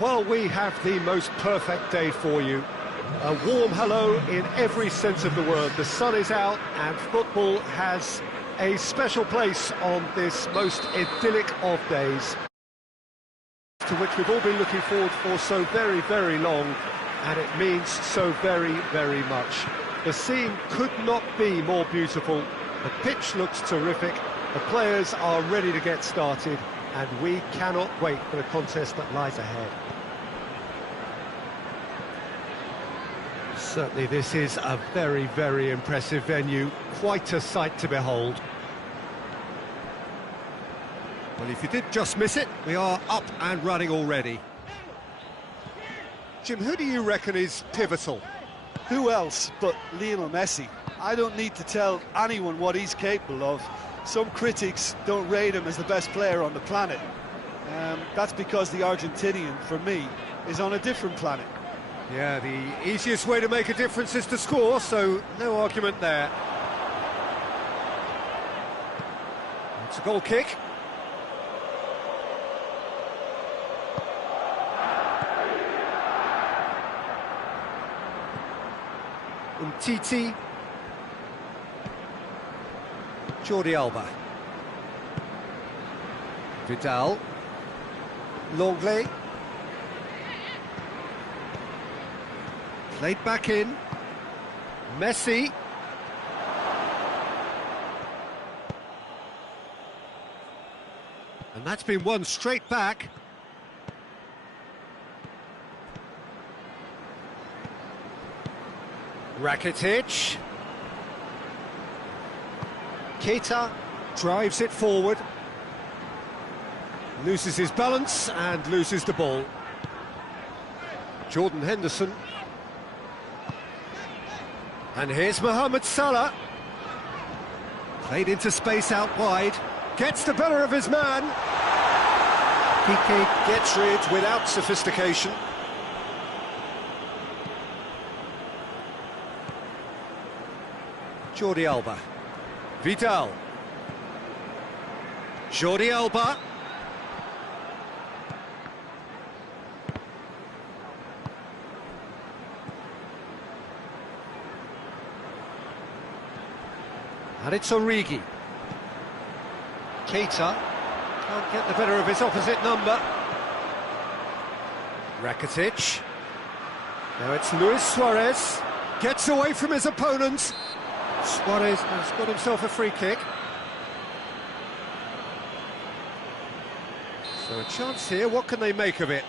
Well, we have the most perfect day for you. A warm hello in every sense of the word. The sun is out and football has a special place on this most idyllic of days, to which we've all been looking forward for so very, very long, and it means so very, very much. The scene could not be more beautiful. The pitch looks terrific. The players are ready to get started, and we cannot wait for the contest that lies ahead. Certainly this is a very, very impressive venue, quite a sight to behold. Well, if you did just miss it, we are up and running already. Jim, who do you reckon is pivotal? Who else but Lionel Messi? I don't need to tell anyone what he's capable of. Some critics don't rate him as the best player on the planet. That's because the Argentinian, for me, is on a different planet. Yeah, the easiest way to make a difference is to score, so no argument there. It's a goal kick. Umtiti. Jordi Alba. Vidal. Longley. Played back in. Messi. And that's been won straight back. Rakitic. Keita drives it forward. Loses his balance and loses the ball. Jordan Henderson. And here's Mohamed Salah. Played into space out wide. Gets the better of his man. Piqué gets rid without sophistication. Jordi Alba. Vidal. Jordi Alba. And it's Origi. Keita can't get the better of his opposite number. Rakitic. Now it's Luis Suarez. Gets away from his opponent. Suarez has got himself a free kick. So a chance here, what can they make of it?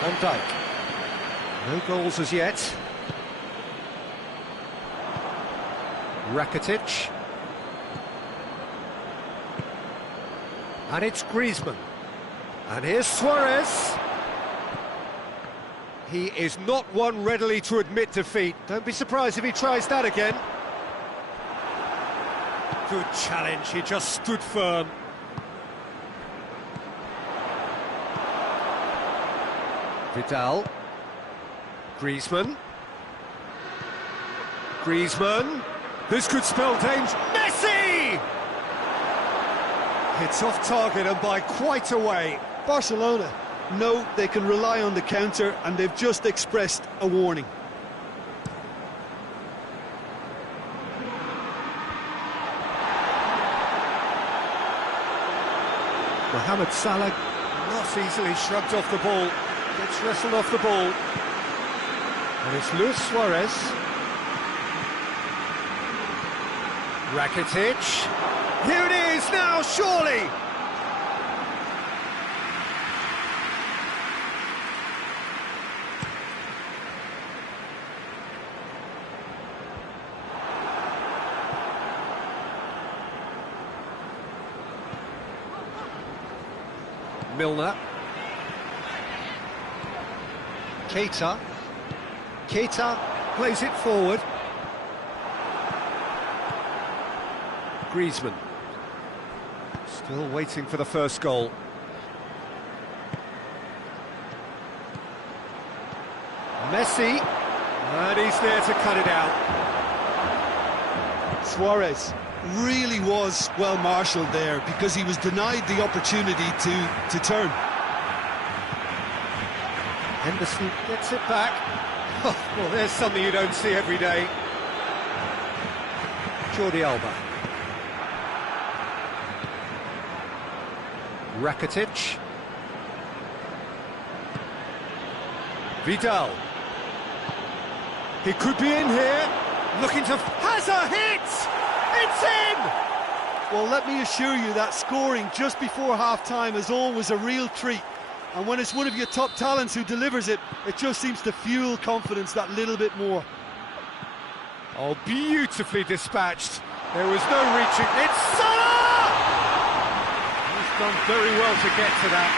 Van Dijk. No goals as yet. Rakitic. And it's Griezmann. And here's Suarez. He is not one readily to admit defeat. Don't be surprised if he tries that again. Good challenge, he just stood firm. Vidal. Griezmann. Griezmann. This could spell danger. Messi! It's off target and by quite a way. Barcelona know they can rely on the counter, and they've just expressed a warning. Mohamed Salah not easily shrugged off the ball. Gets wrestled off the ball. And it's Luis Suarez. Rakitic. Here it is now, surely! Milner. Keita. Keita plays it forward. Griezmann. Still waiting for the first goal. Messi, and he's there to cut it out. Suarez really was well marshalled there because he was denied the opportunity to turn. Henderson gets it back. Oh, well, there's something you don't see every day. Jordi Alba. Rakitic. Vidal. He could be in here. Looking to... Has a hit! It's in! Well, let me assure you that scoring just before half-time is always a real treat. And when it's one of your top talents who delivers it, it just seems to fuel confidence that little bit more. Oh, beautifully dispatched. There was no reaching. It's Salah! He's done very well to get to that.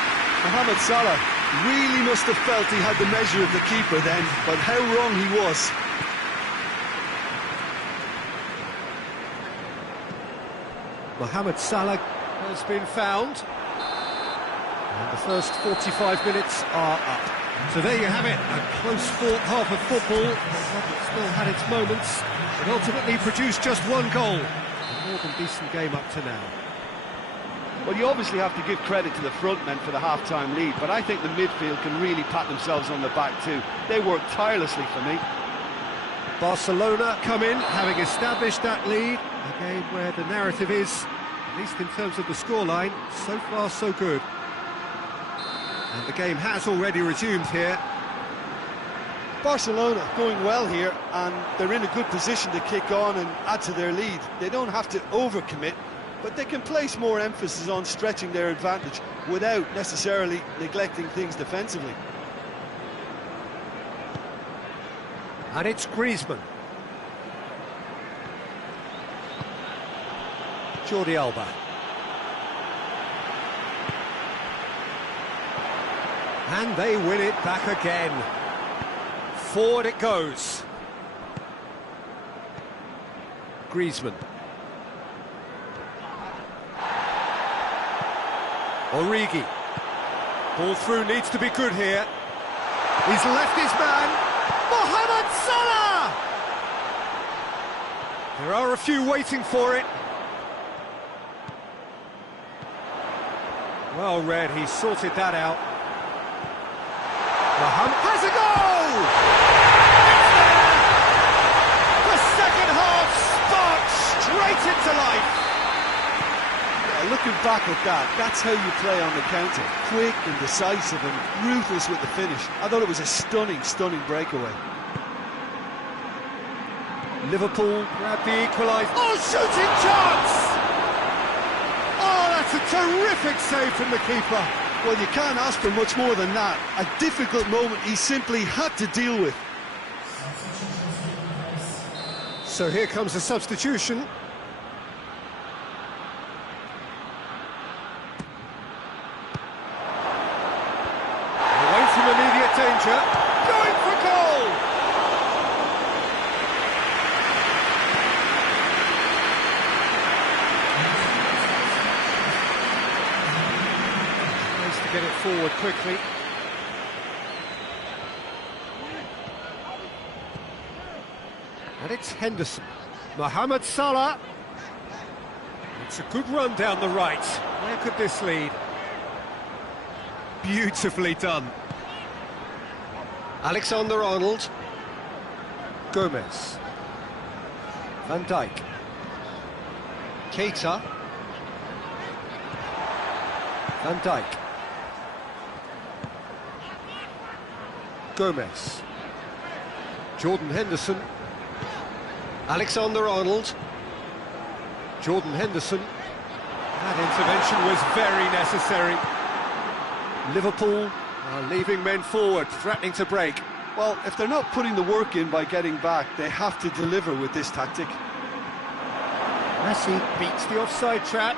Mohamed Salah really must have felt he had the measure of the keeper then, but how wrong he was. Mohamed Salah has been found. And the first 45 minutes are up. So there you have it, a close-fought half of football. It still had its moments, but ultimately produced just one goal. A more than decent game up to now. Well, you obviously have to give credit to the front men for the half-time lead, but I think the midfield can really pat themselves on the back too. They worked tirelessly for me. Barcelona come in, having established that lead. A game where the narrative is, at least in terms of the scoreline, so far so good. And the game has already resumed here. Barcelona going well here, and they're in a good position to kick on and add to their lead. They don't have to overcommit, but they can place more emphasis on stretching their advantage without necessarily neglecting things defensively. And it's Griezmann. Jordi Alba. And they win it back again. Forward it goes. Griezmann. Origi. Ball through, needs to be good here. He's left his man. Mohamed Salah! There are a few waiting for it. Well read, he sorted that out. Mohamed has a goal! It's there! The second half sparks straight into life. Yeah, looking back at that, that's how you play on the counter. Quick and decisive and ruthless with the finish. I thought it was a stunning, stunning breakaway. Liverpool grab the equaliser. Oh, shooting chance! Oh, that's a terrific save from the keeper. Well, you can't ask for much more than that. A difficult moment he simply had to deal with. So here comes the substitution. Away from immediate danger. Going for goal! Get it forward quickly. And it's Henderson. Mohamed Salah. It's a good run down the right. Where could this lead? Beautifully done. Alexander-Arnold. Gomez. Van Dijk. Keita. Van Dijk. Gomez. Jordan Henderson. Alexander-Arnold. Jordan Henderson. That intervention was very necessary. Liverpool are leaving men forward, threatening to break. Well, if they're not putting the work in by getting back, they have to deliver with this tactic. Messi beats the offside trap.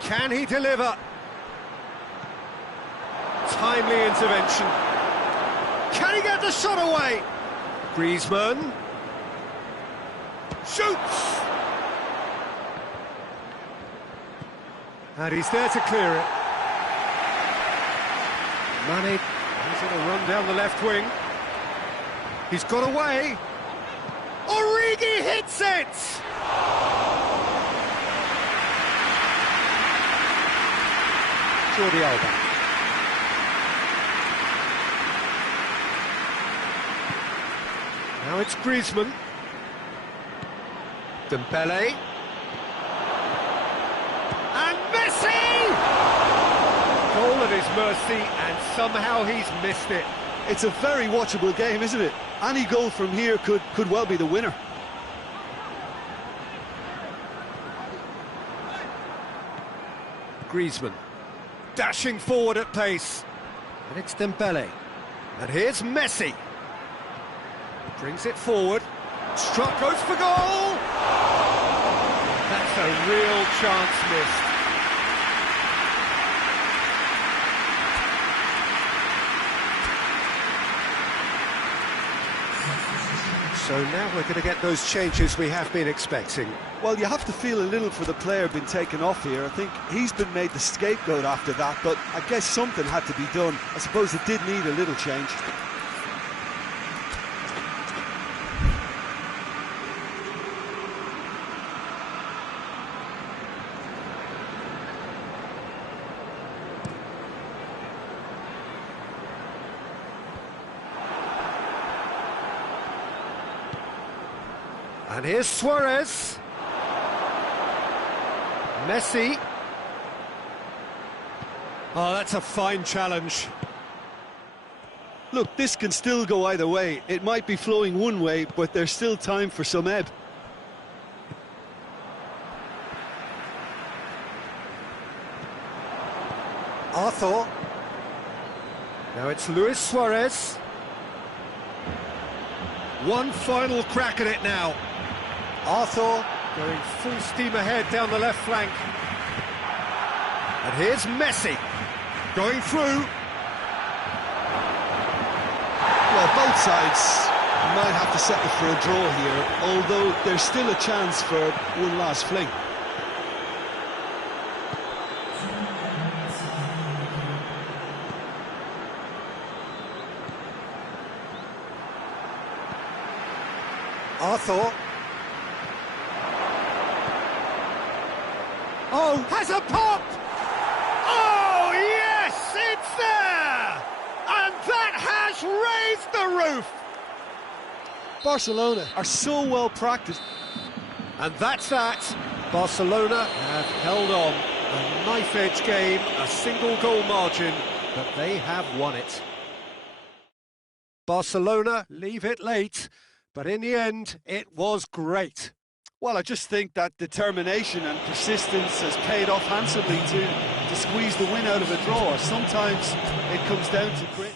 Can he deliver? Timely intervention. Can he get the shot away? Griezmann. Shoots! And he's there to clear it. Mane, he's on a run down the left wing. He's got away. Origi hits it! Jordi Alba. Now it's Griezmann. Dembele. And Messi! Goal at his mercy, and somehow he's missed it. It's a very watchable game, isn't it? Any goal from here could well be the winner. Griezmann dashing forward at pace, and it's Dembele. And here's Messi. Brings it forward. Struck, goes for goal! That's a real chance missed. So now we're going to get those changes we have been expecting. Well, you have to feel a little for the player being taken off here. I think he's been made the scapegoat after that, but I guess something had to be done. I suppose it did need a little change. And here's Suarez. Messi. Oh, that's a fine challenge. Look, this can still go either way. It might be flowing one way, but there's still time for some ebb. Arthur. Now it's Luis Suarez. One final crack at it now. Arthur going full steam ahead down the left flank. And here's Messi going through. Well, both sides might have to settle for a draw here, although there's still a chance for one last fling. Arthur. Oh, has a pop! Oh, yes, it's there! And that has raised the roof! Barcelona are so well practiced. And that's that. Barcelona have held on. A knife-edge game, a single goal margin, but they have won it. Barcelona leave it late, but in the end, it was great. Well, I just think that determination and persistence has paid off handsomely to squeeze the win out of a draw. Sometimes it comes down to grit.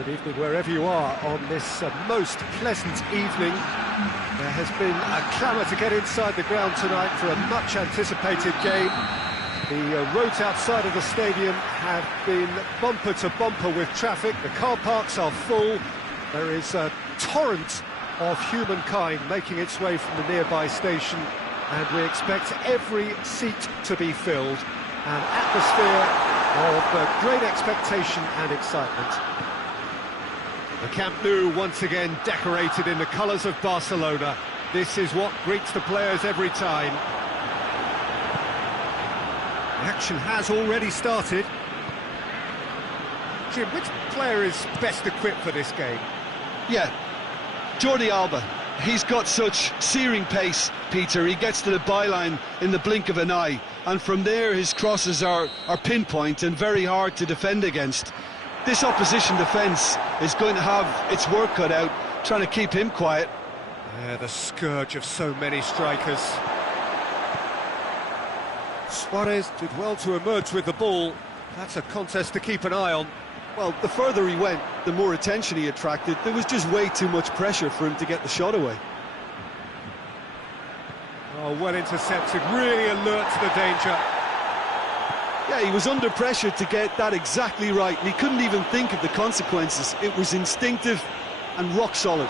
Good evening wherever you are on this most pleasant evening. There has been a clamour to get inside the ground tonight for a much anticipated game. The roads outside of the stadium have been bumper to bumper with traffic. The car parks are full. There is a torrent of humankind making its way from the nearby station, and we expect every seat to be filled. An atmosphere of great expectation and excitement. The Camp Nou once again decorated in the colours of Barcelona. This is what greets the players every time. The action has already started. Jim, which player is best equipped for this game? Yeah, Jordi Alba. He's got such searing pace, Peter. He gets to the byline in the blink of an eye, and from there his crosses are pinpoint and very hard to defend against. This opposition defence is going to have its work cut out, trying to keep him quiet. Yeah, the scourge of so many strikers. Suarez did well to emerge with the ball. That's a contest to keep an eye on. Well, the further he went, the more attention he attracted. There was just way too much pressure for him to get the shot away. Oh, well intercepted, really alert to the danger. Yeah, he was under pressure to get that exactly right, and he couldn't even think of the consequences. It was instinctive and rock solid.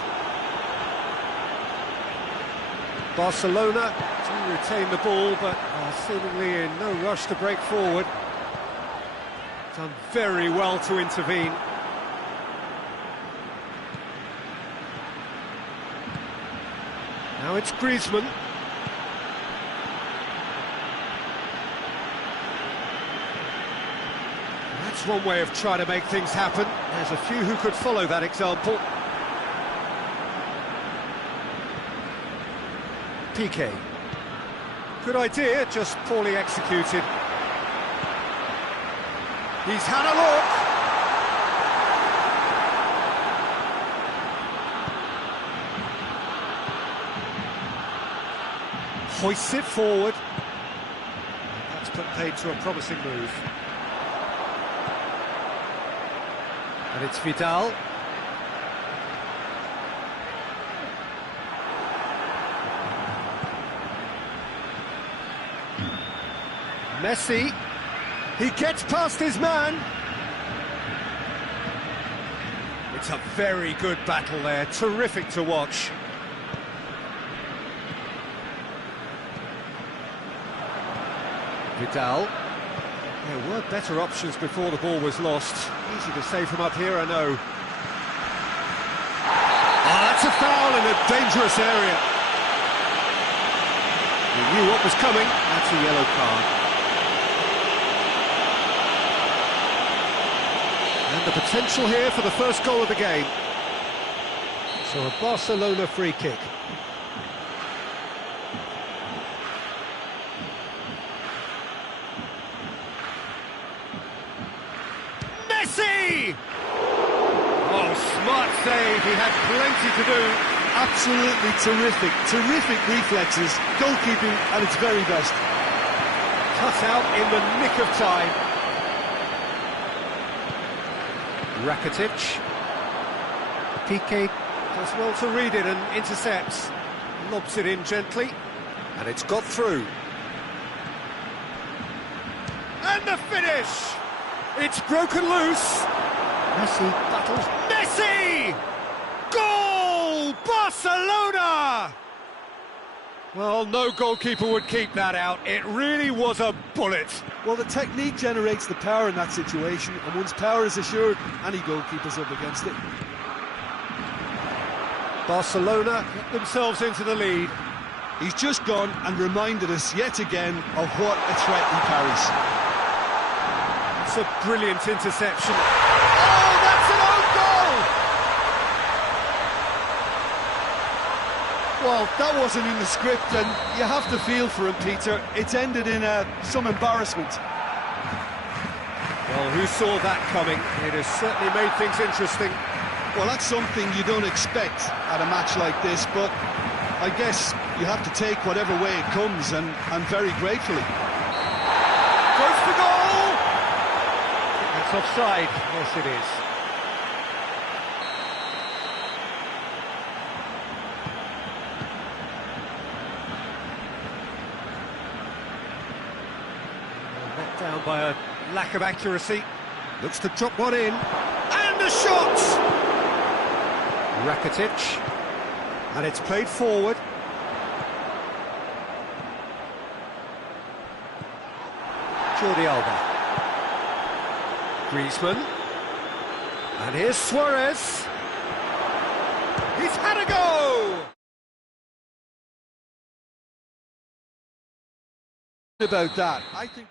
Barcelona do retain the ball, but are seemingly in no rush to break forward. Done very well to intervene. Now it's Griezmann. That's one way of trying to make things happen. There's a few who could follow that example. Piqué. Good idea, just poorly executed. He's had a look. Hoists it forward. That's put paid to a promising move. And it's Vidal. Messi. He gets past his man. It's a very good battle there, terrific to watch. Vidal. There were better options before the ball was lost. Easy to say from up here, I know. Oh, that's a foul in a dangerous area. He knew what was coming. That's a yellow card. And the potential here for the first goal of the game. So a Barcelona free kick. Messi! Oh, smart save, he had plenty to do. Absolutely terrific, terrific reflexes, goalkeeping at its very best. Cut out in the nick of time. Rakitic. Piqué does well to read it and intercepts. Lobs it in gently, and it's got through. And the finish! It's broken loose. Messi battles. Messi! Goal! Barcelona! Well, no goalkeeper would keep that out. It really was a bullet. Well, the technique generates the power in that situation, and once power is assured, any goalkeeper's up against it. Barcelona get themselves into the lead. He's just gone and reminded us yet again of what a threat he carries. It's a brilliant interception. Oh, that's an own goal! Well, that wasn't in the script, and you have to feel for him, Peter. It's ended in some embarrassment. Well, who saw that coming? It has certainly made things interesting. Well, that's something you don't expect at a match like this, but I guess you have to take whatever way it comes, and very gratefully. Goes for goal! That's offside. Yes, it is. Down by a lack of accuracy. Looks to drop one in. And a shot! Rakitic. And it's played forward. Jordi Alba. Griezmann. And here's Suarez. He's had a go! About that, I think...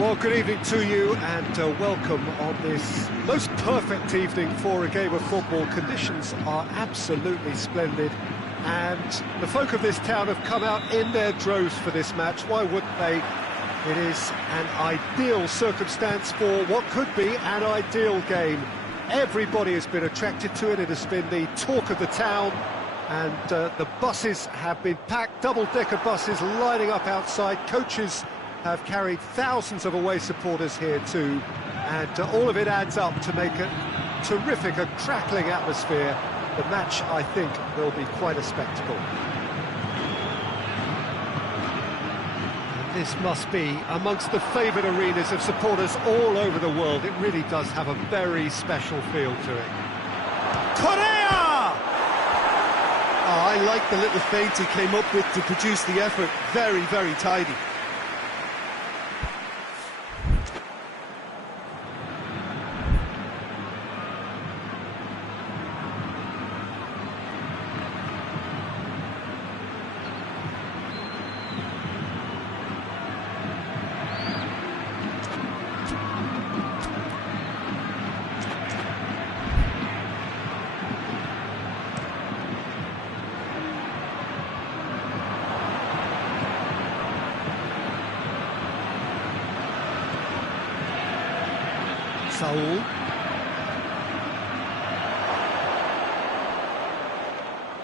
Well, good evening to you and welcome on this most perfect evening for a game of football. Conditions are absolutely splendid and the folk of this town have come out in their droves for this match. Why wouldn't they? It is an ideal circumstance for what could be an ideal game. Everybody has been attracted to it. It has been the talk of the town and the buses have been packed, double-decker buses lining up outside. Coaches have carried thousands of away supporters here too, and all of it adds up to make a terrific, a crackling atmosphere. The match, I think, will be quite a spectacle. And this must be amongst the favoured arenas of supporters all over the world. It really does have a very special feel to it. Correa! Oh, I like the little feint he came up with to produce the effort. Very, very tidy. Saul.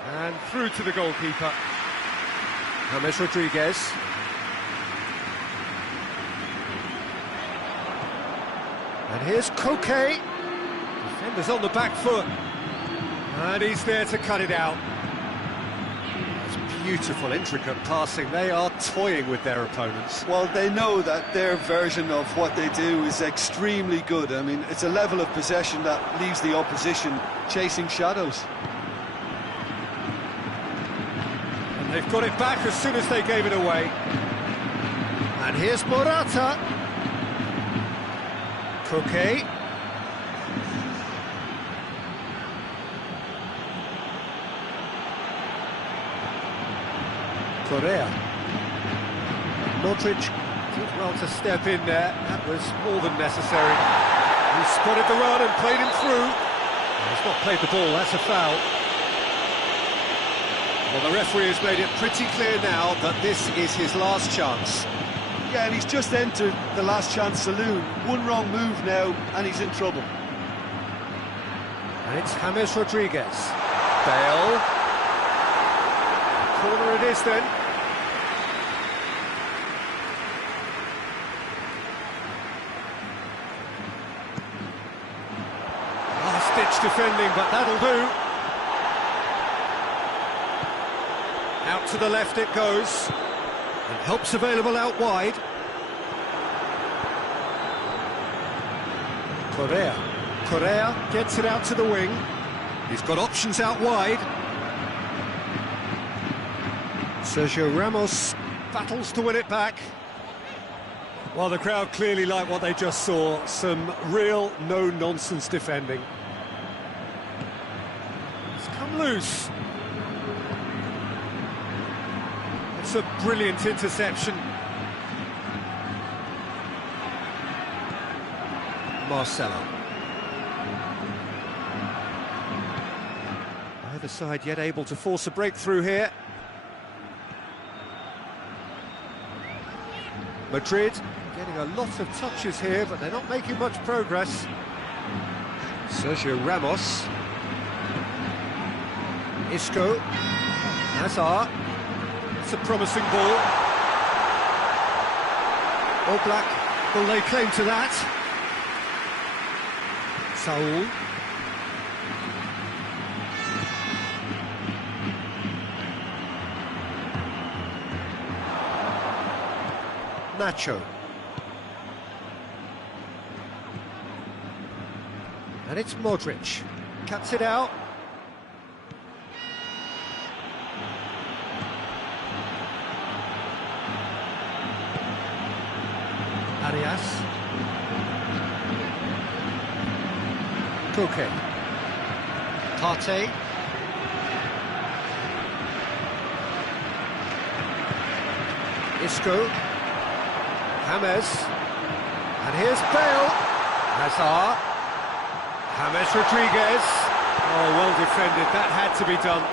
And through to the goalkeeper. James Rodriguez. And here's Koke. Defender's on the back foot. And he's there to cut it out. That's beautiful, intricate passing. They are toying with their opponents. Well, they know that their version of what they do is extremely good. I mean, it's a level of possession that leaves the opposition chasing shadows. And they've got it back as soon as they gave it away. And here's Morata. Koke. Correa. Modric did well to step in there. That was more than necessary. He spotted the run and played him through. He's not played the ball, that's a foul. Well, the referee has made it pretty clear now that this is his last chance. Yeah, and he's just entered the last chance saloon. One wrong move now, and he's in trouble. And it's James Rodriguez. Bale. Corner it is then. Last-ditch defending, but that'll do. Out to the left it goes. And help's available out wide. Correa gets it out to the wing. He's got options out wide. Sergio Ramos battles to win it back. Well, the crowd clearly like what they just saw. Some real no-nonsense defending. It's come loose. It's a brilliant interception. Marcelo. Either side yet able to force a breakthrough here. Madrid getting a lot of touches here, but they're not making much progress. Sergio Ramos. Isco. Hazard. It's a promising ball. Oblak will lay claim to that. Saul. Nacho. And it's Modric. Cuts it out. Arias. Koke. Partey. Isco. James. And here's Bale. Hazard. James Rodriguez. Oh, well defended. That had to be done.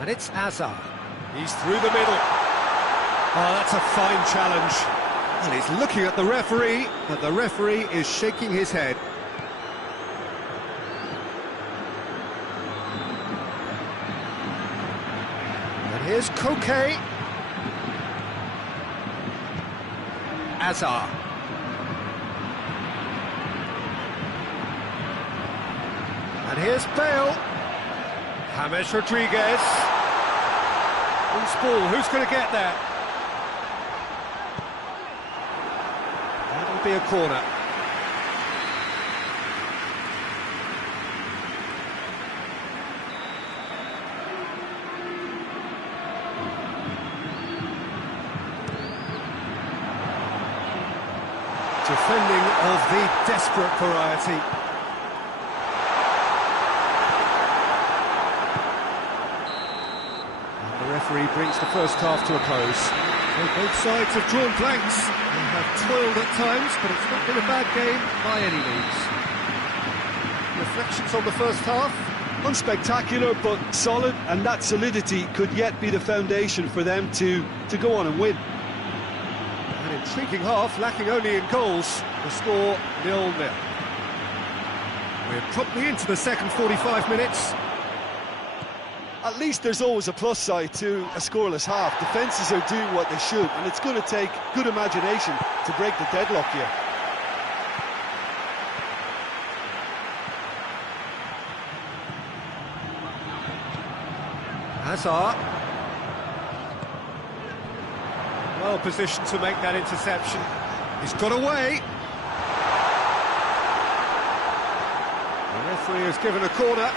And it's Hazard. He's through the middle. Oh, that's a fine challenge. And he's looking at the referee, but the referee is shaking his head. And here's Koke. Hazard. And here's Bale. James Rodriguez. Loose ball, who's going to get there? That'll be a corner. Defending of the desperate variety. And the referee brings the first half to a close. Well, both sides have drawn blanks. They have toiled at times, but it's not been a bad game by any means. Reflections on the first half? Unspectacular, but solid, and that solidity could yet be the foundation for them to go on and win. An intriguing half, lacking only in goals. The score 0-0. We're promptly into the second 45 minutes. At least there's always a plus side to a scoreless half. Defences are doing what they should, and it's going to take good imagination to break the deadlock here. Hazard. Well positioned to make that interception. He's got away. The referee has given a corner.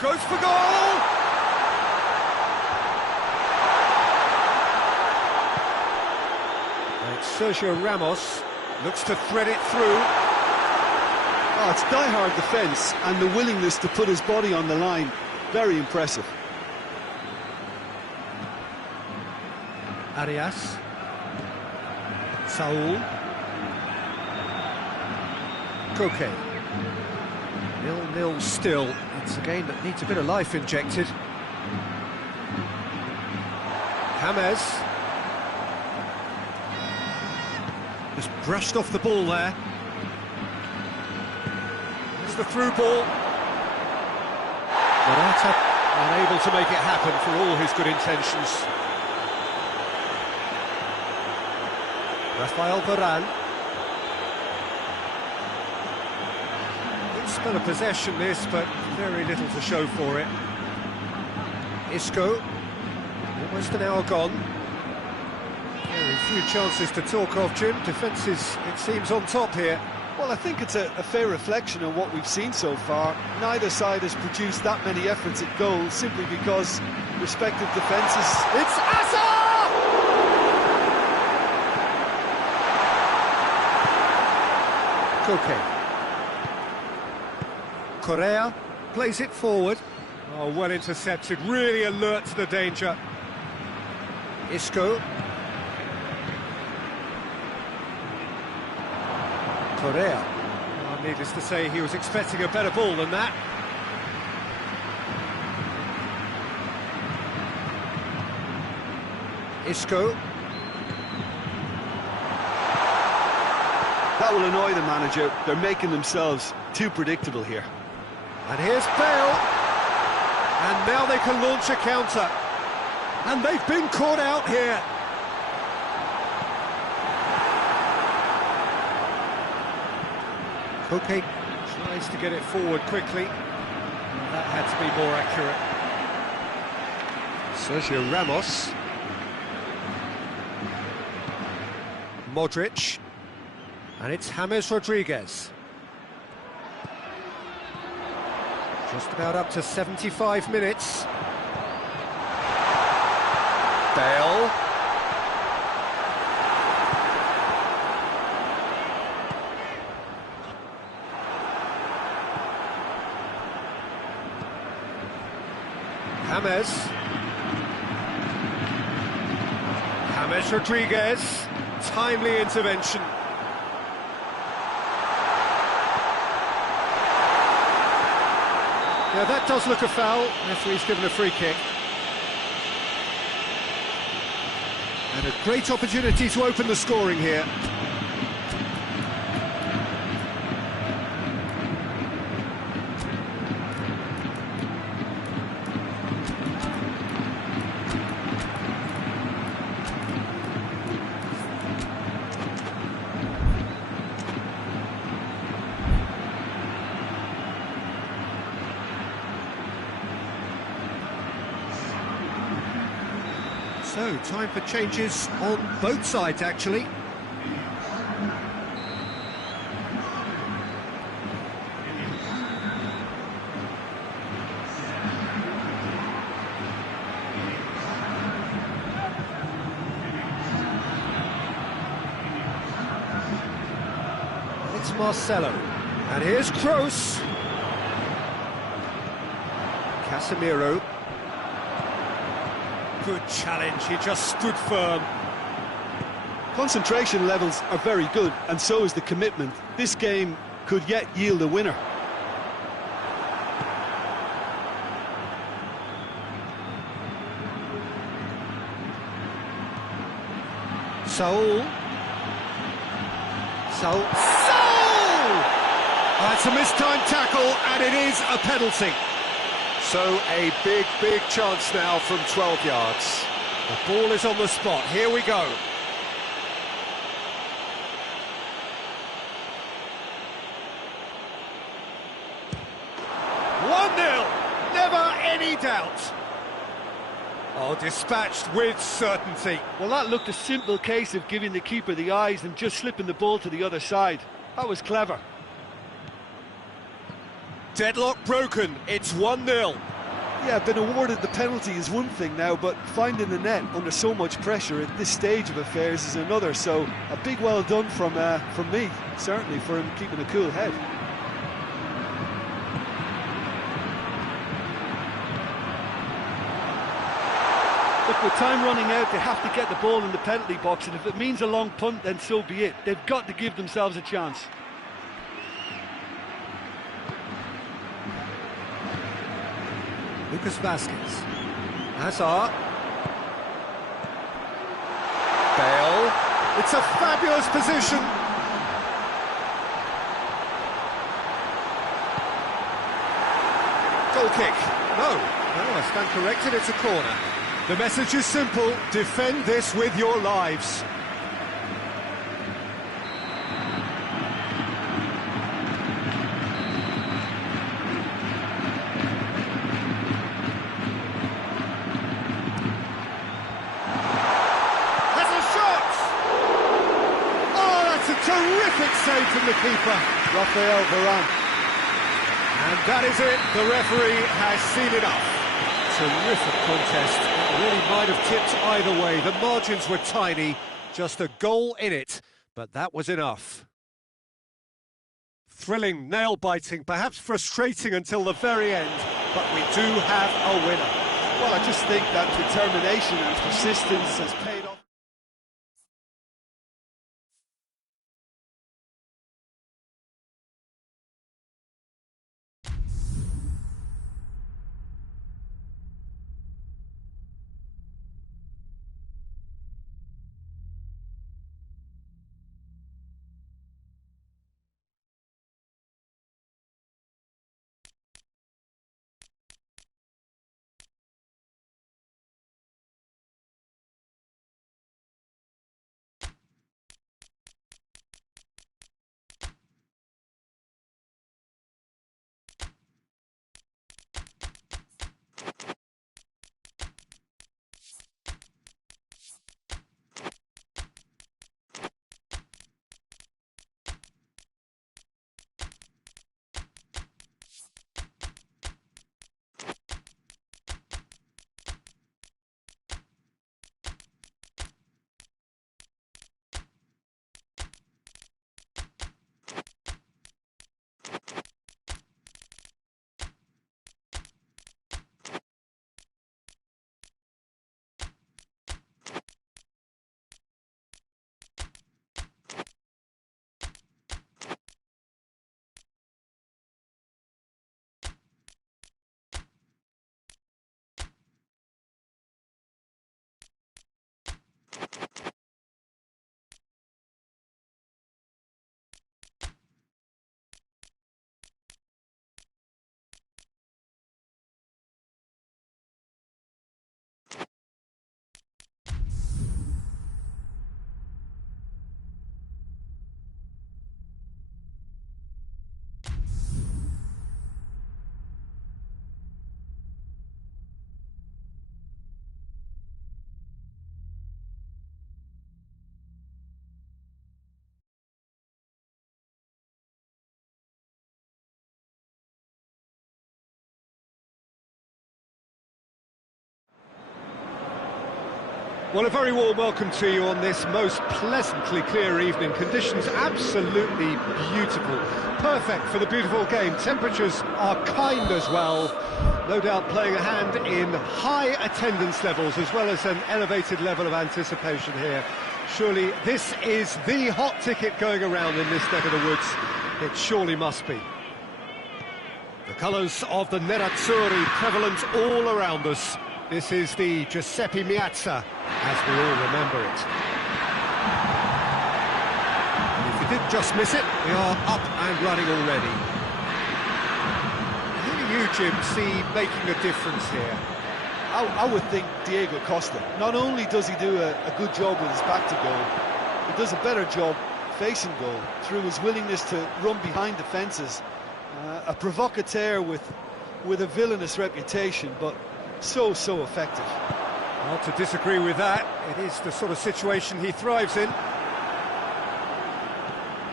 Goes for goal! And Sergio Ramos looks to thread it through. Oh, it's die-hard defence and the willingness to put his body on the line. Very impressive. Arias. Saul. Koke. 0-0 still. It's a game that needs a bit of life injected. James. Just brushed off the ball there. It's the through ball. Morata unable to make it happen for all his good intentions. Rafael Varane. Good spell of possession this, but very little to show for it. Isco. Almost an hour gone. Very few chances to talk of, Jim. Defence is, it seems, on top here. Well, I think it's a fair reflection of what we've seen so far. Neither side has produced that many efforts at goal simply because respective defences... It's Asa! Koke. Correa plays it forward. Oh, well intercepted, really alert to the danger. Isco. Correa. Well, needless to say, he was expecting a better ball than that. Isco. That will annoy the manager. They're making themselves too predictable here. And here's Bale. And now they can launch a counter. And they've been caught out here. Koke tries to get it forward quickly. That had to be more accurate. Sergio Ramos. Modric. And it's James Rodriguez. Just about up to 75 minutes. Bale. James Rodriguez. Timely intervention. Now that does look a foul. Referee's given a free kick. And a great opportunity to open the scoring here. So, time for changes on both sides, actually. Marcelo. And here's Kroos. Casemiro. Good challenge, he just stood firm. Concentration levels are very good, and so is the commitment. This game could yet yield a winner. Saul. That's a mistimed tackle, and it is a penalty. So a big chance now from 12 yards. The ball is on the spot, here we go. Never any doubt. Oh, dispatched with certainty. Well, that looked a simple case of giving the keeper the eyes and just slipping the ball to the other side. That was clever. Deadlock broken, it's 1-0. Yeah, being awarded the penalty is one thing now, but finding the net under so much pressure at this stage of affairs is another. So a big well done from me, certainly, for him keeping a cool head. Look, with time running out, they have to get the ball in the penalty box, and if it means a long punt, then so be it. They've got to give themselves a chance. Lucas Vasquez. Hazard. Bale. It's a fabulous position. Goal kick. No, I stand corrected, it's a corner. The message is simple, defend this with your lives. Terrific save from the keeper, Rafael Varane. And that is it, the referee has seen enough. Terrific contest, it really might have tipped either way. The margins were tiny, just a goal in it, but that was enough. Thrilling, nail-biting, perhaps frustrating until the very end, but we do have a winner. Well, I just think that determination and persistence has paid off. Well, a very warm welcome to you on this most pleasantly clear evening. Conditions absolutely beautiful. Perfect for the beautiful game. Temperatures are kind as well. No doubt playing a hand in high attendance levels as well as an elevated level of anticipation here. Surely this is the hot ticket going around in this neck of the woods. It surely must be. The colours of the Nerazzurri prevalent all around us. This is the Giuseppe Meazza, as we all remember it. And if you did just miss it, we are up and running already. Who do you, Jim, see making a difference here? I would think Diego Costa. Not only does he do a good job with his back to goal, he does a better job facing goal through his willingness to run behind defences. A provocateur with a villainous reputation, but so effective. Well, to disagree with that, it is the sort of situation he thrives in.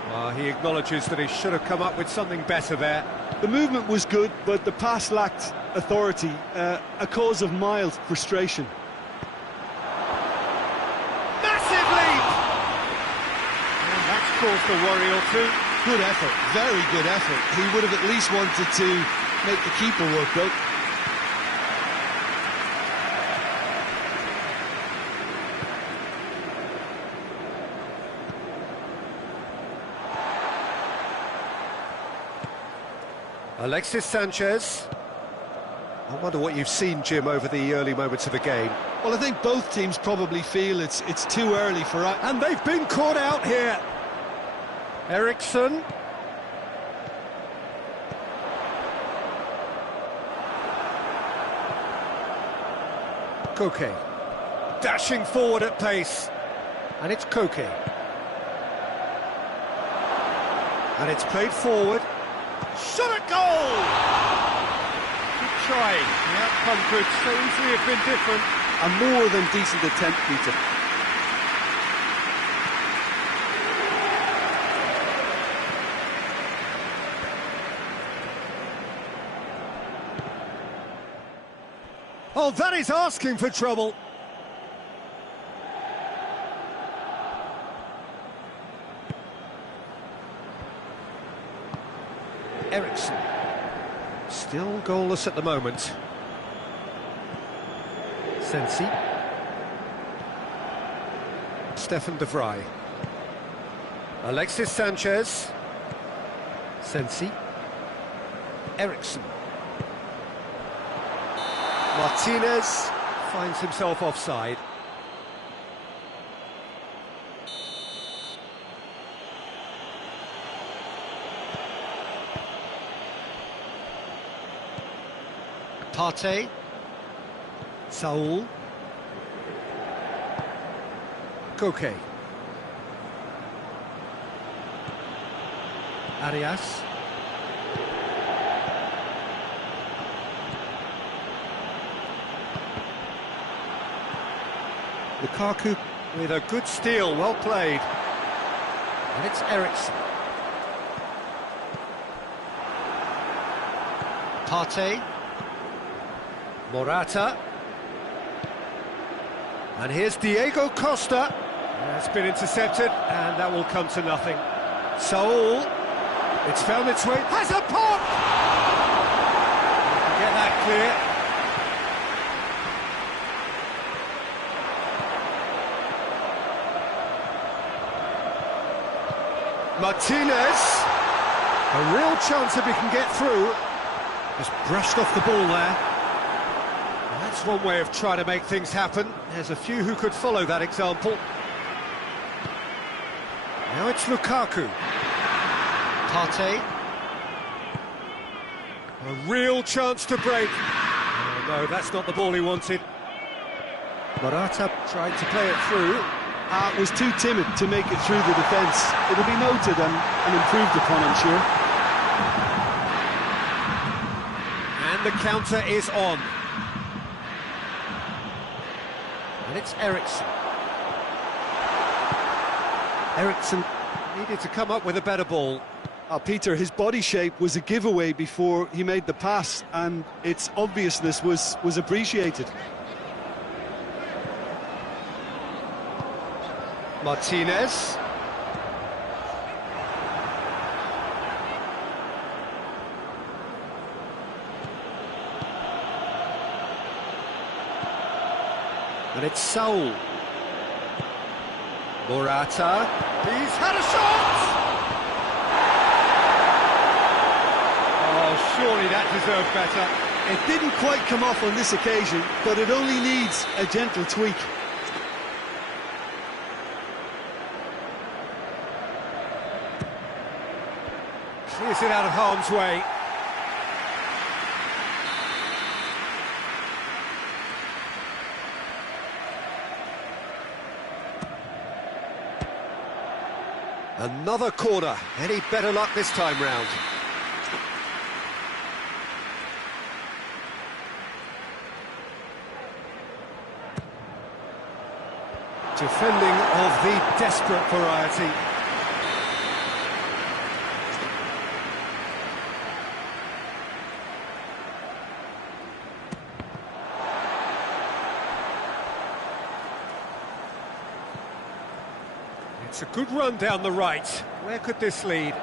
Well, he acknowledges that he should have come up with something better there. The movement was good, but the pass lacked authority, a cause of mild frustration. Massive leap! And that's caused a worry or two. Good effort, very good effort. He would have at least wanted to make the keeper work, though. Alexis Sanchez. I wonder what you've seen, Jim, over the early moments of the game. Well, I think both teams probably feel it's too early for... And they've been caught out here. Eriksson. Koke. Dashing forward at pace. And it's Koke. And it's played forward. Shot at goal! Good try. The outcome could so easily have been different. A more than decent attempt, Peter. Oh, that is asking for trouble. Eriksson. Still goalless at the moment. Sensi. Stefan de Vrij. Alexis Sanchez. Sensi. Eriksson. Martinez finds himself offside. Partey. Saul. Koke. Arias. Lukaku with a good steal, well played. And it's Eriksson. Partey. Morata. And here's Diego Costa. It's been intercepted, and that will come to nothing. Saul. It's found its way. Has a pop! Get that clear. Martinez, a real chance if he can get through. Just brushed off the ball there. Well, that's one way of trying to make things happen. There's a few who could follow that example. Now it's Lukaku. Partey. A real chance to break. Oh no, that's not the ball he wanted. Morata tried to play it through. Was too timid to make it through the defence. It'll be noted and improved upon, I'm sure. And the counter is on. And it's Eriksson. Eriksson needed to come up with a better ball. Peter, his body shape was a giveaway before he made the pass, and its obviousness was appreciated. Martinez. And it's Saul. Morata. He's had a shot! Oh, surely that deserved better. It didn't quite come off on this occasion, but it only needs a gentle tweak. Clears it out of harm's way. Another corner. Any better luck this time round? Defending of the desperate variety. It's a good run down the right. Where could this lead?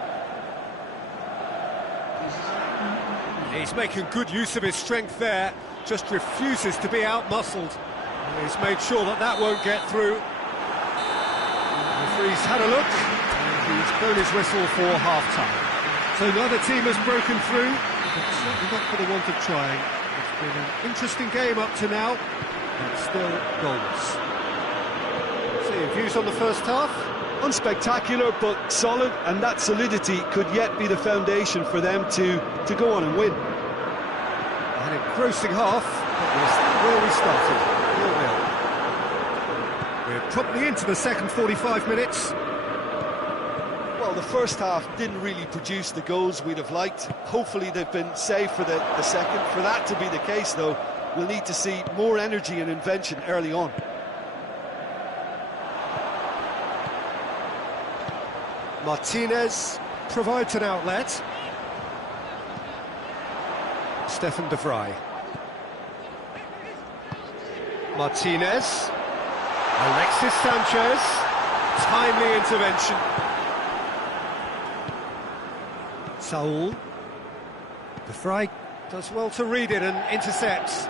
He's making good use of his strength there, just refuses to be out-muscled. He's made sure that that won't get through. The referee's had a look, and he's blown his whistle for half-time. So neither team has broken through, but certainly not for the want of trying. It's been an interesting game up to now, but still goalless. So your views on the first half? Unspectacular, but solid, and that solidity could yet be the foundation for them to go on and win. An engrossing half, but we're still where we started. 0-0. We're properly into the second 45 minutes. Well, the first half didn't really produce the goals we'd have liked. Hopefully they've been saved for the second. For that to be the case, though, we'll need to see more energy and invention early on. Martinez provides an outlet. Stefan de Vrij. Martinez. Alexis Sanchez. Timely intervention. Saul. De Vrij does well to read it and intercepts.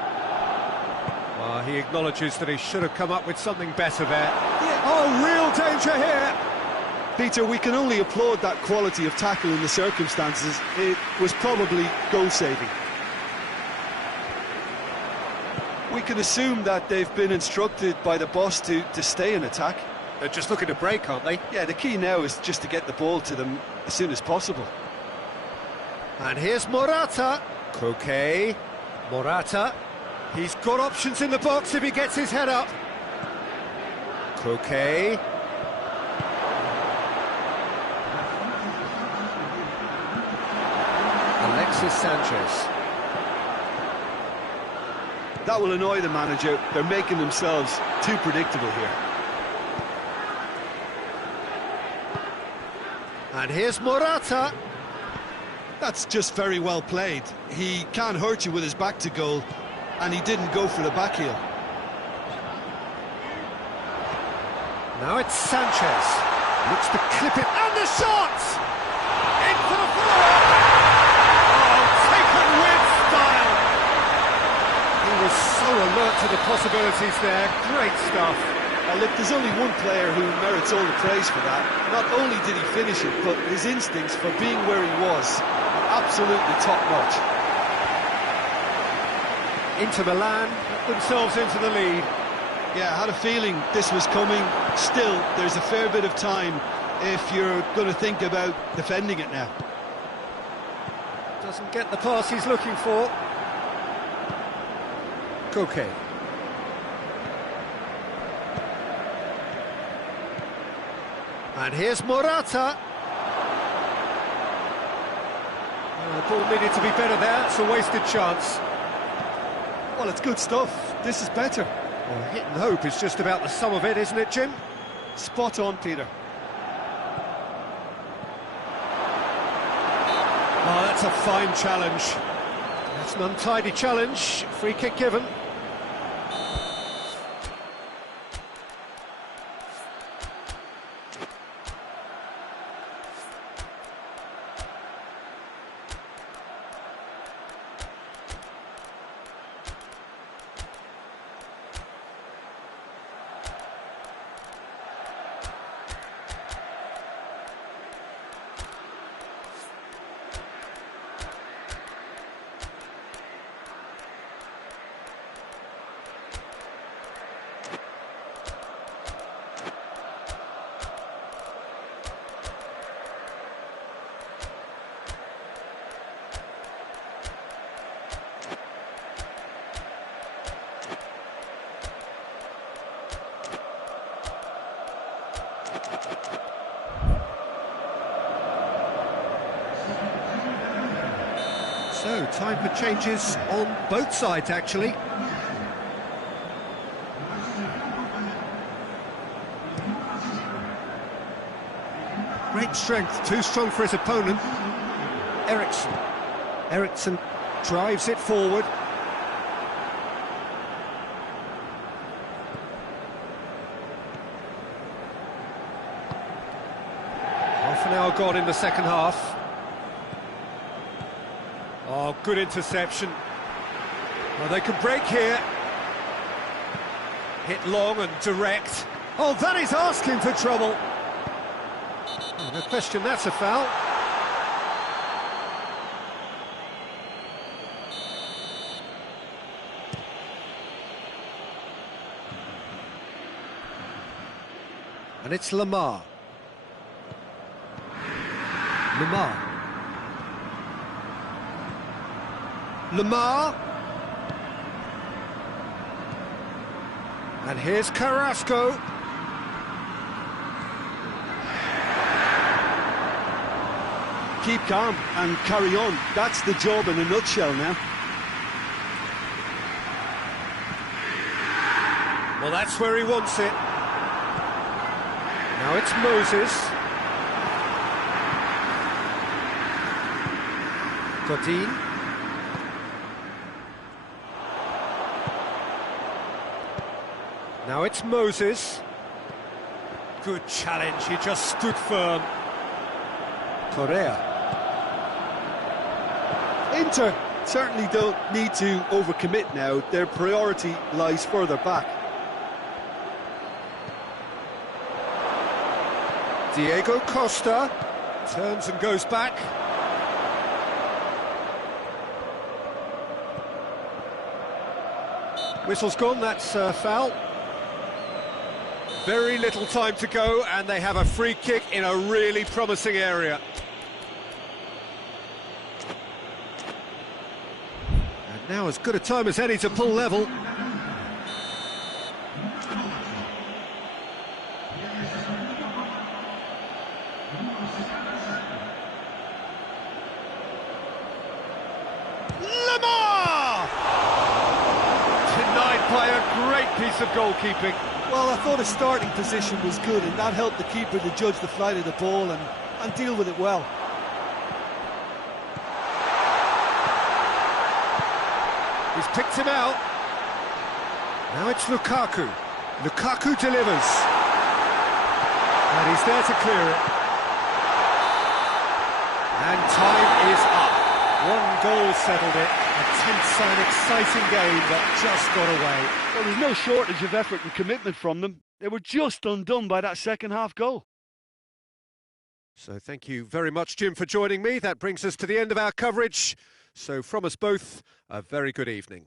Well, he acknowledges that he should have come up with something better there. Yeah. Oh, real danger here! Peter, we can only applaud that quality of tackle in the circumstances. It was probably goal-saving. We can assume that they've been instructed by the boss to stay in attack. They're just looking to break, aren't they? Yeah, the key now is just to get the ball to them as soon as possible. And here's Morata. Koke. Morata. He's got options in the box if he gets his head up. Koke. Alexis Sanchez. That will annoy the manager. They're making themselves too predictable here. And here's Morata. That's just very well played. He can't hurt you with his back to goal, and he didn't go for the back heel. Now it's Sanchez. Looks to clip it, and the shot! Into the floor! Was so alert to the possibilities there. Great stuff. Look, there's only one player who merits all the praise for that. Not only did he finish it, but his instincts for being where he was, absolutely top-notch. Inter Milan put themselves into the lead. Yeah, I had a feeling this was coming. Still, there's a fair bit of time if you're going to think about defending it now. Doesn't get the pass he's looking for. Koke. And here's Morata. The ball needed to be better there. It's a wasted chance. Well, it's good stuff. This is better. Well, hit and hope is just about the sum of it, isn't it, Jim? Spot on, Peter. Oh, that's a fine challenge. That's an untidy challenge. Free kick given. So, time for changes on both sides, actually. Great strength, too strong for his opponent. Eriksson drives it forward. Half an hour gone in the second half. Oh, good interception. Well, they can break here. Hit long and direct. Oh, that is asking for trouble. Oh, no question, that's a foul. And it's Lamar. And here's Carrasco. Keep calm and carry on. That's the job in a nutshell now. Well, that's where he wants it. Now it's Moses. Godin. Now it's Moses. Good challenge, he just stood firm. Correa. Inter certainly don't need to overcommit now. Their priority lies further back. Diego Costa turns and goes back. Whistle's gone, that's a foul. Very little time to go, and they have a free kick in a really promising area. And now as good a time as any to pull level. Lamar! Denied by a great piece of goalkeeping. Well, I thought his starting position was good, and that helped the keeper to judge the flight of the ball and deal with it well. He's picked him out. Now it's Lukaku. Lukaku delivers. And he's there to clear it. And time is up. One goal settled it. A tense and exciting game that just got away. Well, there's no shortage of effort and commitment from them. They were just undone by that second half goal. So thank you very much, Jim, for joining me. That brings us to the end of our coverage. So from us both, a very good evening.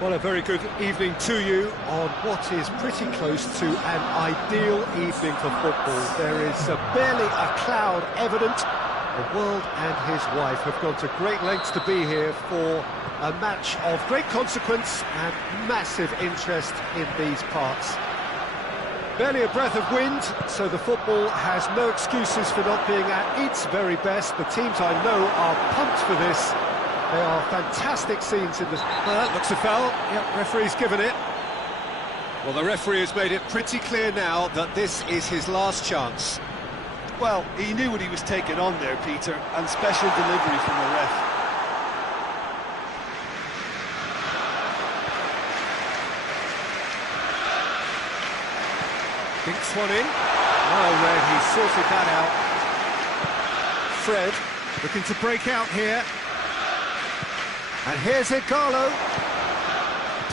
Well, a very good evening to you on what is pretty close to an ideal evening for football. There is barely a cloud evident. The world and his wife have gone to great lengths to be here for a match of great consequence and massive interest in these parts. Barely a breath of wind, so the football has no excuses for not being at its very best. The teams I know are pumped for this. They are fantastic scenes in the... That looks a foul. Yep, referee's given it. Well, the referee has made it pretty clear now that this is his last chance. Well, he knew what he was taking on there, Peter, and special delivery from the ref. Dinks one in. Well read, he sorted that out. Fred looking to break out here. And here's Igalo.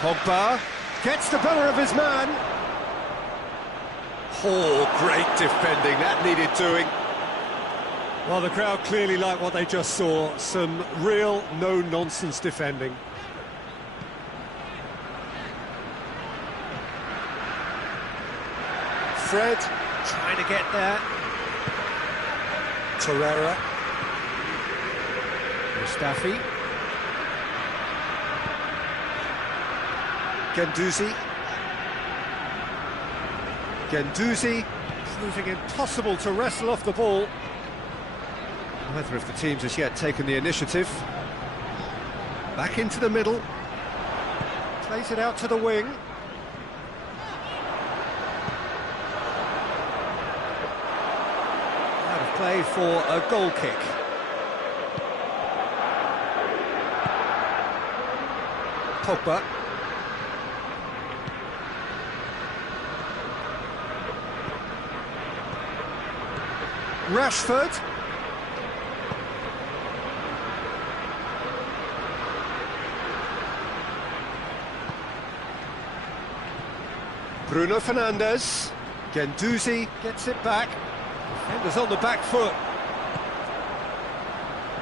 Pogba gets the better of his man. Oh, great defending, that needed doing. Well, the crowd clearly like what they just saw. Some real no-nonsense defending. Fred trying to get there. Torreira. Mustafi. Guendouzi proving impossible to wrestle off the ball. Neither of the teams has yet taken the initiative. Back into the middle. Plays it out to the wing. Out of play for a goal kick. Pogba. Rashford. Bruno Fernandes. Guendouzi gets it back. Defenders on the back foot.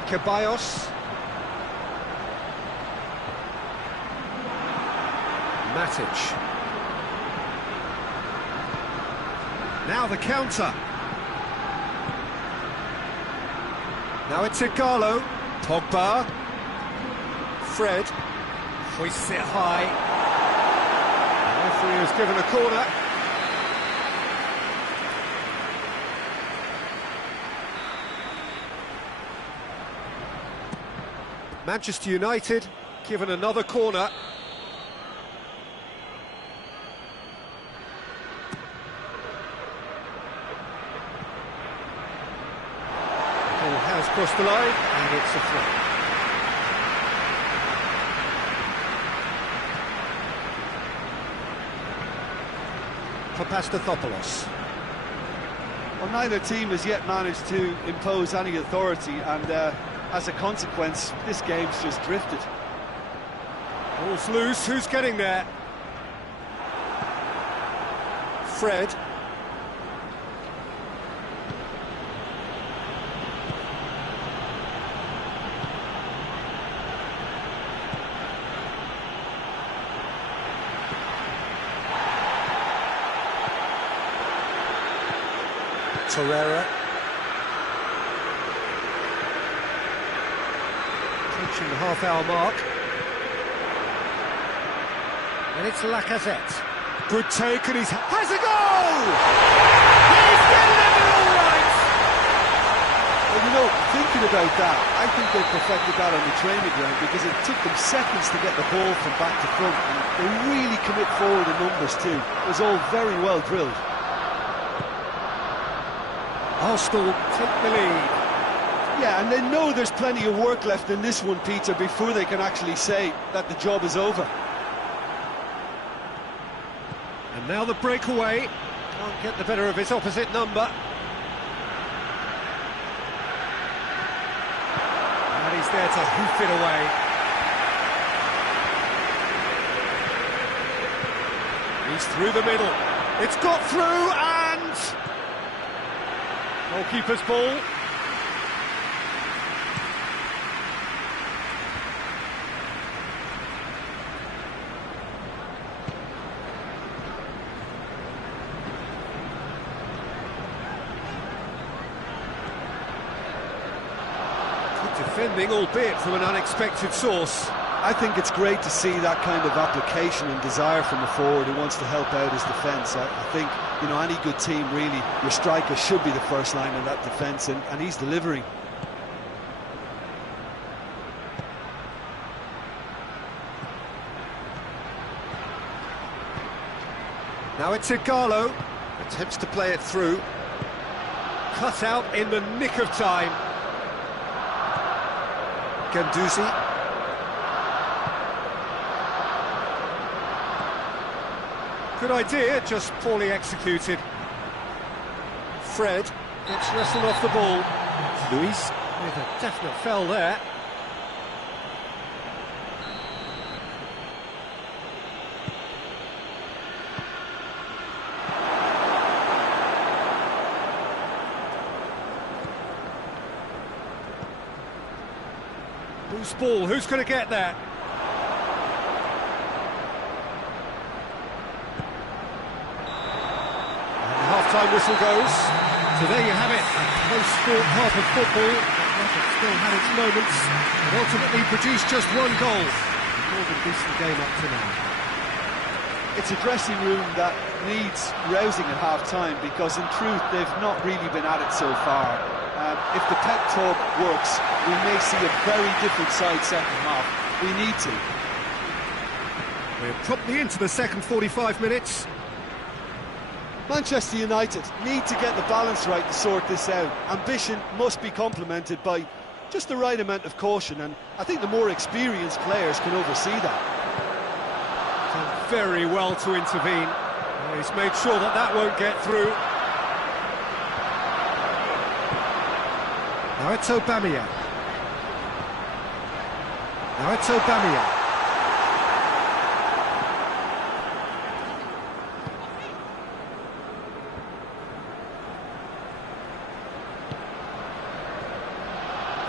Ceballos. Matic. Now the counter. Now it's Igalo. Pogba. Fred. Hoists it high. The referee has given a corner. Manchester United given another corner. Has crossed the line, and it's a throw. Papastathopoulos. Well, neither team has yet managed to impose any authority, and as a consequence, this game's just drifted. Ball's loose, who's getting there? Fred. Torreira. Approaching the half-hour mark. And it's Lacazette. Good take, and has a goal! He's getting it all right! Well, you know, thinking about that, I think they perfected that on the training ground, because it took them seconds to get the ball from back to front, and they really commit forward in numbers too. It was all very well drilled. Arsenal take the lead. Yeah, and they know there's plenty of work left in this one, Peter, before they can actually say that the job is over. And now the breakaway. Can't get the better of his opposite number. And he's there to hoof it away. He's through the middle. It's got through, and... goalkeeper's ball. defending, albeit from an unexpected source. I think it's great to see that kind of application and desire from a forward who wants to help out his defence. I think, you know, any good team, really, your striker should be the first line of that defence, and he's delivering. Now it's Igalo, attempts to play it through. Cut out in the nick of time. Ganduzi. Good idea, just poorly executed. Fred gets wrestled off the ball. Luis with a definite foul there. Loose ball, who's going to get there? And the half-time whistle goes. So there you have it, a close-fought half of football. It still had its moments, and ultimately produced just one goal. More than decent game up to now. It's a dressing room that needs rousing at half-time, because in truth they've not really been at it so far. If the pep talk works, we may see a very different side second half. We need to. We're promptly into the second 45 minutes. Manchester United need to get the balance right to sort this out. Ambition must be complemented by just the right amount of caution, and I think the more experienced players can oversee that. Done very well to intervene. He's made sure that that won't get through. Now it's Aubameyang. Now it's Aubameyang.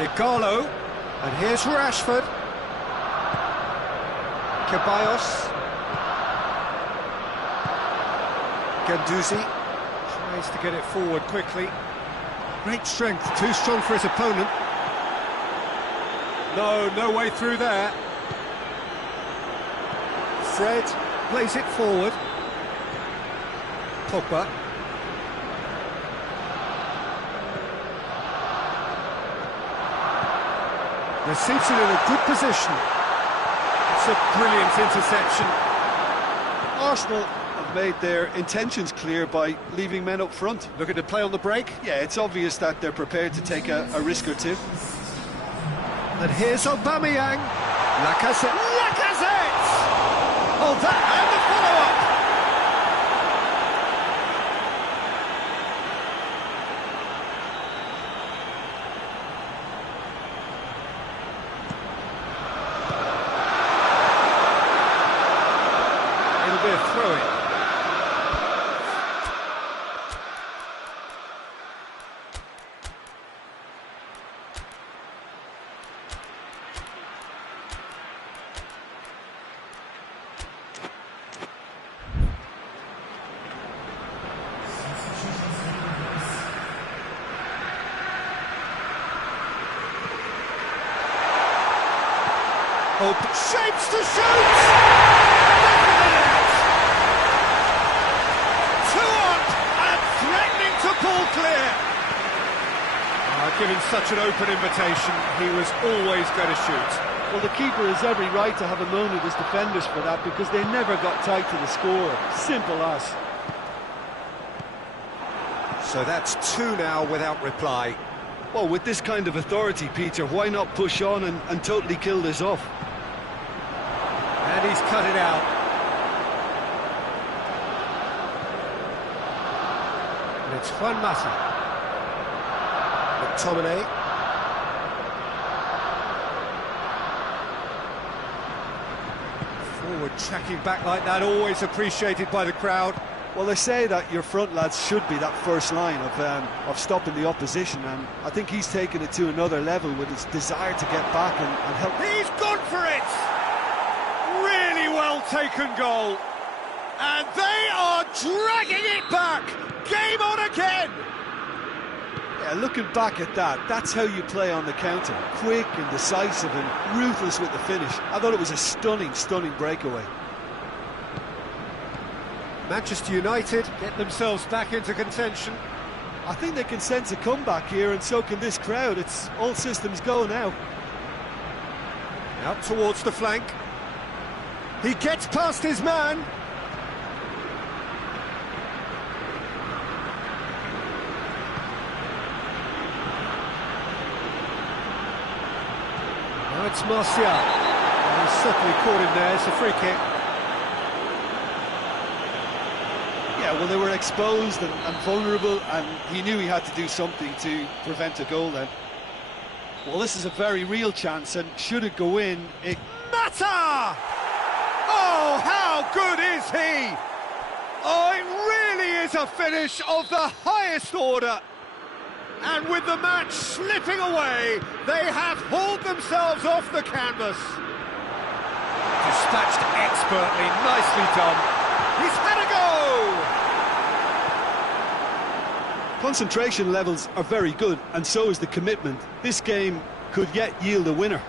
Igalo, and here's Rashford. Ceballos. Ganduzi tries to get it forward quickly. Great strength, too strong for his opponent. No way through there. Fred plays it forward. Pogba. Receives it in a good position. It's a brilliant interception. Arsenal have made their intentions clear by leaving men up front. Looking to play on the break. Yeah, it's obvious that they're prepared to take a risk or two. And here's Aubameyang. Lacazette. Lacazette! Oh, that and the follow-up! It'll be a throw-in. Hope shapes to shoot! Two up and threatening to pull clear. Given such an open invitation, he was always going to shoot. Well, the keeper has every right to have a moan at his defenders for that, because they never got tight to the score. Simple as. So that's two now without reply. Well, with this kind of authority, Peter, why not push on and totally kill this off? And he's cut it out. And it's Juan Mata. McTominay. Forward tracking back like that, always appreciated by the crowd. Well, they say that your front lads should be that first line of stopping the opposition, and I think he's taken it to another level with his desire to get back and help. He's gone for it! Really well taken goal. And they are dragging it back! Game on again! Yeah, looking back at that, that's how you play on the counter. Quick and decisive and ruthless with the finish. I thought it was a stunning, stunning breakaway. Manchester United get themselves back into contention. I think they can sense a comeback here, and so can this crowd. It's all systems go now. Out towards the flank. He gets past his man. Now it's Martial. He's certainly caught him there. It's a free kick. Yeah, well, they were exposed and vulnerable, and he knew he had to do something to prevent a goal then. Well, this is a very real chance, and should it go in, it... Mata! Oh, how good is he? Oh, it really is a finish of the highest order. And with the match slipping away, they have hauled themselves off the canvas. Dispatched expertly, nicely done. He's had a go! Concentration levels are very good, and so is the commitment. This game could yet yield a winner.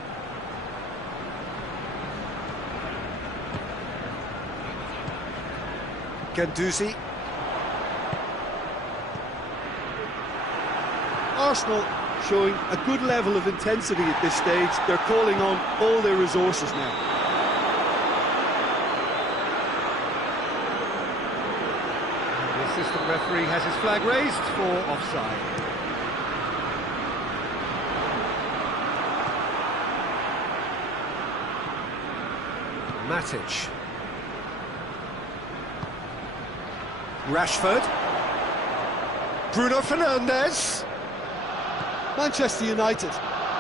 Guendouzi. Arsenal showing a good level of intensity at this stage. They're calling on all their resources now. The assistant referee has his flag raised for offside. Matic. Rashford. Bruno Fernandes. Manchester United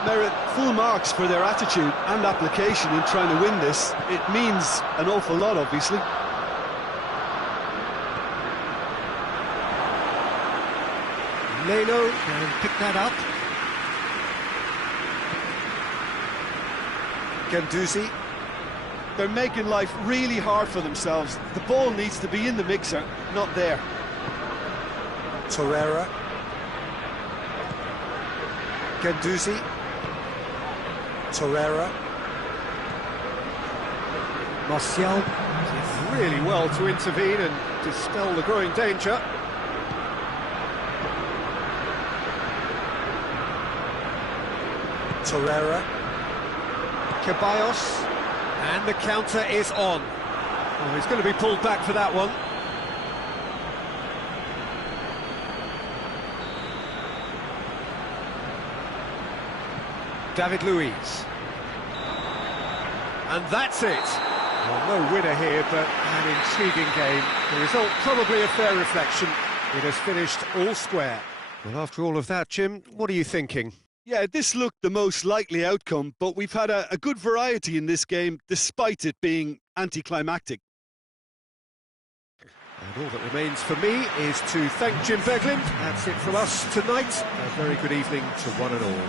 merit full marks for their attitude and application in trying to win this. It means an awful lot, obviously. Leno can pick that up. Guendouzi. They're making life really hard for themselves. The ball needs to be in the mixer, not there. Torreira. Guendouzi. Torreira. Martial did really well to intervene and dispel the growing danger. Torreira. Ceballos. And the counter is on. Oh, he's going to be pulled back for that one. David Luiz. And that's it. Well, no winner here, but an intriguing game. The result probably a fair reflection. It has finished all square. Well, after all of that, Jim, what are you thinking? Yeah, this looked the most likely outcome, but we've had a good variety in this game, despite it being anticlimactic. And all that remains for me is to thank Jim Beglin. That's it from us tonight. A very good evening to one and all.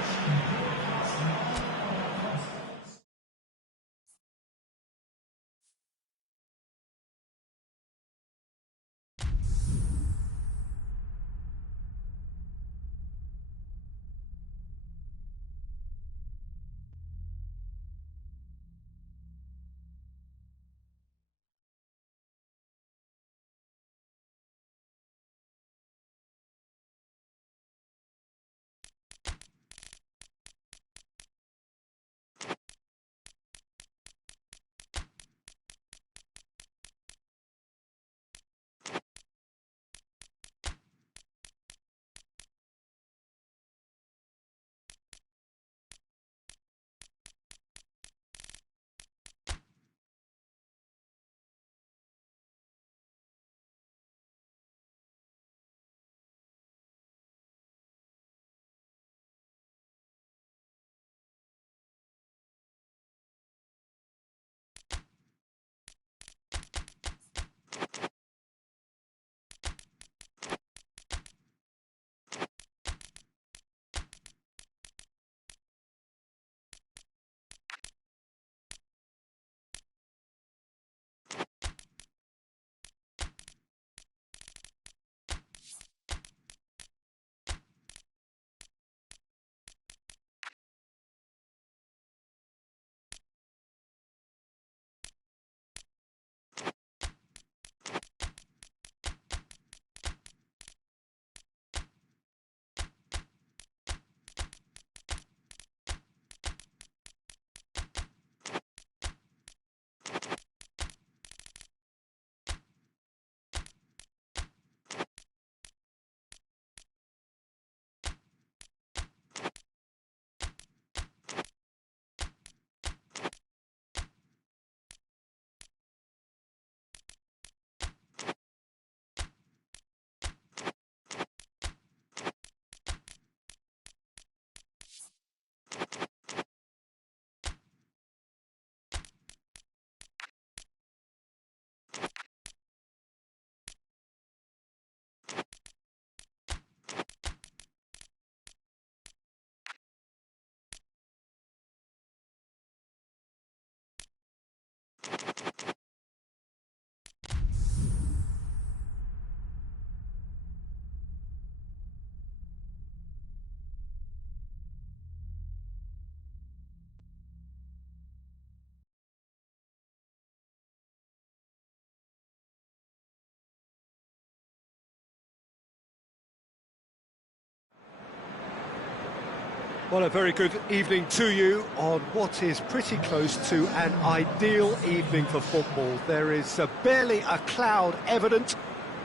Well, a very good evening to you on what is pretty close to an ideal evening for football. There is barely a cloud evident.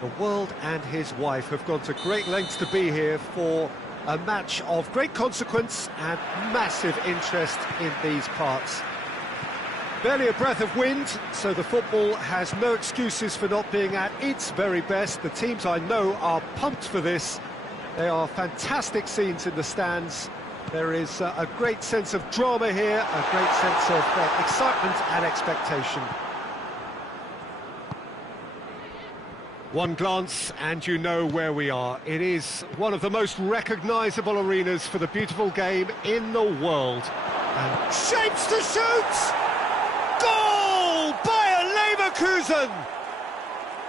The world and his wife have gone to great lengths to be here for a match of great consequence and massive interest in these parts. Barely a breath of wind, so the football has no excuses for not being at its very best. The teams I know are pumped for this. They are fantastic scenes in the stands. There is a great sense of drama here, a great sense of excitement and expectation. One glance and you know where we are. It is one of the most recognisable arenas for the beautiful game in the world. And shapes to shoot! Goal! Bayer Leverkusen!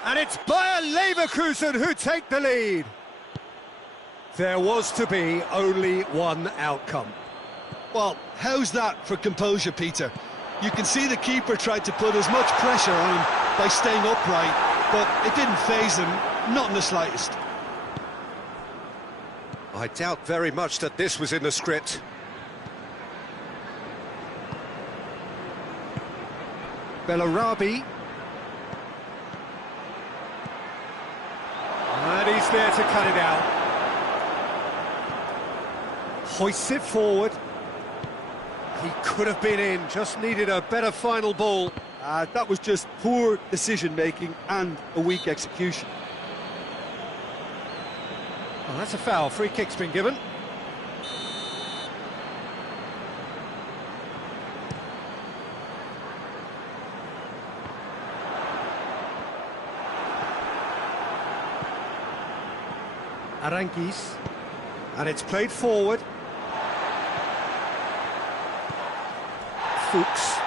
And it's Bayer Leverkusen who take the lead. There was to be only one outcome. Well, how's that for composure, Peter? You can see the keeper tried to put as much pressure on him by staying upright, but it didn't faze him, not in the slightest. I doubt very much that this was in the script. Bellarabi. And he's there to cut it out. Hoists it forward. He could have been in, just needed a better final ball. That was just poor decision-making and a weak execution. Oh, that's a foul. Free kick's been given. Aranguis. And it's played forward. Fuchs.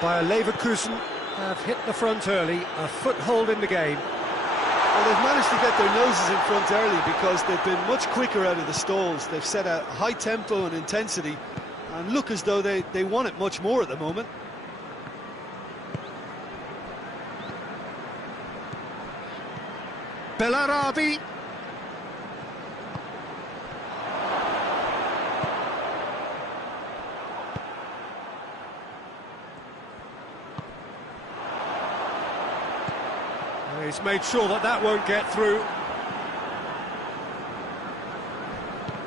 Bayer Leverkusen have hit the front early, a foothold in the game. Well, they've managed to get their noses in front early because they've been much quicker out of the stalls. They've set a high tempo and intensity and look as though they want it much more at the moment. Bellarabi. He's made sure that that won't get through.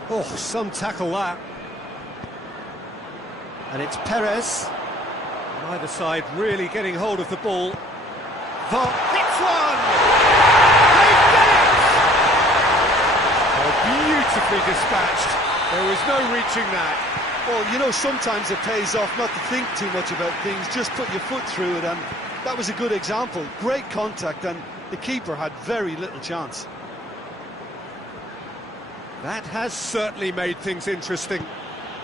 Oh, some tackle that. And it's Perez. Neither side really getting hold of the ball. Hits one! They've done it! Oh, beautifully dispatched. There was no reaching that. Well, you know, sometimes it pays off not to think too much about things, just put your foot through it, and that was a good example. Great contact, and the keeper had very little chance. That has certainly made things interesting.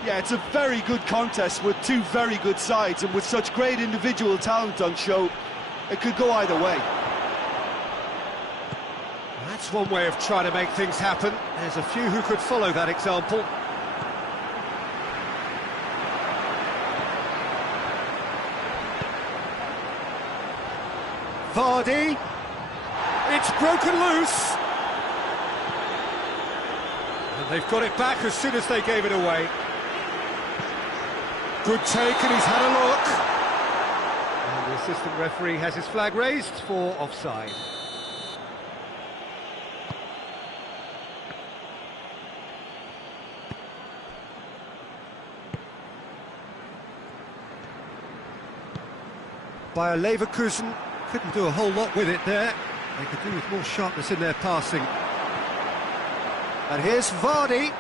Yeah, it's a very good contest with two very good sides, and with such great individual talent on show, it could go either way. That's one way of trying to make things happen. There's a few who could follow that example. Vardy. It's broken loose. And they've got it back as soon as they gave it away. Good take, and he's had a look. And the assistant referee has his flag raised for offside. Bayer Leverkusen couldn't do a whole lot with it there. They could do with more sharpness in their passing. And here's Vardy.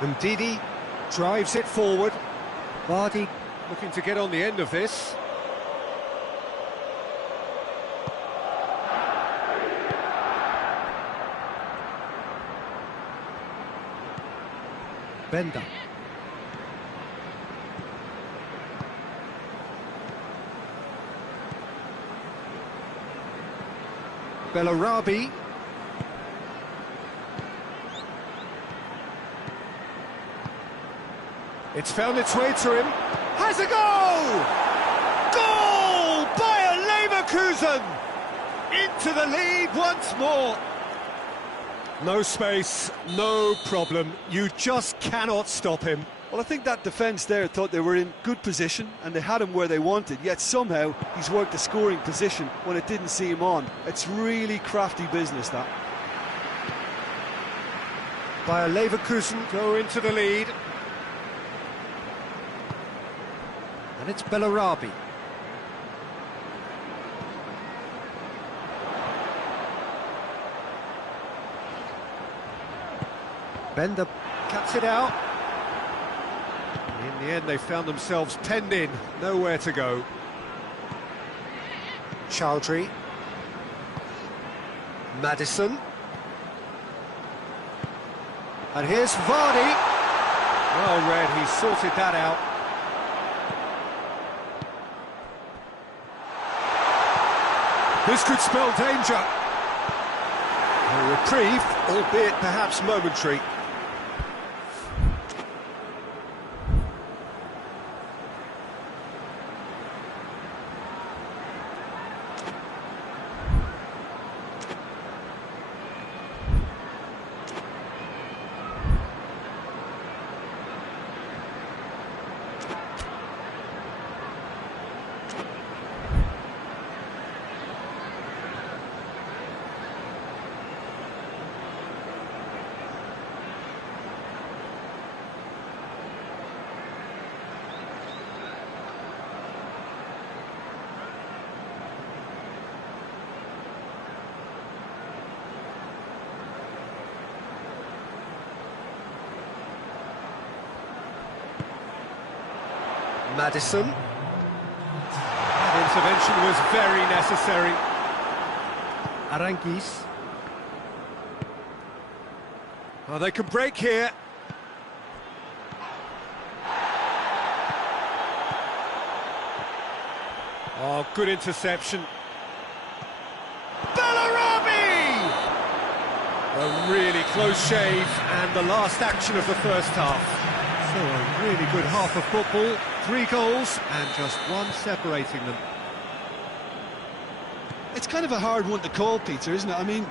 And Didi drives it forward. Vardy looking to get on the end of this. Bender. Bellarabi. It's found its way to him. Has a goal! Goal! Bayer Leverkusen! Into the lead once more. No space, no problem. You just cannot stop him. Well, I think that defence there thought they were in good position and they had him where they wanted, yet somehow he's worked a scoring position when it didn't see him on. It's really crafty business, that. Bayer Leverkusen go into the lead. And it's Bellarabi. Bender cuts it out. In the end, they found themselves penned in, nowhere to go. Chowdhury. Maddison. And here's Vardy. Well read, he sorted that out. This could spell danger. A reprieve, albeit perhaps momentary. Maddison. That intervention was very necessary. Aranguiz. Oh, they can break here. Oh, good interception. Bellarabi! A really close shave, and the last action of the first half. So a really good half of football, 3 goals and just one separating them. It's kind of a hard one to call, Peter, isn't it? I mean,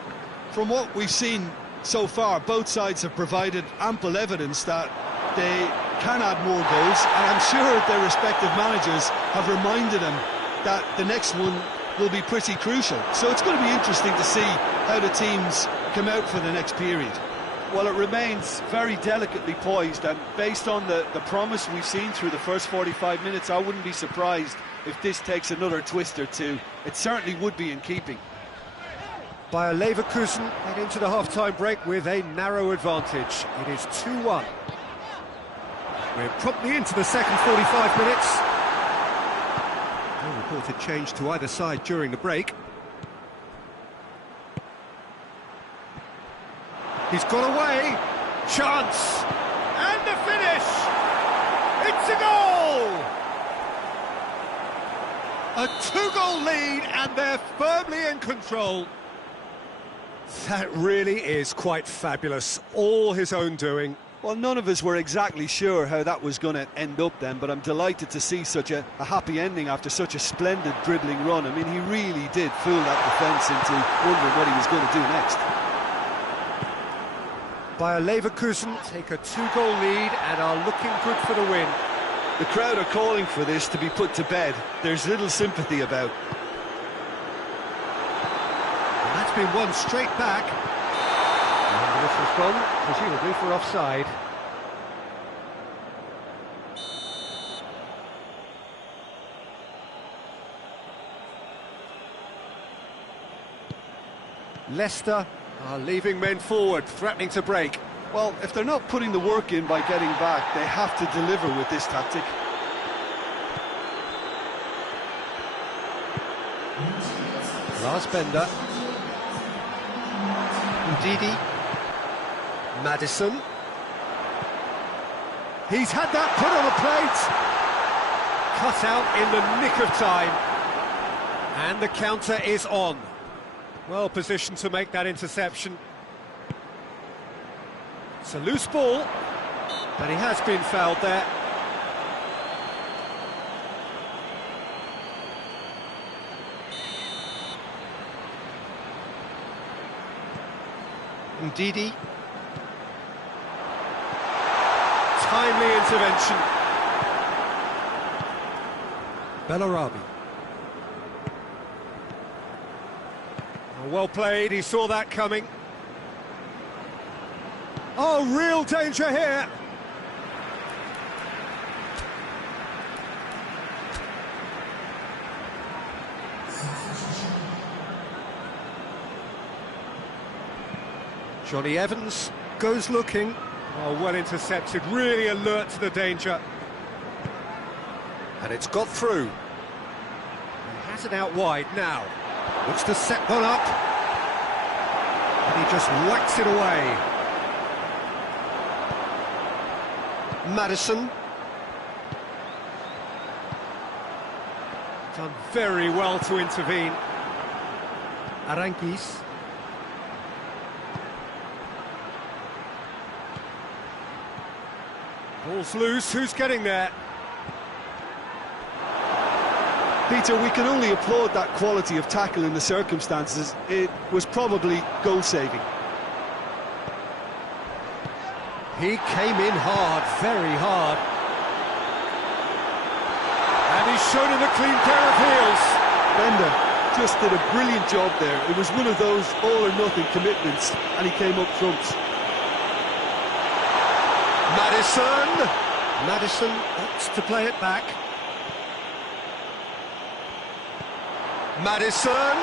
from what we've seen so far, both sides have provided ample evidence that they can add more goals, and I'm sure their respective managers have reminded them that the next one will be pretty crucial. So it's going to be interesting to see how the teams come out for the next period. Well, it remains very delicately poised, and based on the promise we've seen through the first 45 minutes, I wouldn't be surprised if this takes another twist or two. It certainly would be in keeping. Bayer Leverkusen head into the half-time break with a narrow advantage. It is 2-1. We're promptly into the second 45 minutes. No reported change to either side during the break. He's got away. Chance. And the finish. It's a goal. A 2-goal lead, and they're firmly in control. That really is quite fabulous. All his own doing. Well, none of us were exactly sure how that was going to end up then, but I'm delighted to see such a happy ending after such a splendid dribbling run. I mean, he really did fool that defence into wondering what he was going to do next. Bayer Leverkusen take a 2-goal lead and are looking good for the win. The crowd are calling for this to be put to bed. There's little sympathy about. And that's been won straight back. And this has gone, presumably for offside. Leicester are leaving men forward, threatening to break. Well, if they're not putting the work in by getting back, they have to deliver with this tactic. Lars Bender. Ndidi. Maddison. He's had that put on a plate. Cut out in the nick of time. And the counter is on. Well positioned to make that interception. It's a loose ball, but he has been fouled there. Ndidi. Timely intervention. Bellarabi. Oh, well played, he saw that coming. Oh, real danger here. Johnny Evans goes looking. Oh, well intercepted, really alert to the danger. And it's got through. He has it out wide now. Looks to set one up. And he just whacks it away. Maddison. Done very well to intervene. Arankis. Ball's loose, who's getting there? Peter, we can only applaud that quality of tackle in the circumstances. It was probably goal-saving. He came in hard, very hard. And he's shown him a clean pair of heels. Bender just did a brilliant job there. It was one of those all-or-nothing commitments, and he came up trumps. Maddison! Maddison opts to play it back. Maddison!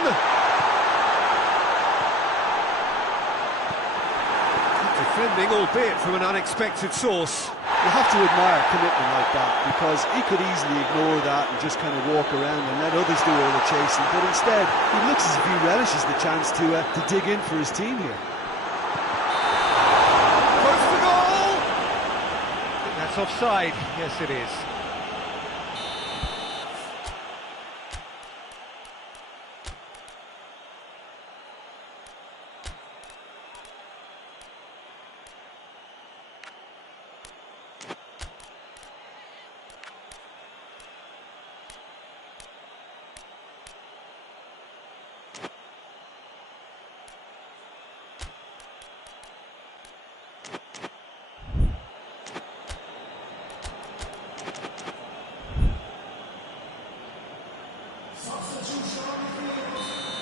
Good defending, albeit from an unexpected source. You have to admire commitment like that, because he could easily ignore that and just kind of walk around and let others do all the chasing, but instead he looks as if he relishes the chance to dig in for his team here. Goes for goal! I think that's offside. Yes, it is.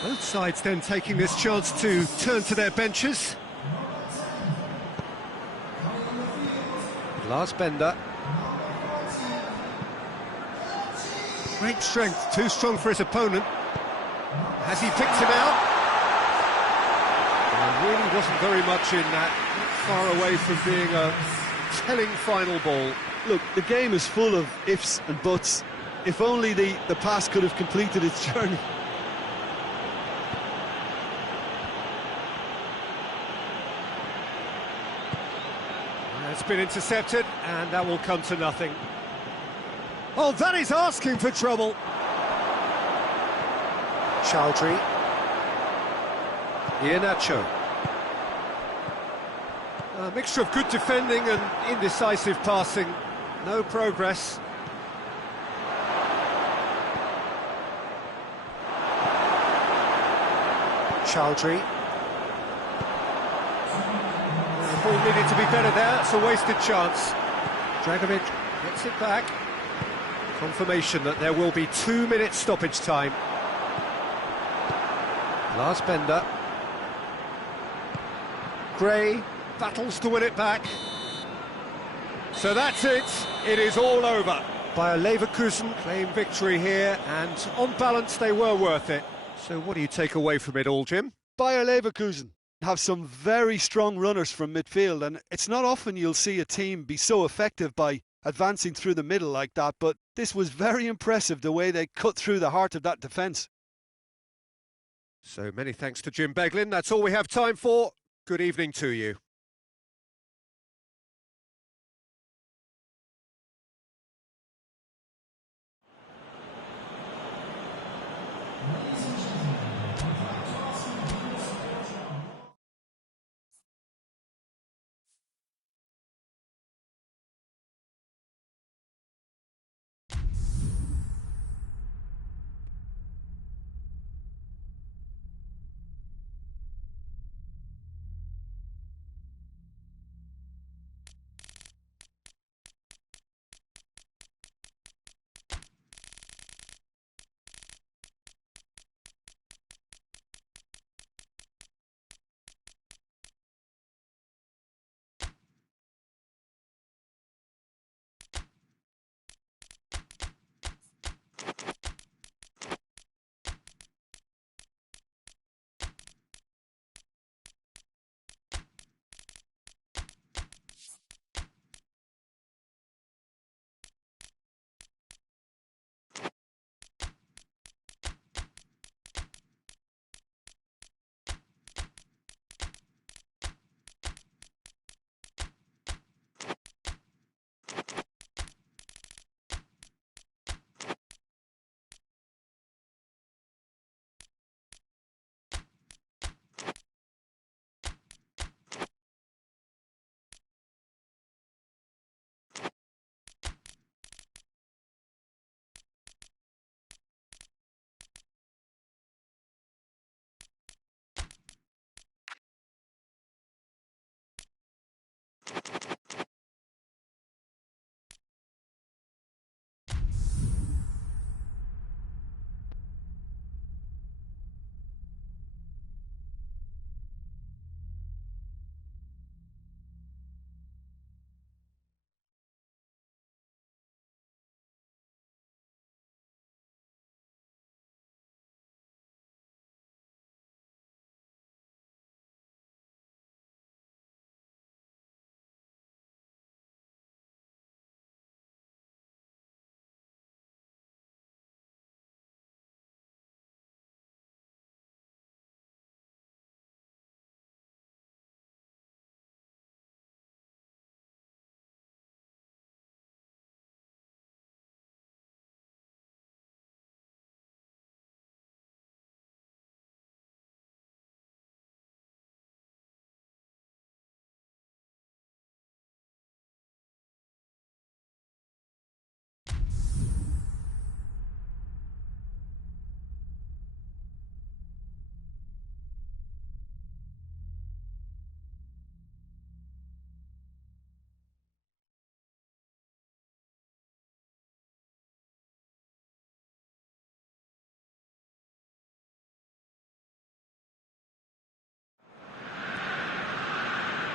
Both sides then taking this chance to turn to their benches. Lars Bender. Great strength, too strong for his opponent. Has he picked him out? Well, really wasn't very much in that, not far away from being a telling final ball. Look, the game is full of ifs and buts. If only the pass could have completed its journey. It's been intercepted, and that will come to nothing. Oh, that is asking for trouble. Chowdhury. Iheanacho. A mixture of good defending and indecisive passing. No progress. Chowdhury. The ball needed to be better there, it's a wasted chance. Dragovic gets it back. Confirmation that there will be 2 minutes stoppage time. Lars Bender. Gray battles to win it back. So that's it, it is all over. Bayer Leverkusen claim victory here, and on balance they were worth it. So what do you take away from it all, Jim? Bayer Leverkusen have some very strong runners from midfield, and it's not often you'll see a team be so effective by advancing through the middle like that, but this was very impressive the way they cut through the heart of that defence. So many thanks to Jim Beglin. That's all we have time for. Good evening to you.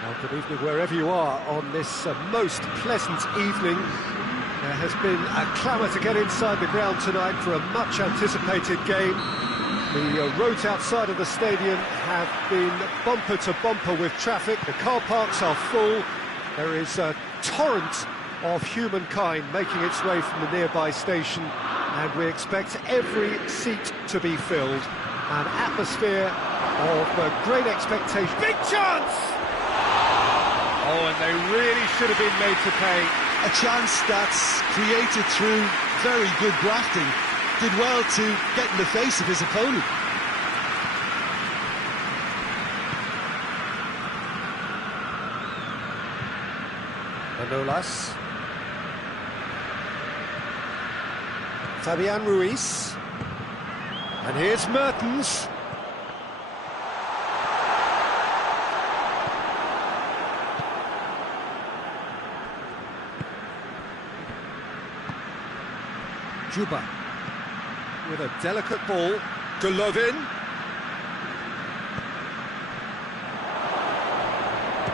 Well, good evening wherever you are on this most pleasant evening. There has been a clamour to get inside the ground tonight for a much-anticipated game. The roads outside of the stadium have been bumper to bumper with traffic. The car parks are full. There is a torrent of humankind making its way from the nearby station, and we expect every seat to be filled. An atmosphere of great expectation. Big chance! Oh, and they really should have been made to pay. A chance that's created through very good grafting. Did well to get in the face of his opponent. Manolas. Fabian Ruiz. And here's Mertens. Juba with a delicate ball. Golovin.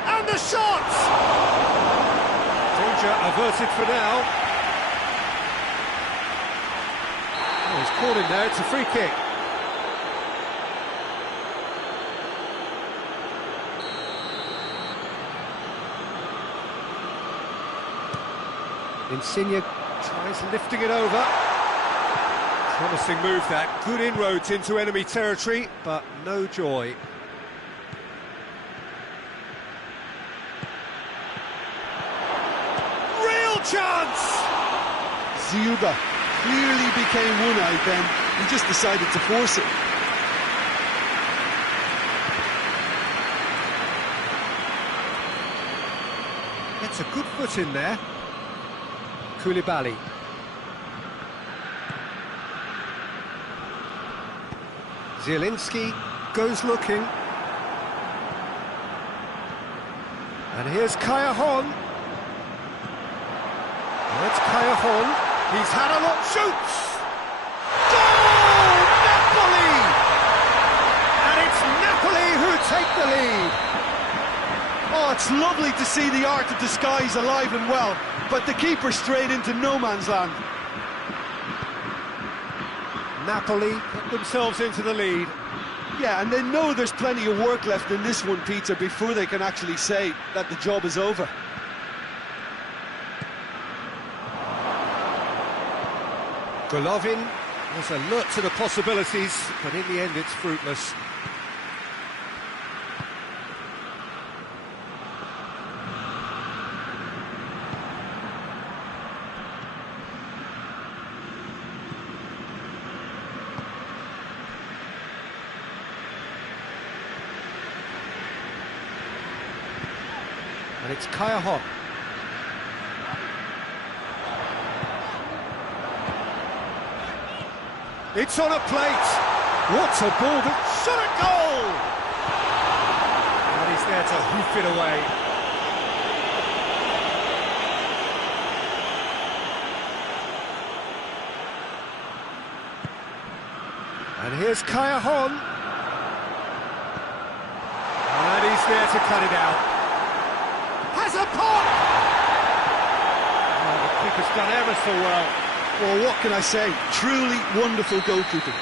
And the shot! Danger averted for now. Oh, he's caught in there, it's a free kick. Insigne tries lifting it over. Promising move that, good inroads into enemy territory, but no joy. Real chance! Dixuha clearly became one-eyed then. He just decided to force it. Gets a good foot in there. Koulibaly. Zielinski goes looking. And here's Callejon. It's Callejon. He's had a look, shoots! Goal! Napoli! And it's Napoli who take the lead. Oh, it's lovely to see the art of disguise alive and well, but the keeper straight into no man's land. Napoli put themselves into the lead. Yeah, and they know there's plenty of work left in this one, Peter, before they can actually say that the job is over. Golovin was alert to the possibilities, but in the end it's fruitless. And it's Callejon. It's on a plate. What a ball, but shot a goal! And he's there to hoof it away. And here's Callejon. And he's there to cut it out. Has a pop! Oh, the keeper's done ever so well. Well, what can I say? Truly wonderful goalkeeping.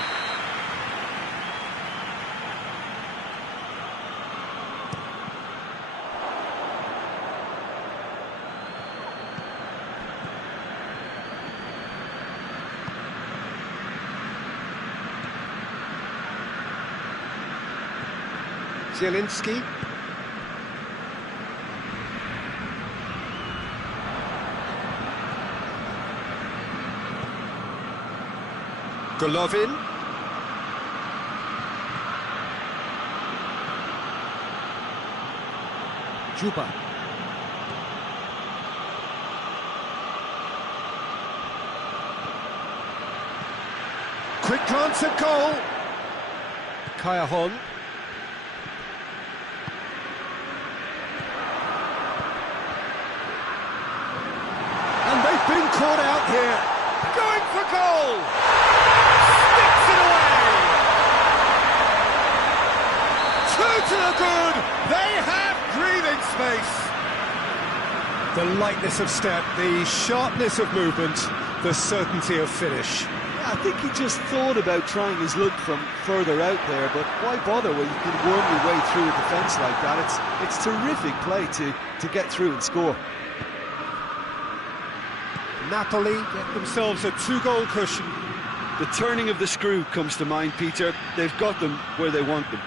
Zielinski. Golovin. Juba. Quick glance at goal. Callejon. And they've been caught out here. Going for goal. Sticks it away. Two to the good. They have breathing space. The lightness of step, the sharpness of movement, the certainty of finish. Yeah, I think he just thought about trying his luck from further out there, but why bother when you can worm your way through a defence like that? It's terrific play to get through and score. Napoli get themselves a 2-goal cushion. The turning of the screw comes to mind, Peter. They've got them where they want them.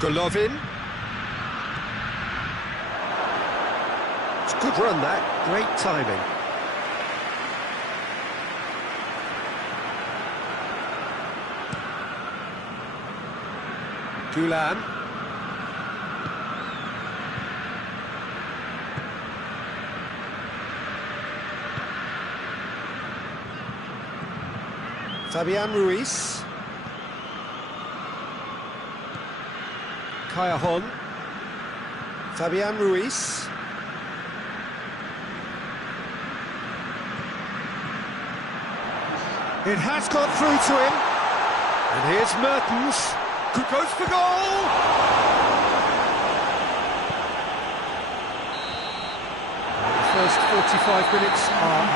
Golovin. It's a good run, that. Great timing. Gulan. Fabian Ruiz. Callejon. Fabian Ruiz. It has got through to him. And here's Mertens. Goes for goal! The first 45 minutes are up.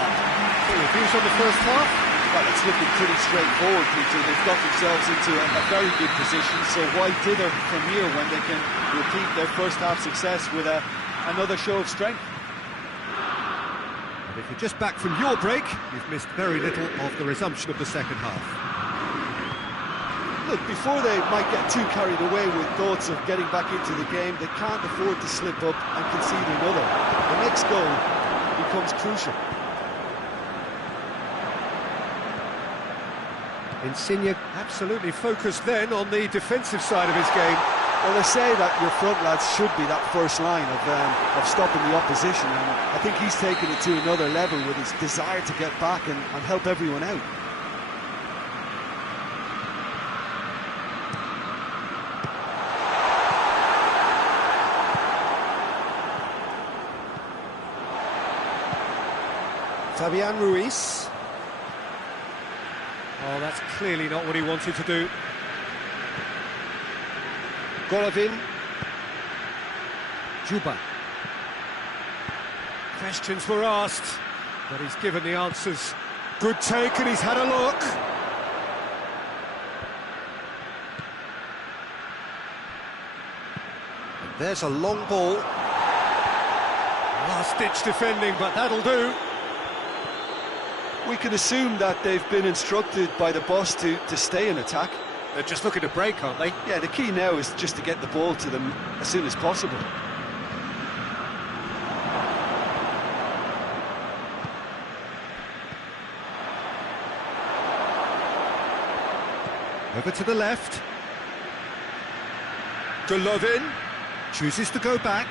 Any views on the first half? Well, it's looking pretty straightforward, Peter. They've got themselves into a very good position, so why dither from here when they can repeat their first half success with another show of strength? And if you're just back from your break, you've missed very little of the resumption of the second half. Look, before they might get too carried away with thoughts of getting back into the game, they can't afford to slip up and concede another. The next goal becomes crucial. Insigne absolutely focused then on the defensive side of his game. Well, they say that your front lads should be that first line of stopping the opposition, and I think he's taken it to another level with his desire to get back and help everyone out. Fabian Ruiz. Oh, that's clearly not what he wanted to do. Golovin. Juba. Questions were asked, but he's given the answers. Good take, and he's had a look. And there's a long ball. Last-ditch defending, but that'll do. We can assume that they've been instructed by the boss to stay in attack. They're just looking to break, aren't they? Yeah, the key now is just to get the ball to them as soon as possible. Over to the left. Golovin chooses to go back.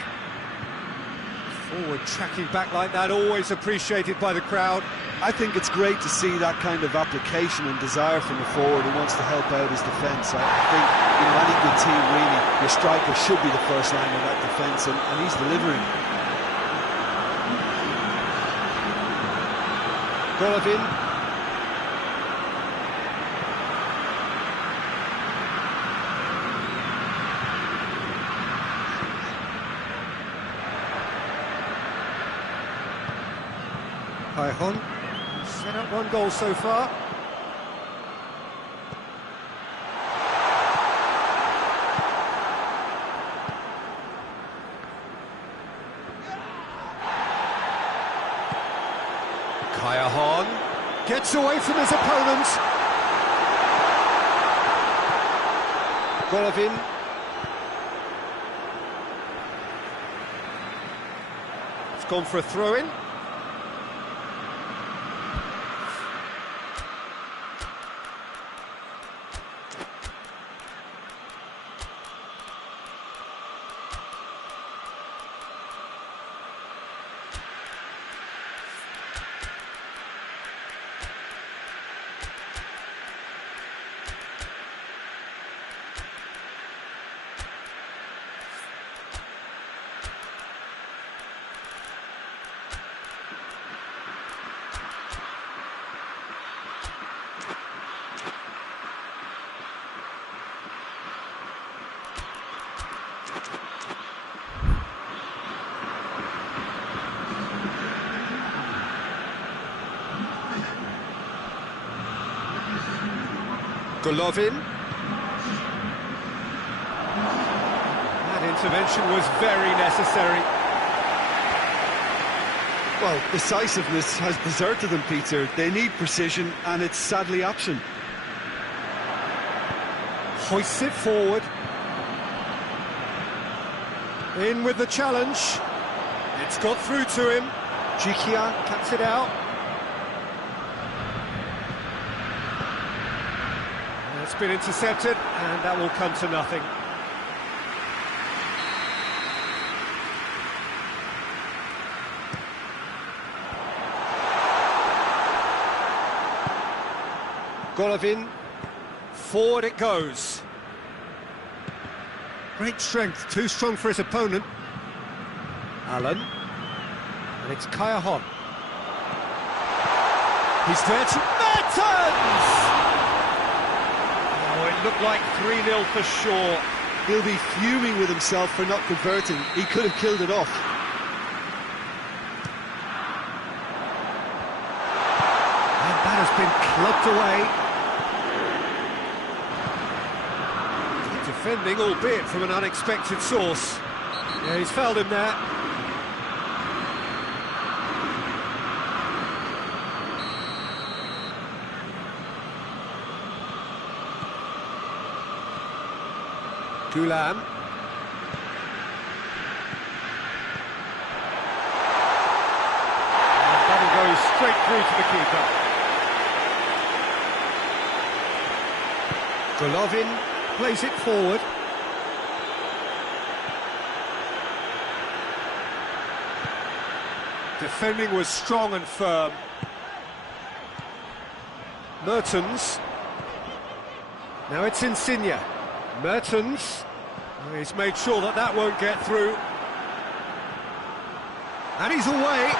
Forward tracking back like that, always appreciated by the crowd. I think it's great to see that kind of application and desire from a forward who wants to help out his defence. I think in any good team, really, your striker should be the first line of that defence, and he's delivering. Golovin. Callejon. Set up one goal so far. Callejon gets away from his opponent. Golovin. It's gone for a throw-in. Golovin. That intervention was very necessary. Well, decisiveness has deserted them, Peter. They need precision, and it's sadly absent. Hoists it forward. In with the challenge. It's got through to him. Dixuha cuts it out. It's been intercepted, and that will come to nothing. Golovin, forward it goes. Great strength, too strong for his opponent. Allen, and it's Kayahon. He's there to Mertens! Oh, it looked like 3-0 for sure. He'll be fuming with himself for not converting. He could have killed it off. And that has been clubbed away. Defending, albeit from an unexpected source. Yeah, he's fouled him there. Gulam. And that'll go straight through to the keeper. Golovin plays it forward. Defending was strong and firm. Mertens. Now it's Insigne. Mertens. He's made sure that that won't get through. And he's away.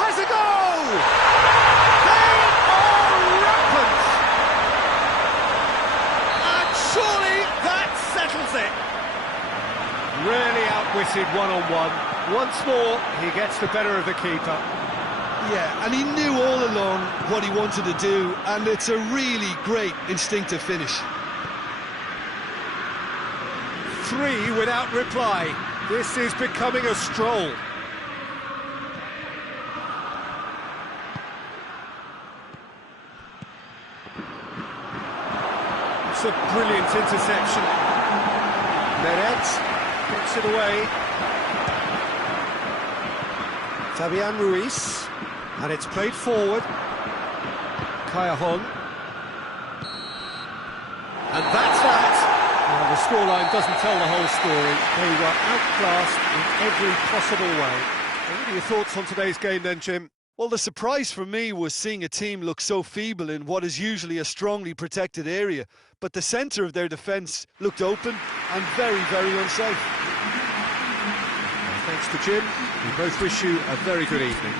Has a goal! They are rampant! And surely that settles it. Really outwitted one-on-one. Once more, he gets the better of the keeper. Yeah, and he knew all along what he wanted to do, and it's a really great instinctive finish. 3 without reply. This is becoming a stroll. It's a brilliant interception. Meret puts it away. Fabian Ruiz, and it's played forward. Kayahon. And that's that. Well, the scoreline doesn't tell the whole story. They were outclassed in every possible way. What are your thoughts on today's game then, Jim? Well, the surprise for me was seeing a team look so feeble in what is usually a strongly protected area. But the centre of their defence looked open and very, very unsafe. Thanks to Jim. We both wish you a very good evening.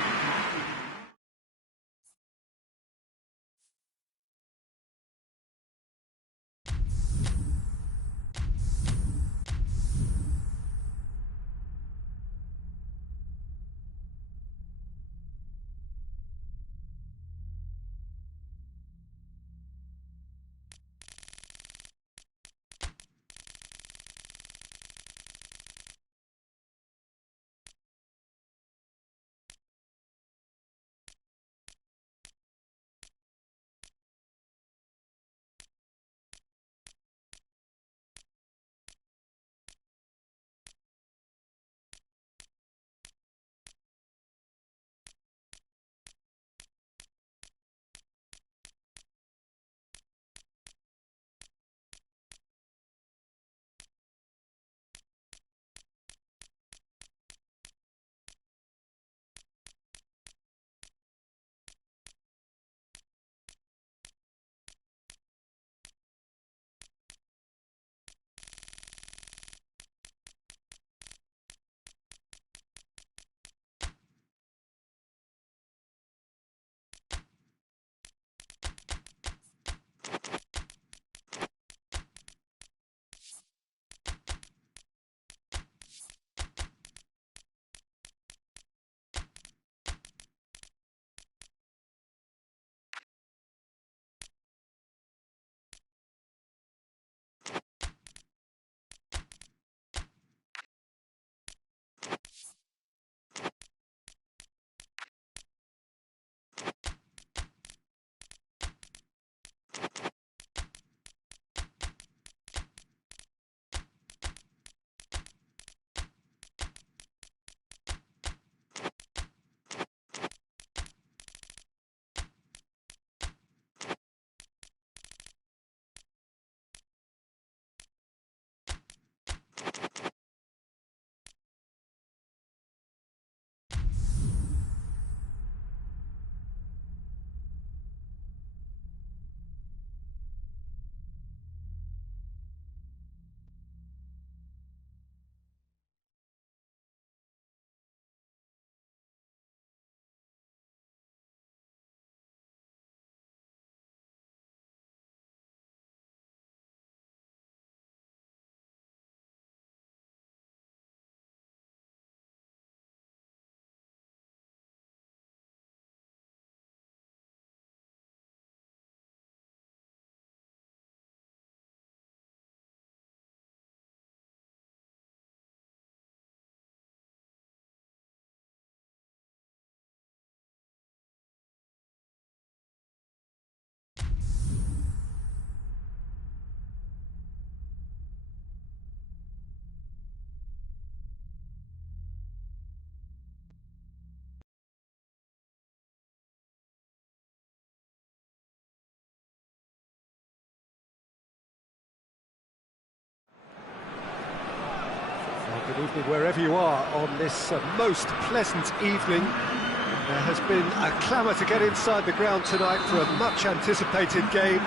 Good evening wherever you are on this most pleasant evening. There has been a clamour to get inside the ground tonight for a much-anticipated game.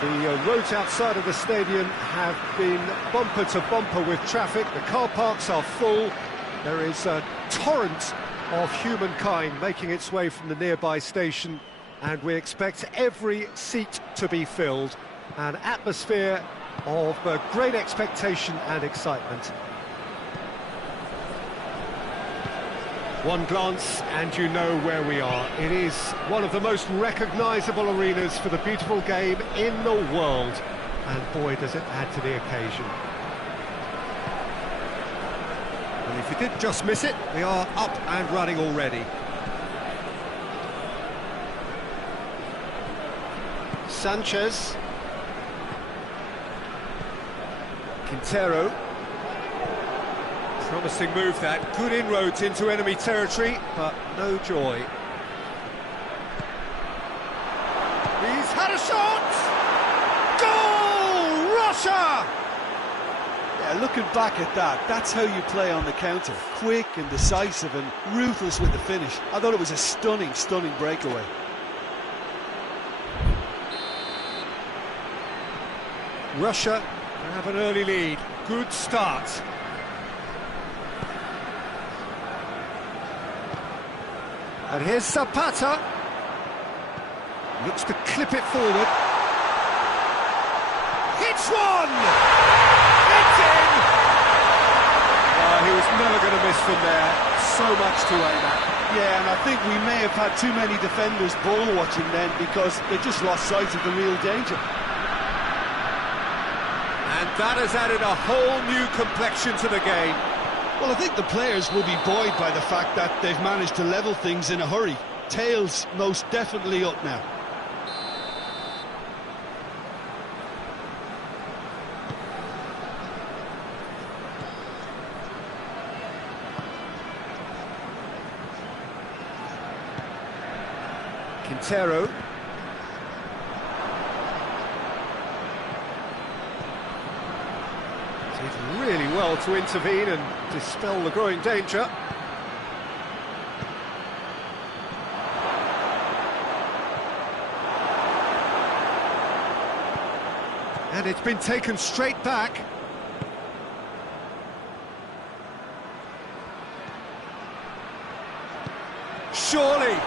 The roads outside of the stadium have been bumper to bumper with traffic. The car parks are full. There is a torrent of humankind making its way from the nearby station, and we expect every seat to be filled. An atmosphere of great expectation and excitement. One glance and you know where we are. It is one of the most recognisable arenas for the beautiful game in the world, and boy does it add to the occasion. And if you did just miss it, we are up and running already. Sanchez. Quintero. Promising move that, good inroads into enemy territory, but no joy. He's had a shot! Goal! Russia! Yeah, looking back at that, that's how you play on the counter. Quick and decisive and ruthless with the finish. I thought it was a stunning, stunning breakaway. Russia have an early lead. Good start. And here's Zapata. Looks to clip it forward. Hits one! It's in! He was never going to miss from there. So much to aim at. Yeah, and I think we may have had too many defenders ball watching then, because they just lost sight of the real danger. And that has added a whole new complexion to the game. Well, I think the players will be buoyed by the fact that they've managed to level things in a hurry. Tails most definitely up now. Quintero. Did really well to intervene and dispel the growing danger. And it's been taken straight back. Surely.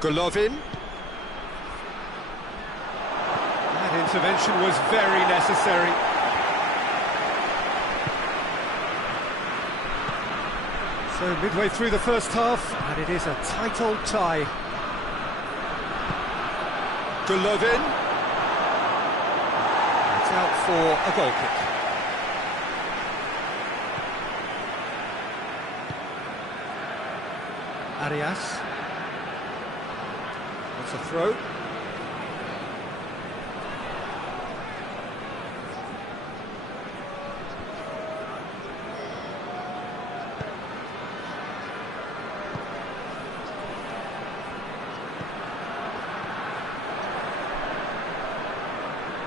Golovin. That intervention was very necessary. So midway through the first half, and it is a tight old tie. Golovin. It's out for a goal kick. Arias. That's a throw.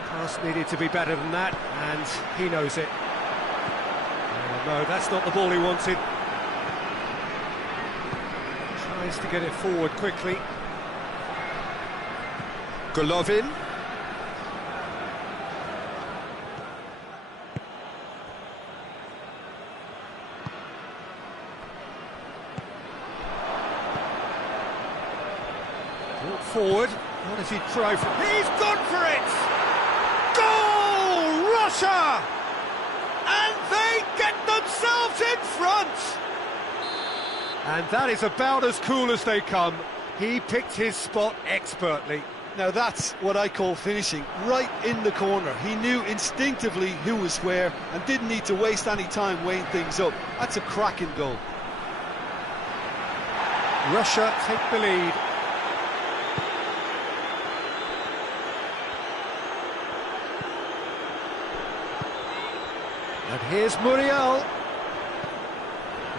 Pass needed to be better than that, and he knows it. Oh, no, that's not the ball he wanted. Tries to get it forward quickly. Golovin. Brought forward. What does he try for? He's gone for it! Goal! Russia! And they get themselves in front! And that is about as cool as they come. He picked his spot expertly. Now that's what I call finishing, right in the corner. He knew instinctively who was where and didn't need to waste any time weighing things up. That's a cracking goal. Russia take the lead. And here's Muriel.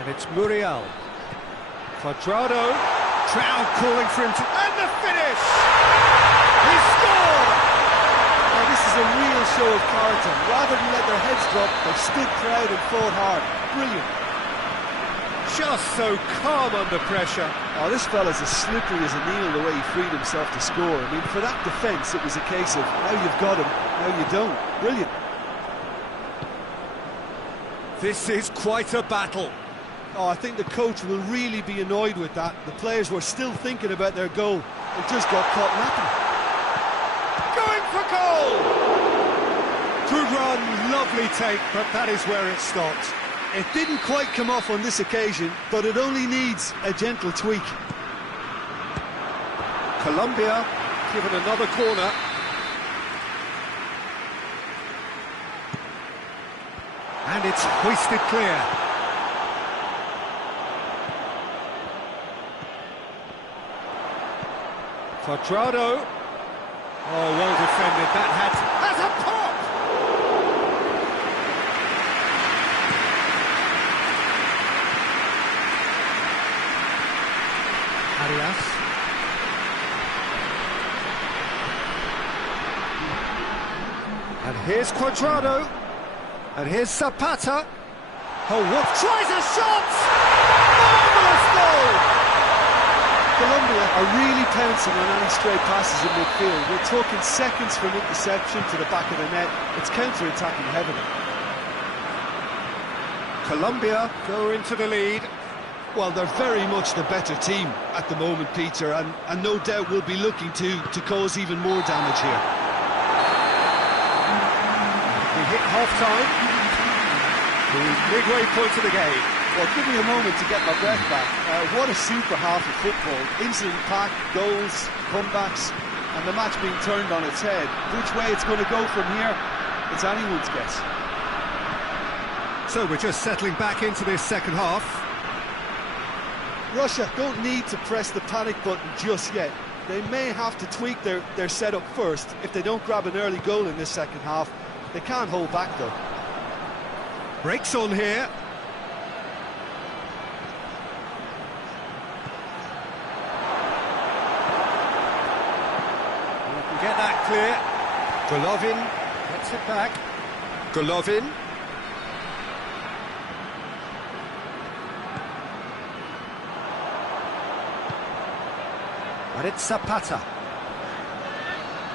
And it's Muriel. Quadrado. Crowd calling for him to... And the finish! He scored! Now, this is a real show of character. Rather than let their heads drop, they've stood proud and fought hard. Brilliant. Just so calm under pressure. Oh, this fella's as slippery as a needle the way he freed himself to score. I mean, for that defence, it was a case of now you've got him, now you don't. Brilliant. This is quite a battle. Oh, I think the coach will really be annoyed with that. The players were still thinking about their goal. They just got caught napping. Going for goal! Good run, lovely take, but that is where it stopped. It didn't quite come off on this occasion, but it only needs a gentle tweak. Colombia given another corner. And it's hoisted clear. Quadrado. Oh, well defended. That has a pop! Arias. And here's Quadrado. And here's Zapata. Oh, what? Tries a shot! Marvellous goal! Colombia are really pouncing on any stray passes in midfield. We're talking seconds from interception to the back of the net. It's counter-attacking heavily. Colombia go into the lead. Well, they're very much the better team at the moment, Peter, and no doubt will be looking to cause even more damage here. We hit half-time, the midway point of the game. Well, give me a moment to get my breath back. What a super half of football. Incident-packed, goals, comebacks, and the match being turned on its head. Which way it's going to go from here, it's anyone's guess. So we're just settling back into this second half. Russia don't need to press the panic button just yet. They may have to tweak their setup first. If they don't grab an early goal in this second half, they can't hold back though. Breaks on here. We can get that clear. Golovin gets it back. Golovin. And it's Zapata.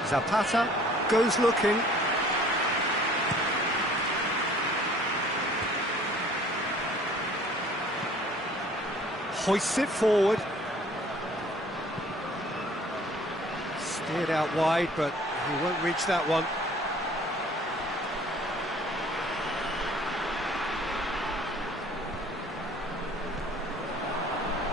Zapata goes looking. Hoists it forward. Steered out wide, but he won't reach that one.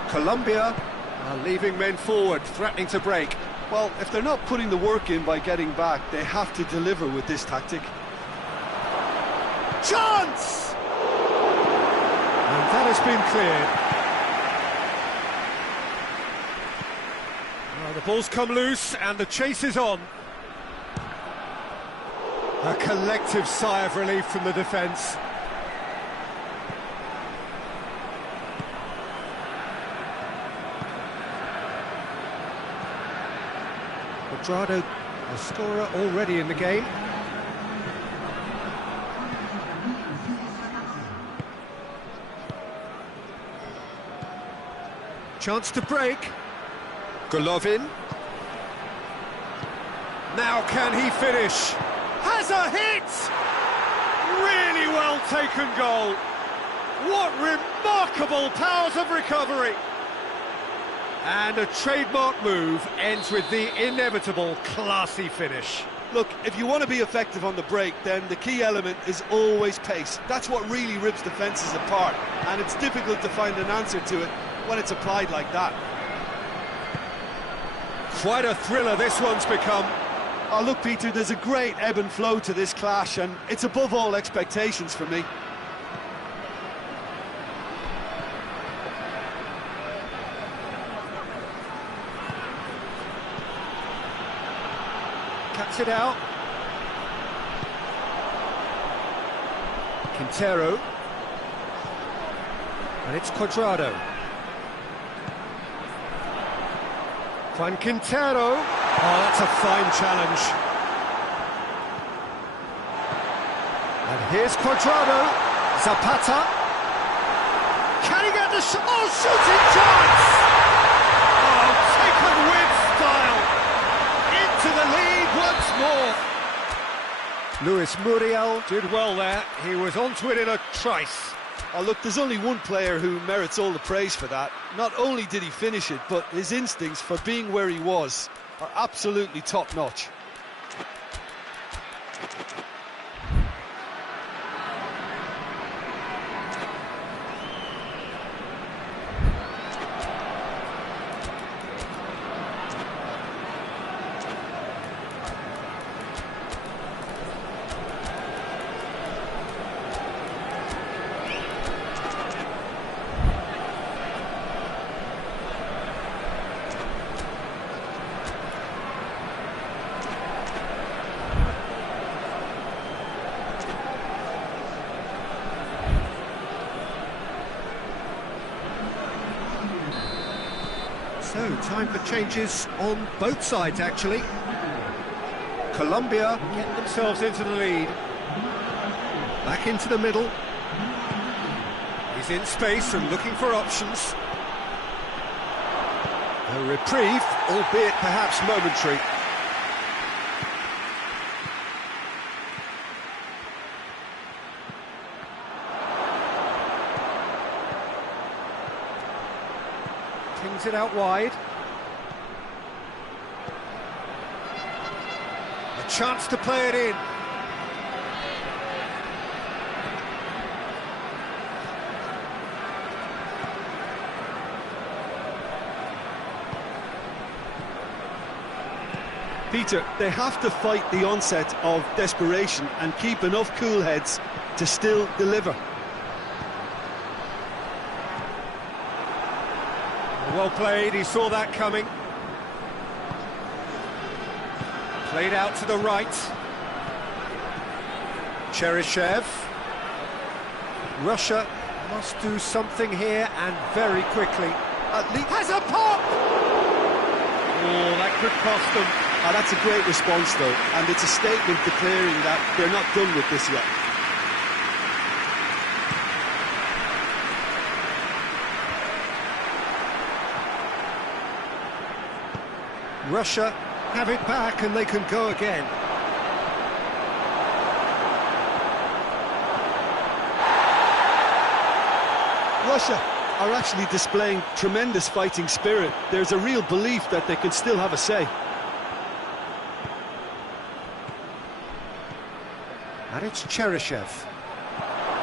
Colombia are leaving men forward, threatening to break. Well, if they're not putting the work in by getting back, they have to deliver with this tactic. Chance! And that has been cleared. Well, the ball's come loose and the chase is on. A collective sigh of relief from the defence. Quadrado, a scorer already in the game. Chance to break. Golovin. Now can he finish? Has a hit! Really well taken goal. What remarkable powers of recovery. And a trademark move ends with the inevitable classy finish. Look, if you want to be effective on the break, then the key element is always pace. That's what really rips defences apart, and it's difficult to find an answer to it when it's applied like that. Quite a thriller this one's become. Oh, look, Peter, there's a great ebb and flow to this clash, and it's above all expectations for me. Cuts it out. Quintero. And it's Cuadrado. Juan Quintero. Oh, that's a fine challenge. And here's Cuadrado. Zapata. Can he get the shot? Oh, shooting chance! Oh, taken with style. Into the lead once more. Luis Muriel did well there. He was onto it in a trice. Oh, look, there's only one player who merits all the praise for that. Not only did he finish it, but his instincts for being where he was are absolutely top-notch. So, time for changes on both sides, actually. Colombia get themselves into the lead. Back into the middle. He's in space and looking for options. A reprieve, albeit perhaps momentary. Kings it out wide. A chance to play it in. Peter, they have to fight the onset of desperation and keep enough cool heads to still deliver. Well played, he saw that coming. Played out to the right. Cheryshev. Russia must do something here, and very quickly. At least has a pop! Oh, that could cost them. Oh, that's a great response, though, and it's a statement declaring that they're not done with this yet. Russia have it back and they can go again. Russia are actually displaying tremendous fighting spirit. There's a real belief that they can still have a say. And it's Cheryshev.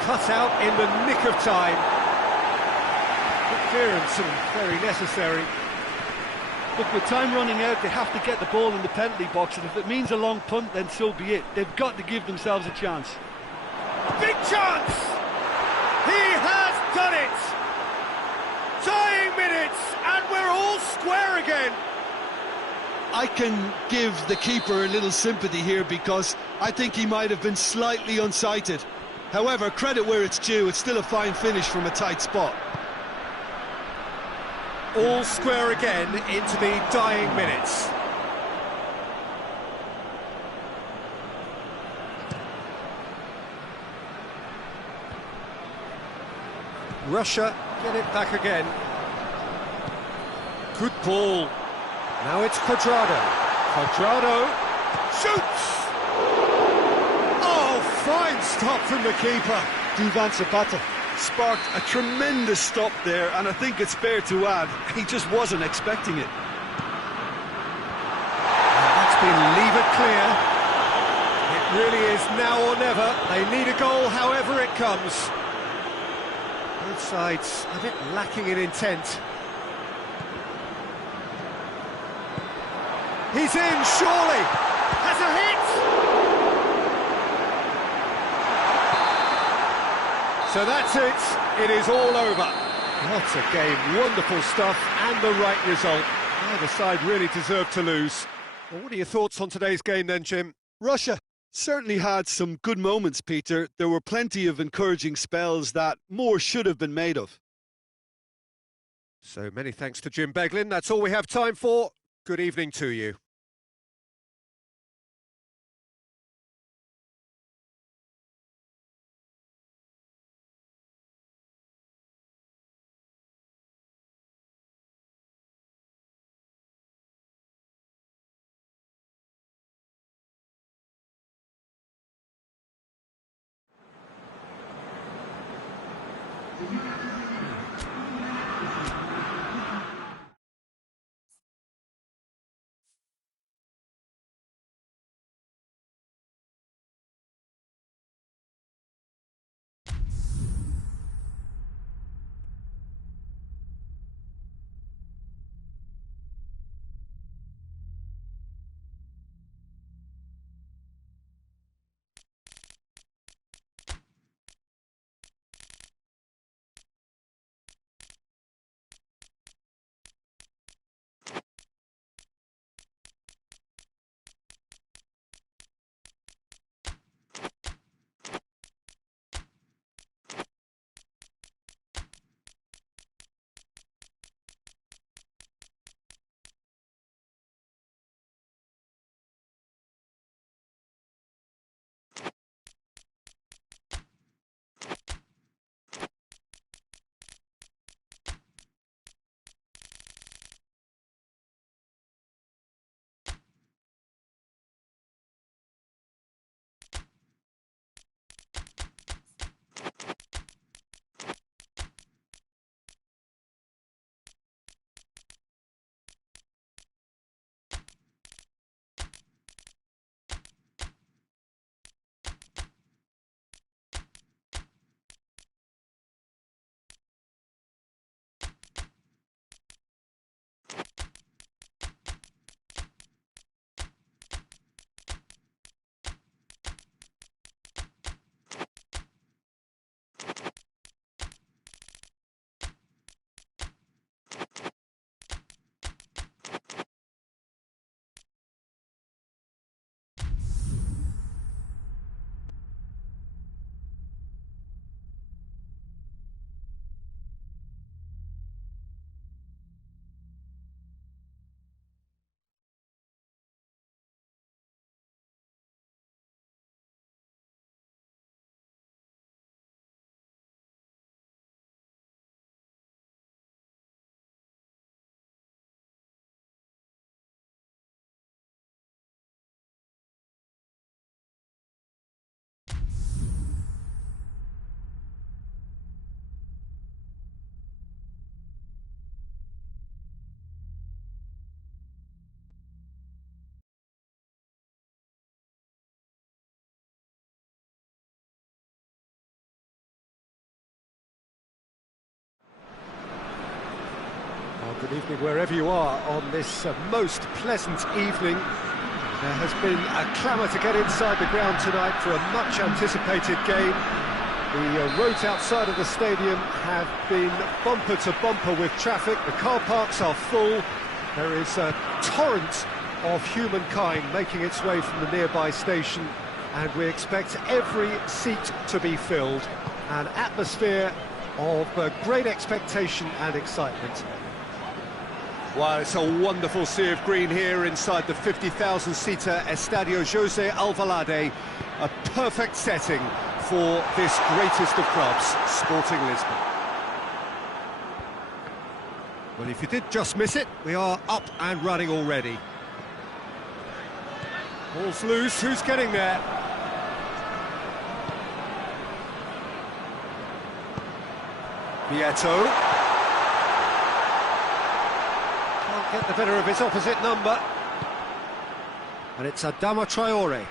Cut out in the nick of time. Good clearance and very necessary. Look, with time running out, they have to get the ball in the penalty box, and if it means a long punt, then so be it. They've got to give themselves a chance. Big chance! He has done it! Dying minutes, and we're all square again! I can give the keeper a little sympathy here because I think he might have been slightly unsighted. However, credit where it's due, it's still a fine finish from a tight spot. All square again into the dying minutes. Russia get it back again. Good ball. Now it's Cuadrado. Cuadrado shoots! Oh, fine stop from the keeper. Duvan Zapata sparked a tremendous stop there, and I think it's fair to add, he just wasn't expecting it. That's been leave it clear. It really is now or never. They need a goal however it comes. Both sides a bit lacking in intent. He's in, surely! Has a hit! So that's it, it is all over. What a game, wonderful stuff, and the right result. Neither side really deserved to lose. Well, what are your thoughts on today's game then, Jim? Russia Certainly had some good moments, Peter. There were plenty of encouraging spells that more should have been made of. So many thanks to Jim Beglin. That's all we have time for. Good evening to you. Well, good evening wherever you are on this most pleasant evening. There has been a clamour to get inside the ground tonight for a much anticipated game. The roads outside of the stadium have been bumper to bumper with traffic. The car parks are full. There is a torrent of humankind making its way from the nearby station, and we expect every seat to be filled. An atmosphere of great expectation and excitement. Well, it's a wonderful sea of green here inside the 50,000-seater Estadio José Alvalade. A perfect setting for this greatest of clubs, Sporting Lisbon. Well, if you did just miss it, we are up and running already. Ball's loose, who's getting there? Vieto. Can't get the better of his opposite number. And it's Adama Traore.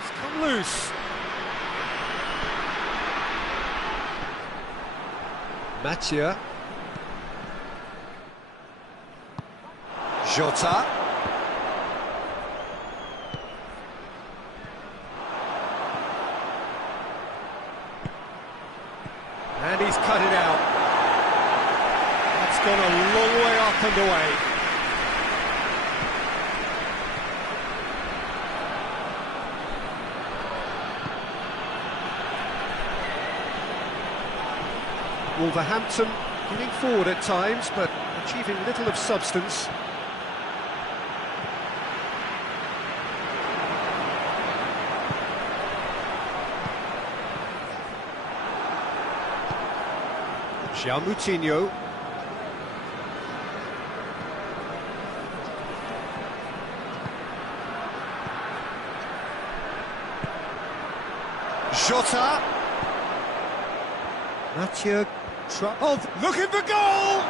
He's come loose. Mathieu. Jota. And he's cut it out. That's gone a long way up and away. Wolverhampton getting forward at times, but achieving little of substance. Moutinho. Jota. Mathieu. Looking for goal!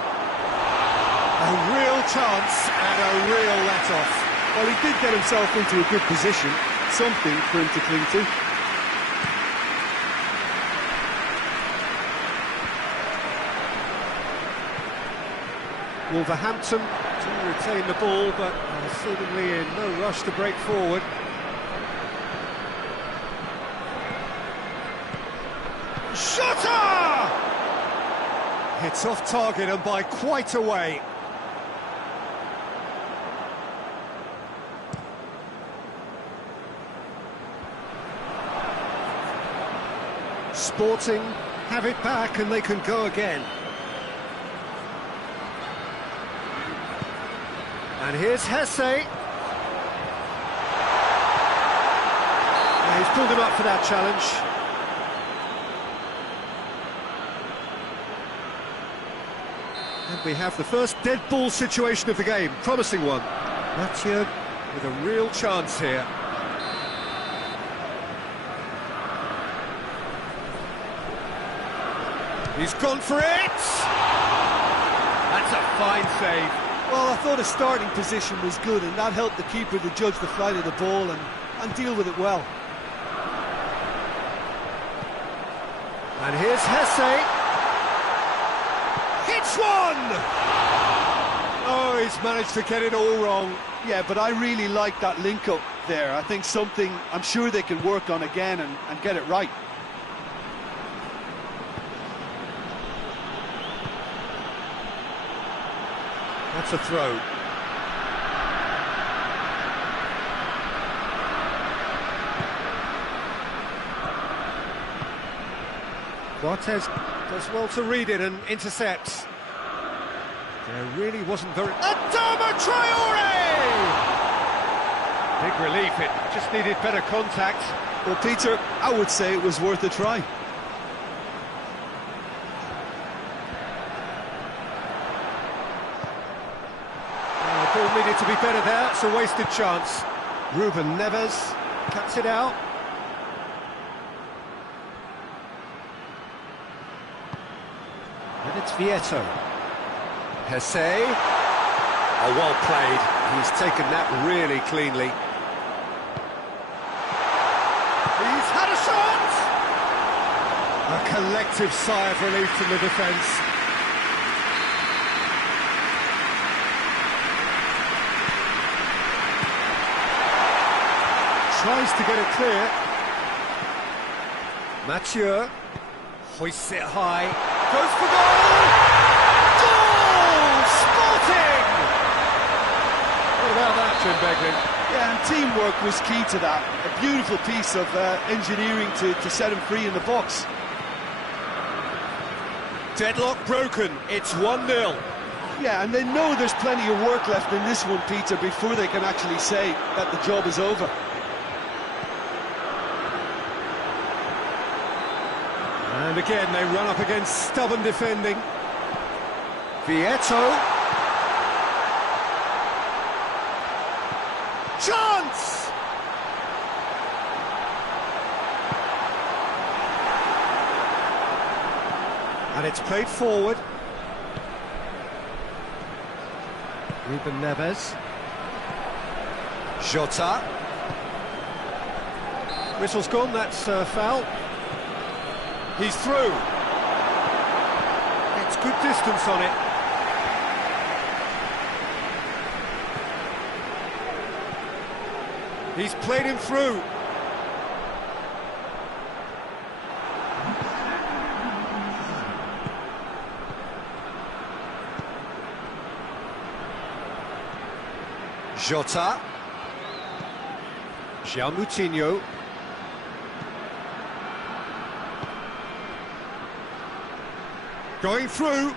A real chance and a real let-off. Well, he did get himself into a good position, something for him to cling to. Wolverhampton to retain the ball, but seemingly in no rush to break forward. Shutter! It's off target and by quite a way. Sporting have it back and they can go again. And here's Hesse. Yeah, he's pulled him up for that challenge. And we have the first dead ball situation of the game. Promising one. Mathieu with a real chance here. He's gone for it! That's a fine save. Well, I thought his starting position was good, and that helped the keeper to judge the flight of the ball and deal with it well. And here's Hesse. Hits one! Oh, he's managed to get it all wrong. Yeah, but I really like that link-up there. I think something I'm sure they can work on again and get it right. That's a throw. Cortez does well to read it and intercepts. There really wasn't very... Adama Traore! Big relief, it just needed better contact. Well, Peter, I would say it was worth a try. The ball needed to be better there, it's a wasted chance. Ruben Neves cuts it out. And it's Vieto. Hesse. Oh, well played. He's taken that really cleanly. He's had a shot! A collective sigh of relief from the defence. Tries to get it clear. Mathieu hoists it high. Goes for goal! Sporting! What about that, Jim Beglin? Yeah, and teamwork was key to that. A beautiful piece of engineering to set him free in the box. Deadlock broken, it's 1-0. Yeah, and they know there's plenty of work left in this one, Peter, before they can actually say that the job is over. And again, they run up against stubborn defending. Vieto. Chance! And it's played forward. Ruben Neves. Jota. Whistle's gone, that's foul. He's through. It's good distance on it. He's played him through. Jota. Moutinho. Going through.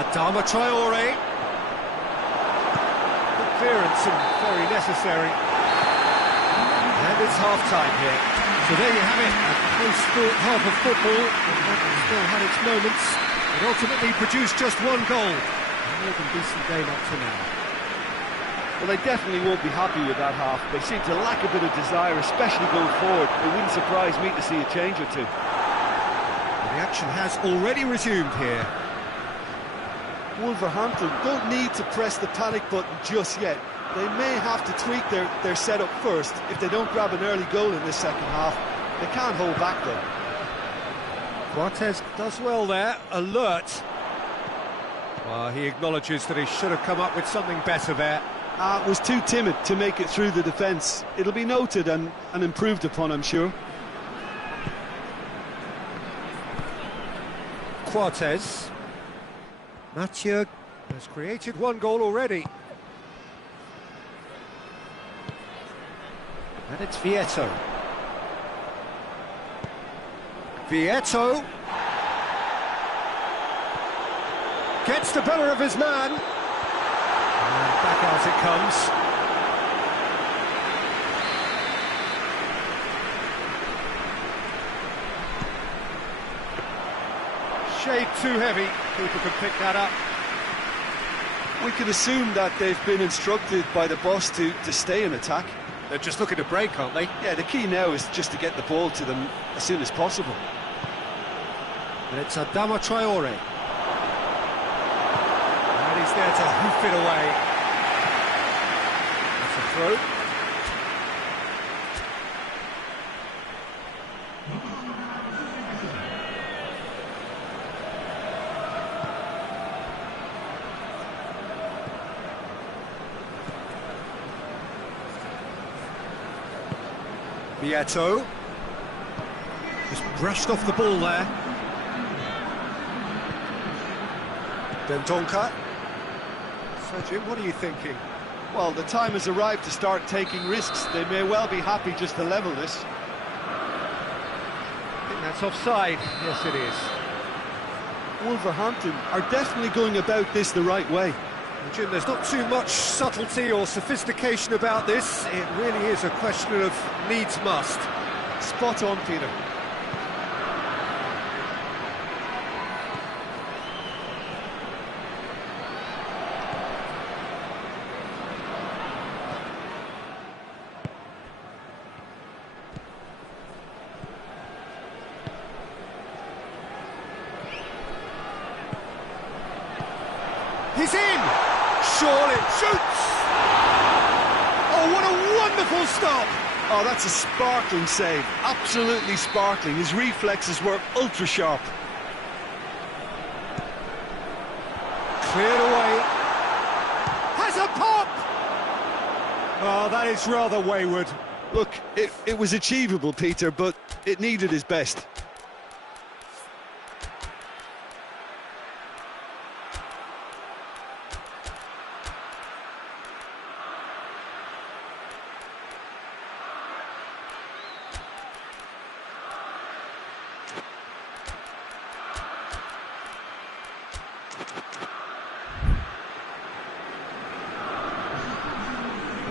Adama Traore. Good clearance and very necessary. And it's half-time here. So there you have it, a close-fought half of football, and that still had its moments. It ultimately produced just one goal. A more than decent game up to now. Well, they definitely won't be happy with that half. They seem to lack a bit of desire, especially going forward. It wouldn't surprise me to see a change or two. The action has already resumed here. Wolverhampton don't need to press the panic button just yet. They may have to tweak their setup first if they don't grab an early goal in this second half. They can't hold back though. Cortez does well there, alert. Well, he acknowledges that he should have come up with something better there. Was too timid to make it through the defence. It'll be noted and improved upon, I'm sure. Cortez. Mathieu has created one goal already. And it's Vieto. Vieto gets the better of his man. And back out it comes. Shade too heavy. Keeper can pick that up. We can assume that they've been instructed by the boss to stay in attack. They're just looking to break, aren't they? Yeah, the key now is just to get the ball to them as soon as possible. And it's Adama Traore. And he's there to hoof it away. That's a throw. Vieto. Just brushed off the ball there. Dendonka. So Jim, what are you thinking? Well, the time has arrived to start taking risks. They may well be happy just to level this. I think that's offside. Yes, it is. Wolverhampton are definitely going about this the right way. Well, Jim, there's not too much subtlety or sophistication about this. It really is a question of needs must. Spot on, Peter. He's in! Surely shoots! Oh, what a wonderful stop! Oh, that's a sparkling save. Absolutely sparkling. His reflexes were ultra sharp. Cleared away. Has a pop! Oh, that is rather wayward. Look, it was achievable, Peter, but it needed his best.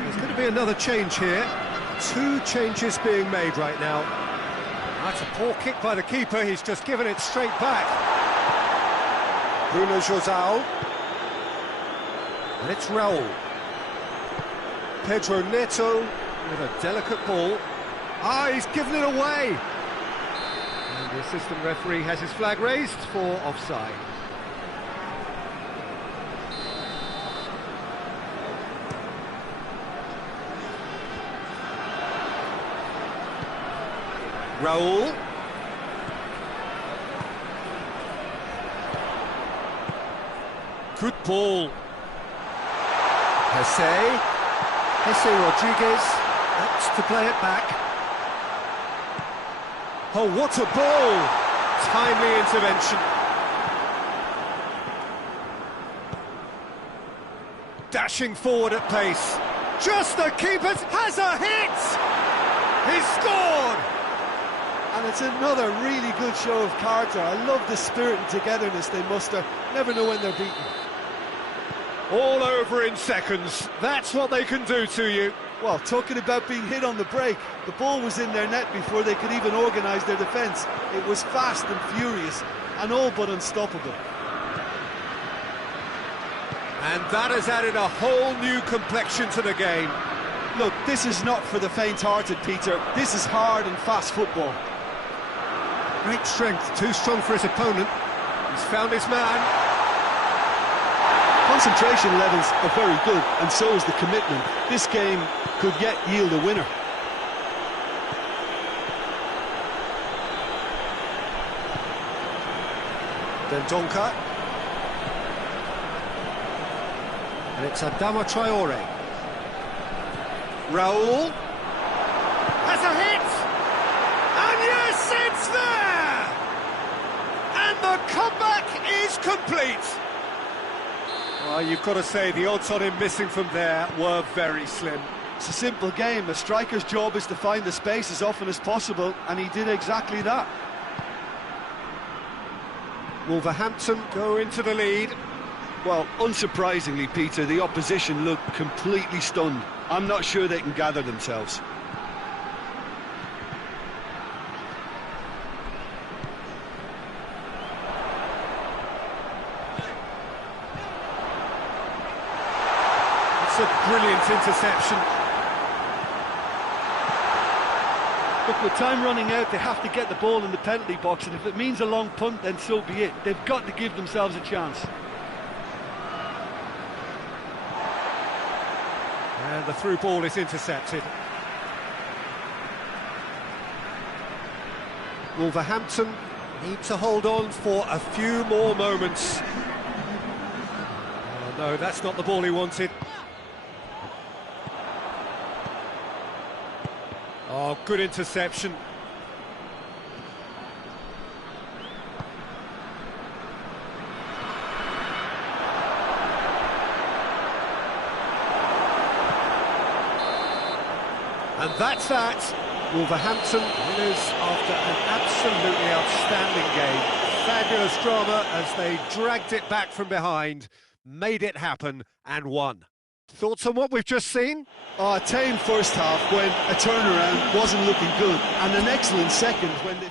There's going to be another change here. Two changes being made right now. That's a poor kick by the keeper. He's just given it straight back. Bruno Josao. And it's Raul. Pedro Neto with a delicate ball. Ah, he's given it away. And the assistant referee has his flag raised for offside. Raul. Good ball. Jesse Rodriguez opts to play it back. Oh, what a ball! Timely intervention. Dashing forward at pace. Just the keeper has a hit! He's scored! And It's another really good show of character. I love the spirit and togetherness they muster. Never know when they're beaten. All over in seconds. That's what they can do to you. Well, talking about being hit on the break, the ball was in their net before they could even organise their defence. It was fast and furious, and all but unstoppable. And that has added a whole new complexion to the game. Look, this is not for the faint-hearted, Peter. This is hard and fast football. Great strength, too strong for his opponent. He's found his man. Concentration levels are very good, and so is the commitment. This game could yet yield a winner. Dendonka. And it's Adama Traore. Raul. Has a hit! And yes, it's there! And the comeback is complete! Well, you've got to say, the odds on him missing from there were very slim. It's a simple game. A striker's job is to find the space as often as possible, and he did exactly that. Wolverhampton go into the lead. Well, unsurprisingly, Peter, the opposition look completely stunned. I'm not sure they can gather themselves. It's a brilliant interception. Look, with time running out, they have to get the ball in the penalty box, and if it means a long punt, then so be it. They've got to give themselves a chance. And the through ball is intercepted. Wolverhampton need to hold on for a few more moments. Oh, no, that's not the ball he wanted. Oh, good interception. And that's that. Wolverhampton winners after an absolutely outstanding game. Fabulous drama as they dragged it back from behind, made it happen and won. Thoughts on what we've just seen? Oh, a tame first half when a turnaround wasn't looking good, and an excellent second when they...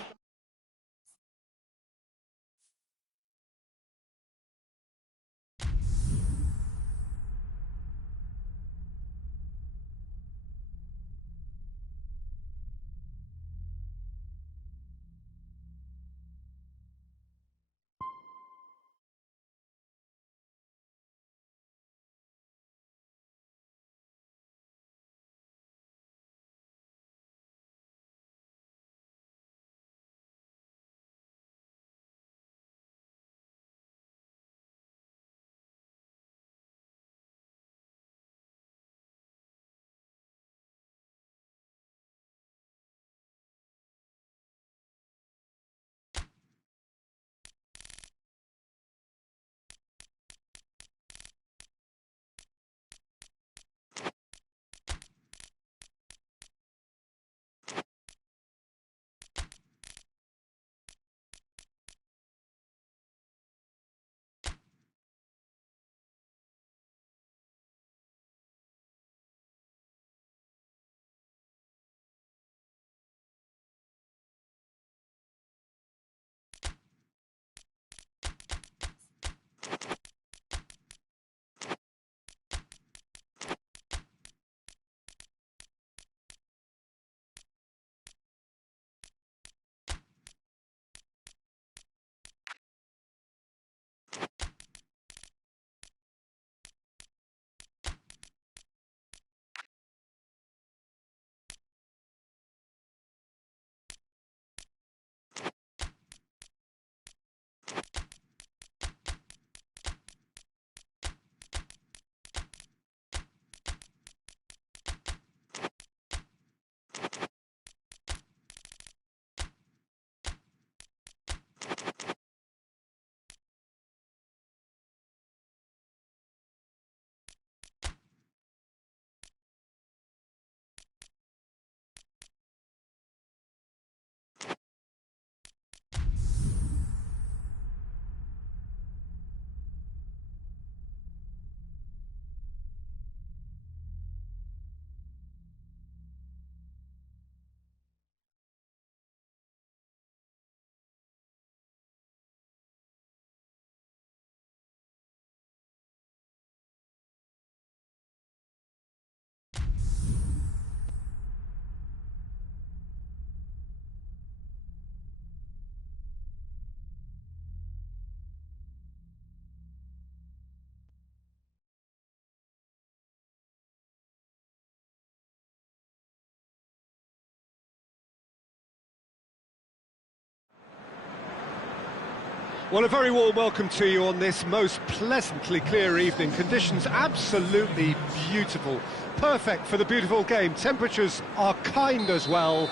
Well, a very warm welcome to you on this most pleasantly clear evening. Conditions absolutely beautiful. Perfect for the beautiful game. Temperatures are kind as well.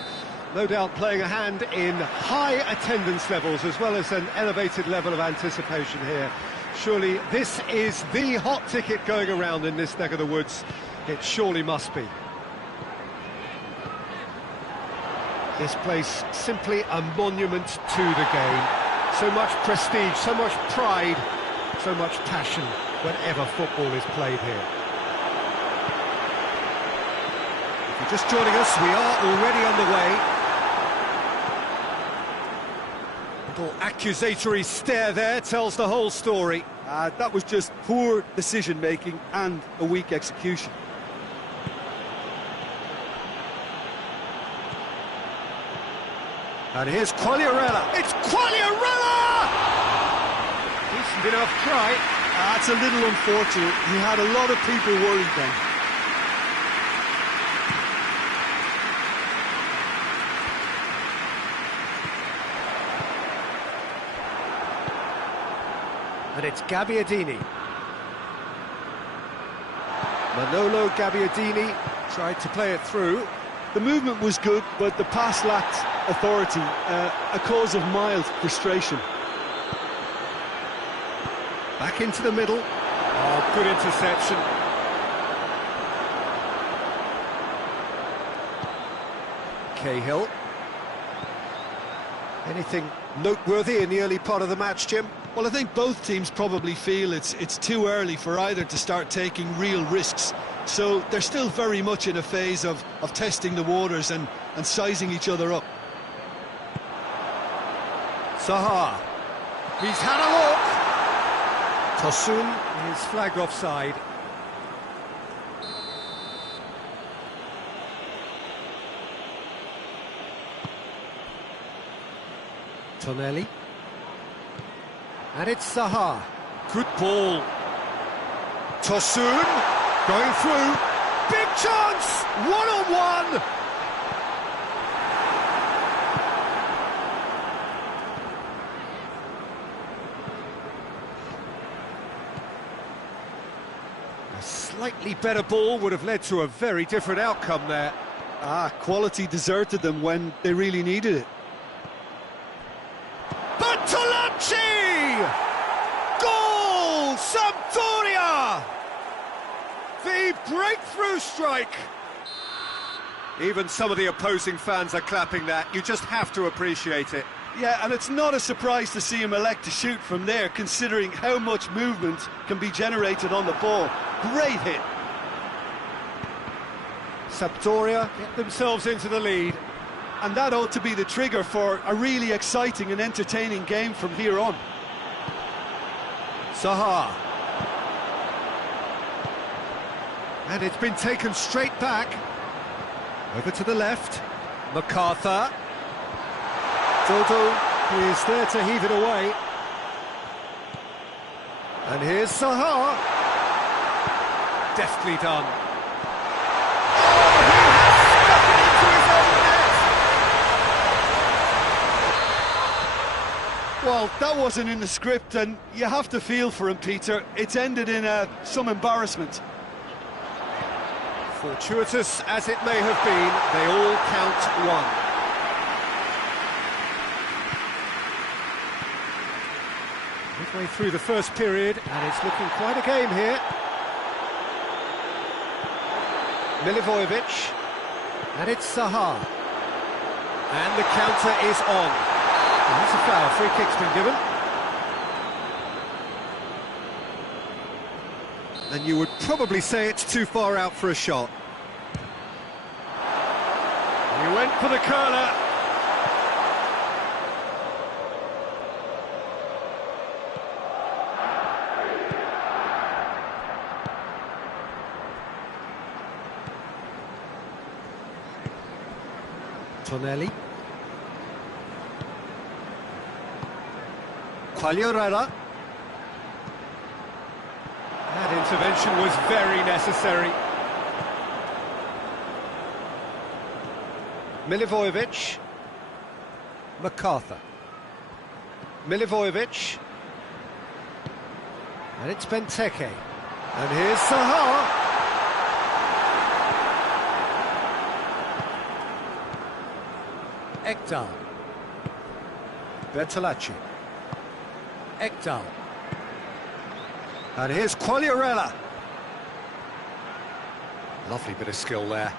No doubt playing a hand in high attendance levels as well as an elevated level of anticipation here. Surely this is the hot ticket going around in this neck of the woods. It surely must be. This place simply a monument to the game. So much prestige, so much pride, so much passion whenever football is played here. If you're just joining us, we are already underway. Little accusatory stare there tells the whole story. That was just poor decision-making and a weak execution. And here's Quagliarella. It's Quagliarella! Decent enough try. That's a little unfortunate. He had a lot of people worried then. And it's Gabbiadini. Manolo Gabbiadini tried to play it through. The movement was good, but the pass lacked authority, a cause of mild frustration. Back into the middle. Oh, good interception. Cahill. Anything noteworthy in the early part of the match, Jim? Well, I think both teams probably feel it's too early for either to start taking real risks. So they're still very much in a phase of testing the waters and sizing each other up. Zaha. He's had a look. Tosun is flagged offside. Tonelli. And it's Zaha. Good ball. Tosun going through. Big chance! One-on-one! A slightly better ball would have led to a very different outcome there. Quality deserted them when they really needed it. Bartolacci! Goal! Sampdoria! The breakthrough strike! Even some of the opposing fans are clapping that. You just have to appreciate it. Yeah, and it's not a surprise to see him elect to shoot from there, considering how much movement can be generated on the ball. Great hit. Sampdoria get themselves into the lead. And that ought to be the trigger for a really exciting and entertaining game from here on. Zaha. And it's been taken straight back. Over to the left. MacArthur. Dodo is there to heave it away. And here's Zaha. Deftly done. Well, that wasn't in the script, and you have to feel for him, Peter. It's ended in some embarrassment. Fortuitous as it may have been, they all count one. Midway through the first period, and it's looking quite a game here. Milivojevic, and it's Zaha. And the counter is on. And that's a foul, free kick's been given. And you would probably say it's too far out for a shot. He went for the curler. Tonelli. Quagliarella. That intervention was very necessary. Milivojevic. MacArthur. Milivojevic. And it's Benteke. And here's Zaha. Ekdal. Bertolacci. Ekdal. And here's Quagliarella. Lovely bit of skill there.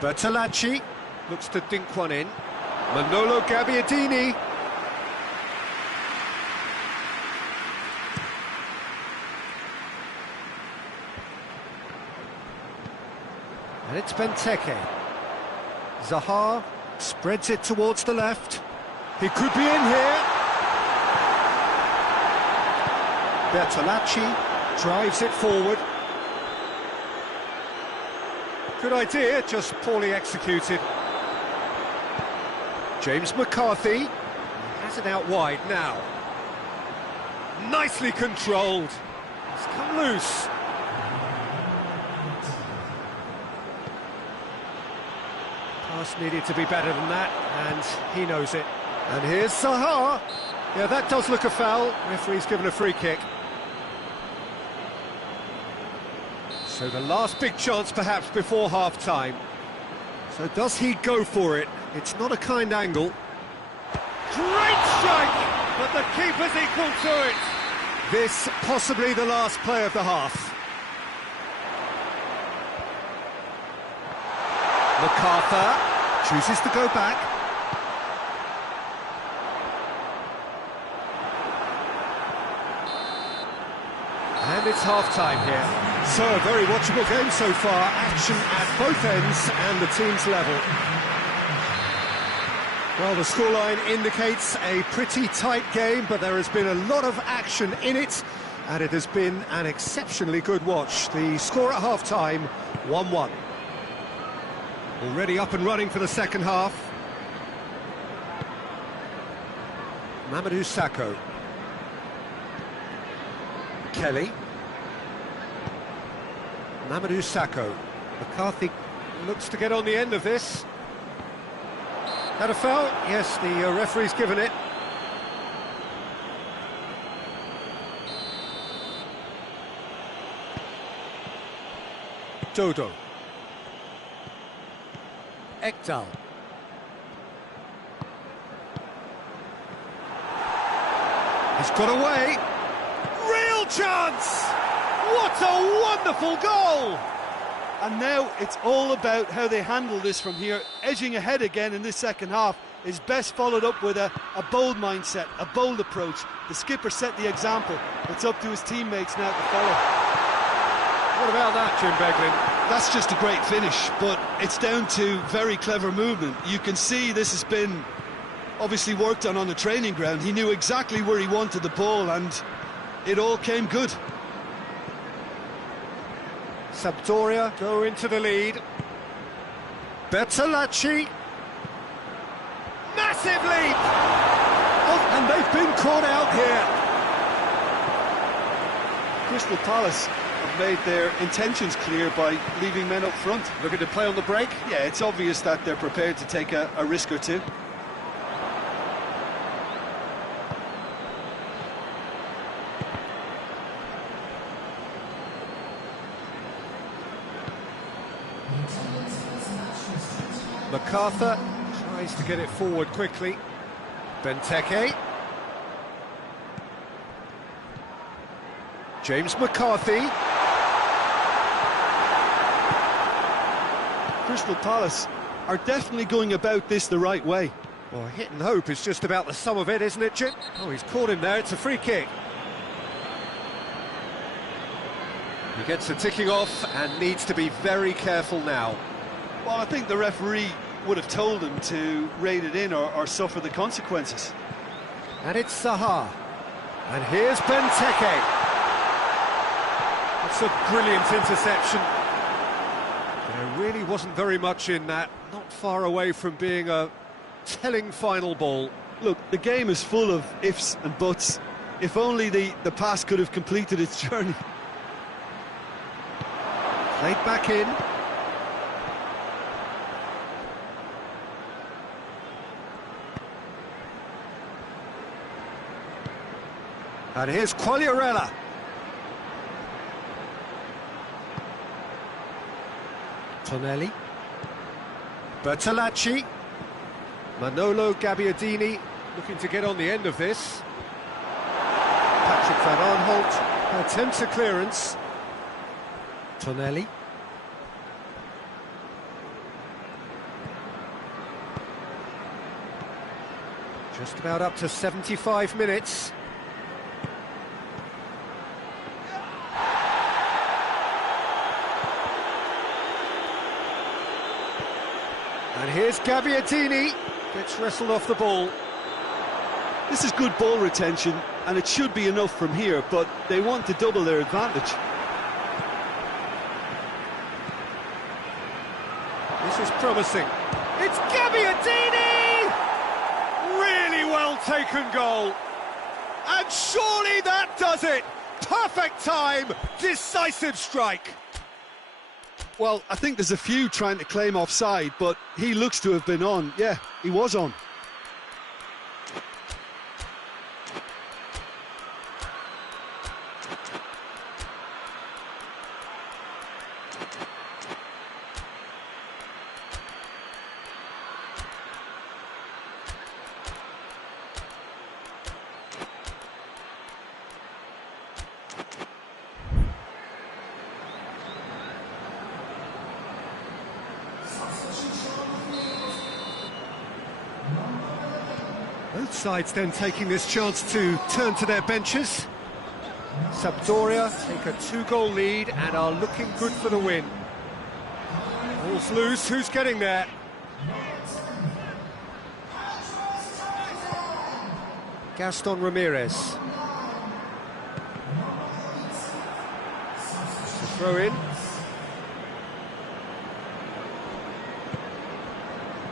Bertolacci looks to dink one in. Manolo Gabbiadini. And it's Benteke. Zaha spreads it towards the left. He could be in here. Bertolacci drives it forward. Good idea, just poorly executed. James McCarthy has it out wide now. Nicely controlled. It's come loose. Pass needed to be better than that, and he knows it. And here's Zaha. Yeah, that does look a foul. Referee's given a free kick. So the last big chance perhaps before half-time. So does he go for it? It's not a kind angle. Great strike, but the keeper's equal to it. This possibly the last play of the half. MacArthur chooses to go back. And it's half-time here. So, a very watchable game so far. Action at both ends and the team's level. Well, the scoreline indicates a pretty tight game, but there has been a lot of action in it, and it has been an exceptionally good watch. The score at half-time, 1-1. Already up and running for the second half. Mamadou Sakho. Kelly. Mamadou Sakho. McCarthy looks to get on the end of this. Had a foul? Yes, the referee's given it. Dodo. Ekdal. He's got away. Real chance! What a wonderful goal! And now it's all about how they handle this from here. Edging ahead again in this second half is best followed up with a bold mindset, a bold approach. The skipper set the example. It's up to his teammates now to follow. What about that, Jim Beglin? That's just a great finish, but it's down to very clever movement. You can see this has been obviously worked on the training ground. He knew exactly where he wanted the ball, and it all came good. Sampdoria go into the lead. Bertolacci. Massive leap! Oh, and they've been caught out here. Crystal Palace have made their intentions clear by leaving men up front. Looking to play on the break? Yeah, it's obvious that they're prepared to take a risk or two. MacArthur tries to get it forward quickly. Benteke. James McCarthy. Crystal Palace are definitely going about this the right way. Well, hit and hope is just about the sum of it, isn't it, Jim? Oh, he's caught him there. It's a free kick. He gets the ticking off and needs to be very careful now. Well, I think the referee would have told him to rein it in or suffer the consequences. And it's Zaha. And here's Benteke. That's a brilliant interception. There really wasn't very much in that. Not far away from being a telling final ball. Look, the game is full of ifs and buts. If only the pass could have completed its journey. Played back in. And here's Quagliarella. Tonelli. Bertolacci. Manolo Gabbiadini looking to get on the end of this. Patrick van Aanholt attempts a clearance. Tonelli. Just about up to 75 minutes. And here's Gabbiadini, gets wrestled off the ball. This is good ball retention, and it should be enough from here, but they want to double their advantage. This is promising. It's Gabbiadini! Really well taken goal. And surely that does it! Perfect time, decisive strike. Well, I think there's a few trying to claim offside, but he looks to have been on. Yeah, he was on. Both sides then taking this chance to turn to their benches. Sampdoria take a 2-goal lead and are looking good for the win. Ball's loose, who's getting there? Gaston Ramirez. Throw in.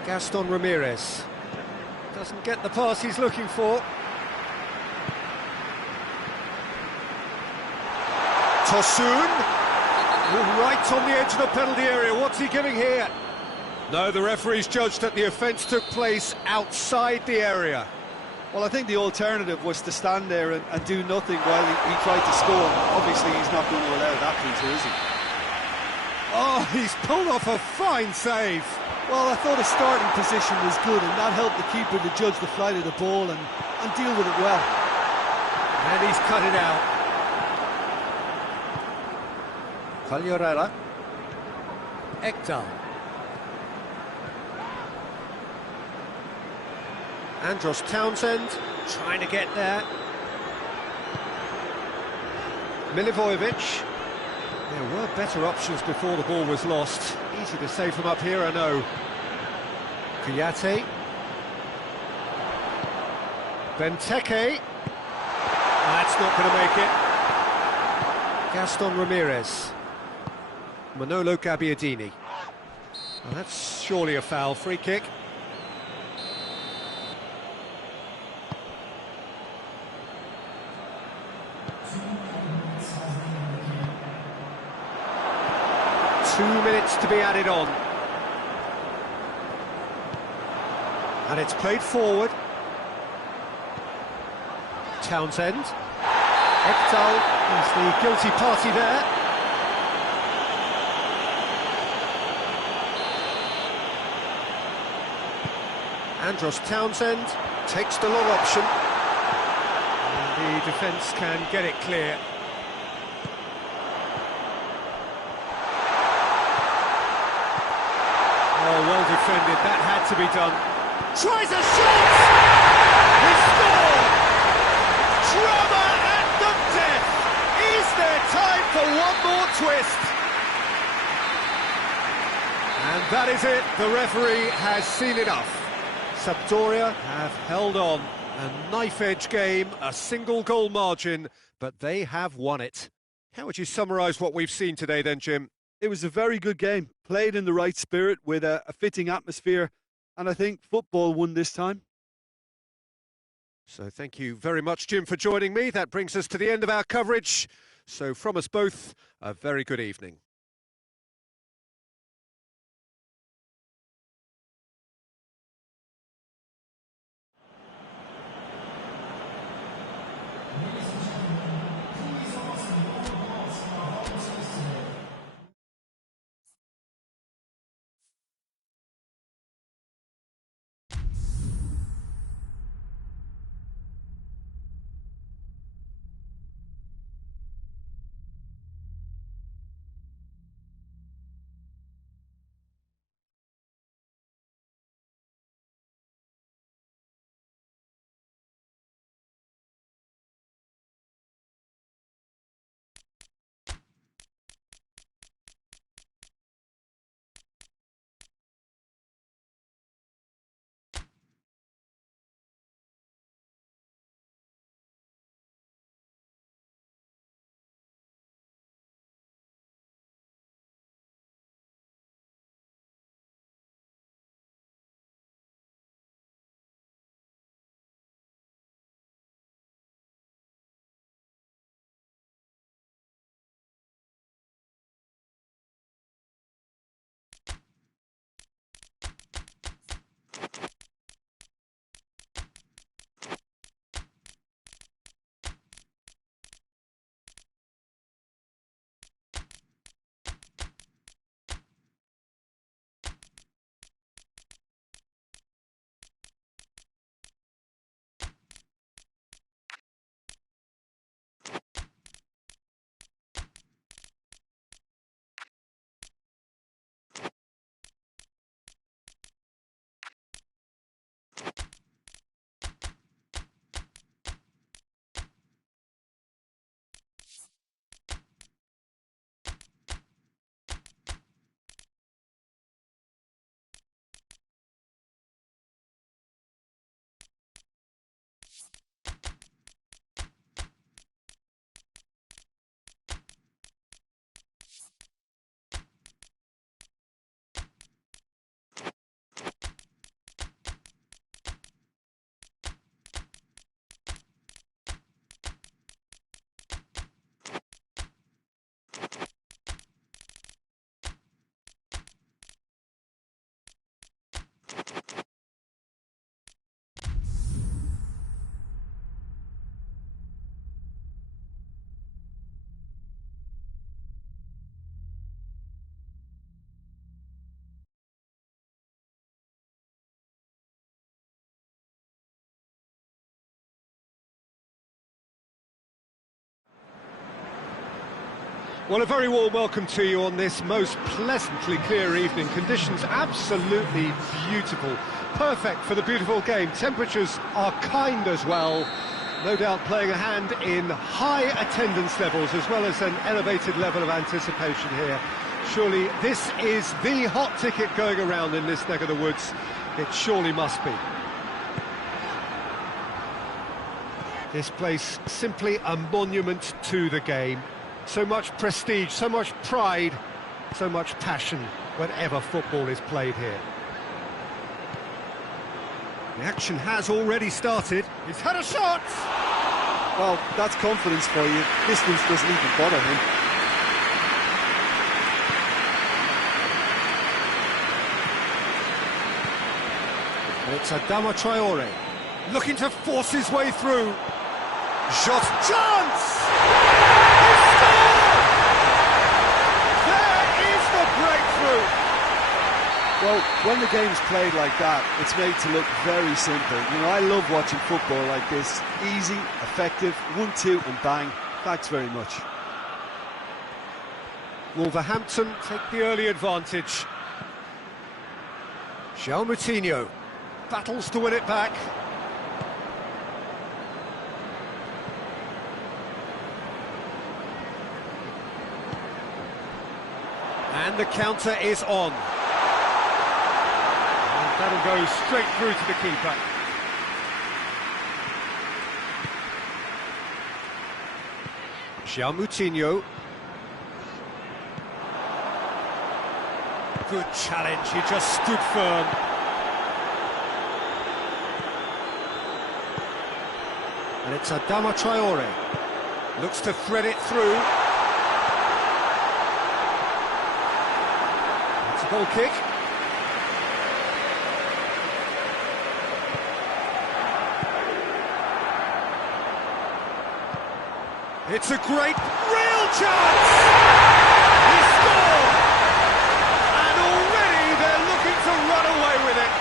Gaston Ramirez. Doesn't get the pass he's looking for. Tosun. Right on the edge of the penalty area. What's he giving here? No, the referee's judged that the offence took place outside the area. Well, I think the alternative was to stand there and do nothing while he tried to score. Obviously, he's not going to allow that, Peter, is he? Oh, he's pulled off a fine save. Well, I thought his starting position was good, and that helped the keeper to judge the flight of the ball and deal with it well. And he's cut it out. Quagliarella. Ekdal. Andros Townsend trying to get there. Milivojevic. There were better options before the ball was lost. Easy to save from up here, I know. Kouyaté. Benteke. That's not going to make it. Gaston Ramirez. Manolo Gabbiadini. Well, that's surely a foul. Free kick. Two minutes to be added on. And it's played forward. Townsend. Ekdal is the guilty party there. Andros Townsend takes the long option. And the defence can get it clear. Oh, well defended, that had to be done. Tries a shot! He scored! Drama at the death! Is there time for one more twist? And that is it, the referee has seen enough. Sampdoria have held on. A knife-edge game, a single goal margin, but they have won it. How would you summarise what we've seen today then, Jim? It was a very good game, played in the right spirit with a fitting atmosphere, and I think football won this time. So thank you very much, Jim, for joining me. That brings us to the end of our coverage. So from us both, a very good evening. Well, a very warm welcome to you on this most pleasantly clear evening. Conditions absolutely beautiful. Perfect for the beautiful game. Temperatures are kind as well. No doubt playing a hand in high attendance levels as well as an elevated level of anticipation here. Surely this is the hot ticket going around in this neck of the woods. It surely must be. This place simply a monument to the game. So much prestige, so much pride, so much passion whenever football is played here. The action has already started. He's had a shot! Well, that's confidence for you. Distance doesn't even bother him. And it's Adama Traore, looking to force his way through. Shot, chance! He scored! There is the breakthrough! Well, when the game's played like that, it's made to look very simple. You know, I love watching football like this. Easy, effective, 1-2 and bang. Thanks very much. Wolverhampton take the early advantage. João Moutinho battles to win it back. And the counter is on. And that'll go straight through to the keeper. João Moutinho. Good challenge, he just stood firm. And it's Adama Traore. Looks to thread it through. It's a goal kick. It's a great, real chance! He scored! And already they're looking to run away with it.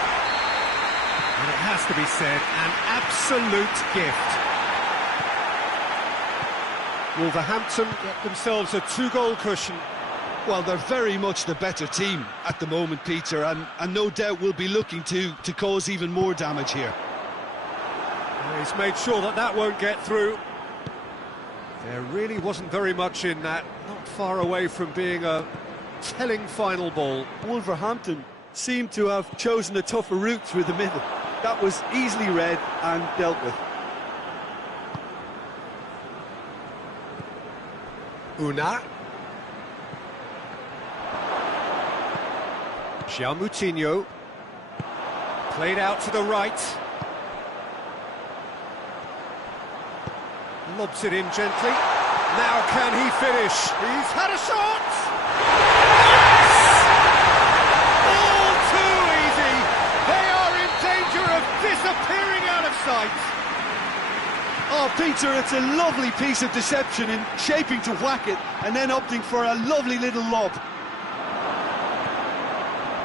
And it has to be said, an absolute gift. Wolverhampton get themselves a 2-goal cushion. Well, they're very much the better team at the moment, Peter, and no doubt will be looking to cause even more damage here. And he's made sure that that won't get through. There really wasn't very much in that, not far away from being a telling final ball. Wolverhampton seemed to have chosen a tougher route through the middle. That was easily read and dealt with. Una. João Moutinho. Played out to the right. Lobs it in gently. Now can he finish? He's had a shot! Yes! All too easy. They are in danger of disappearing out of sight. Oh, Peter, it's a lovely piece of deception in shaping to whack it and then opting for a lovely little lob.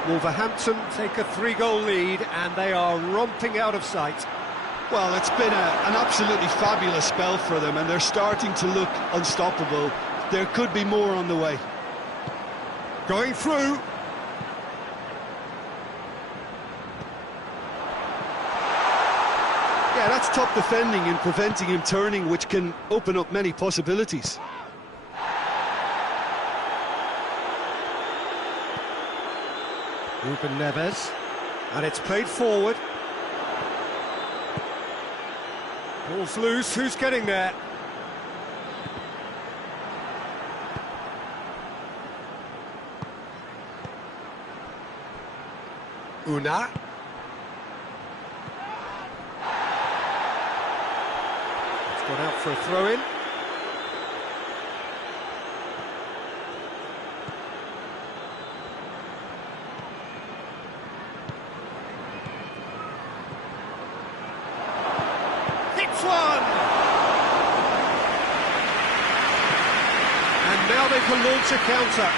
Wolverhampton take a 3-goal lead and they are romping out of sight. Well, it's been an absolutely fabulous spell for them and they're starting to look unstoppable. There could be more on the way. Going through. Yeah, that's top defending and preventing him turning, which can open up many possibilities. Ruben Neves. And it's played forward. Ball's loose, who's getting there? Una. It's gone out for a throw-in. One! And now they can launch a counter.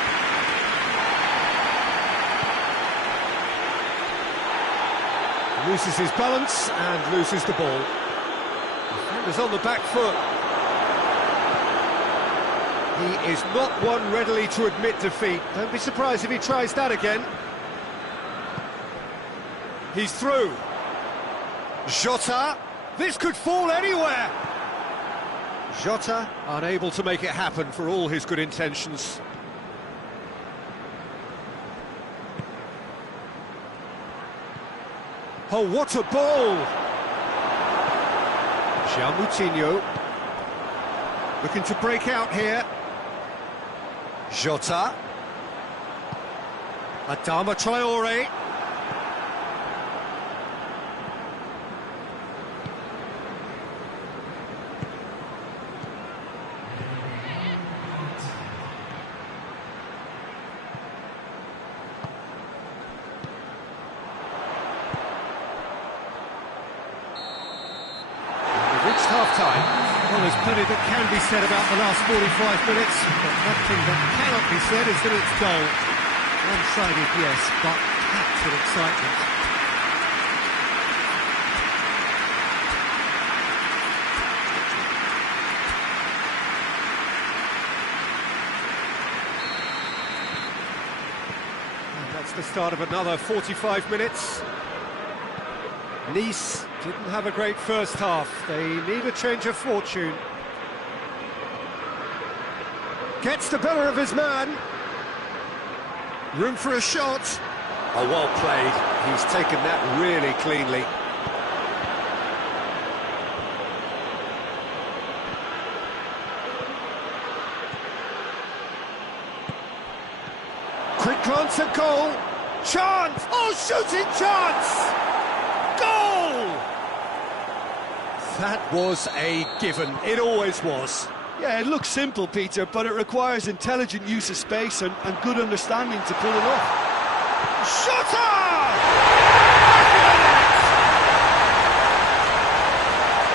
Loses his balance and loses the ball. Defenders on the back foot. He is not one readily to admit defeat. Don't be surprised if he tries that again. He's through. Jota. This could fall anywhere. Jota unable to make it happen for all his good intentions. Oh, what a ball! João Moutinho looking to break out here. Jota. Adama Traore. Reached half-time. Well, there's plenty that can be said about the last 45 minutes, but one thing that cannot be said is that it's dull. One-sided, yes, but packed with excitement. And that's the start of another 45 minutes. Nice didn't have a great first half. They need a change of fortune. Gets the better of his man. Room for a shot. Oh, well played. He's taken that really cleanly. Quick glance at goal. Chance! Oh, shooting chance! Goal! That was a given. It always was. Yeah, it looks simple, Peter, but it requires intelligent use of space and good understanding to pull it off. Shooter!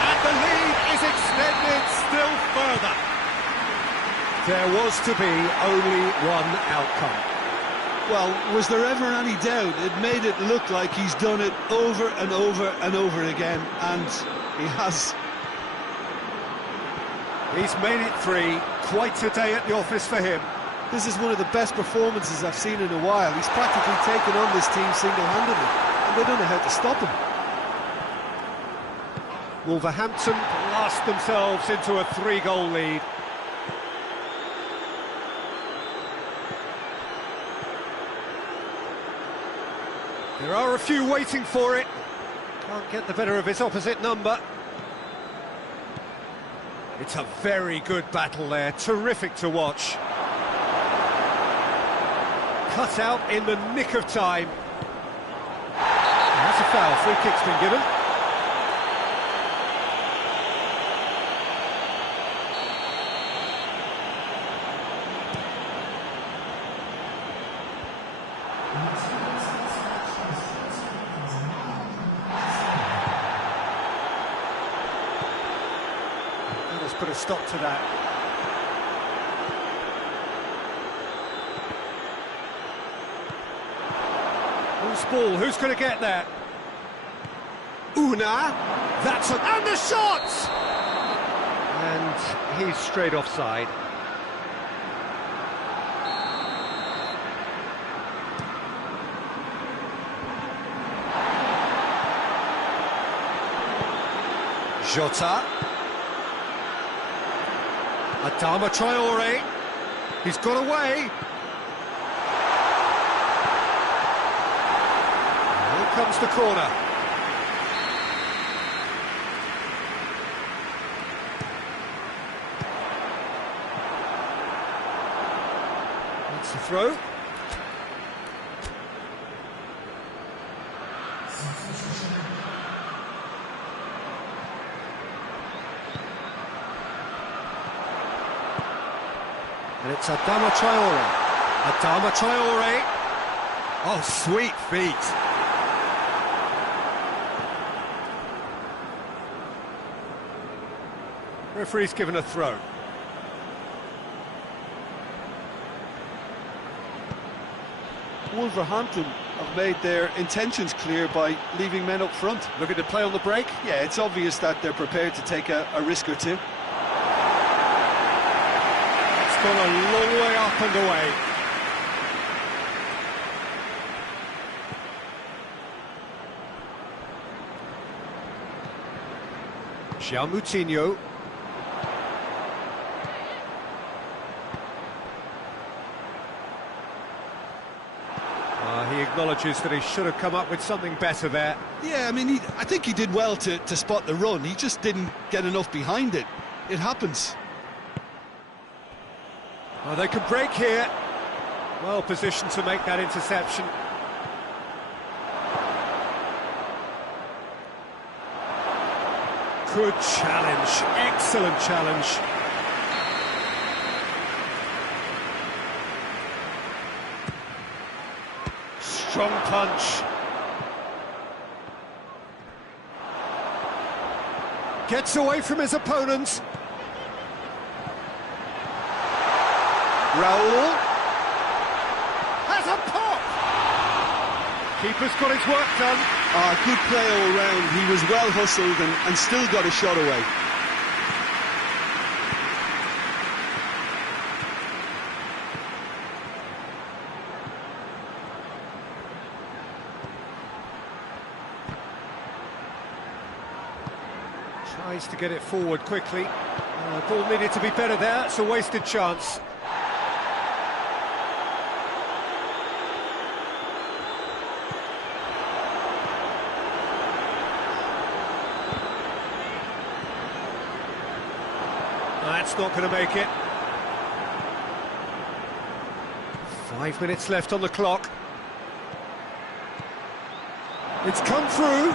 And the lead is extended still further. There was to be only one outcome. Well, was there ever any doubt? It made it look like he's done it over and over and over again, and he has. He's made it three. Quite a day at the office for him. This is one of the best performances I've seen in a while. He's practically taken on this team single-handedly, and they don't know how to stop him. Wolverhampton blast themselves into a 3-goal lead. There are a few waiting for it. Can't get the better of his opposite number. It's a very good battle there. Terrific to watch. Cut out in the nick of time. That's a foul. Free kick's been given. Let's put a stop to that. Who's ball? Who's going to get that? Una. That's a... And the shot! And he's straight offside. Jota. Adama Traore. He's got away. Here comes the corner. That's the throw. And it's Adama Traore. Adama Traore. Oh, sweet feet. Referee's given a throw. Wolverhampton have made their intentions clear by leaving men up front. Looking to play on the break. Yeah, it's obvious that they're prepared to take a risk or two. gone a long way up and away. Moutinho. He acknowledges that he should have come up with something better there. Yeah, I mean, I think he did well to spot the run. He just didn't get enough behind it. It happens. Oh, they can break here. Well positioned to make that interception. Good challenge, excellent challenge. Strong punch. Gets away from his opponents. Raul has a pop. Keeper's got his work done. Good play all round. He was well hustled and still got a shot away. Tries to get it forward quickly. Ball needed to be better there. It's a wasted chance. That's not going to make it. 5 minutes left on the clock. It's come through.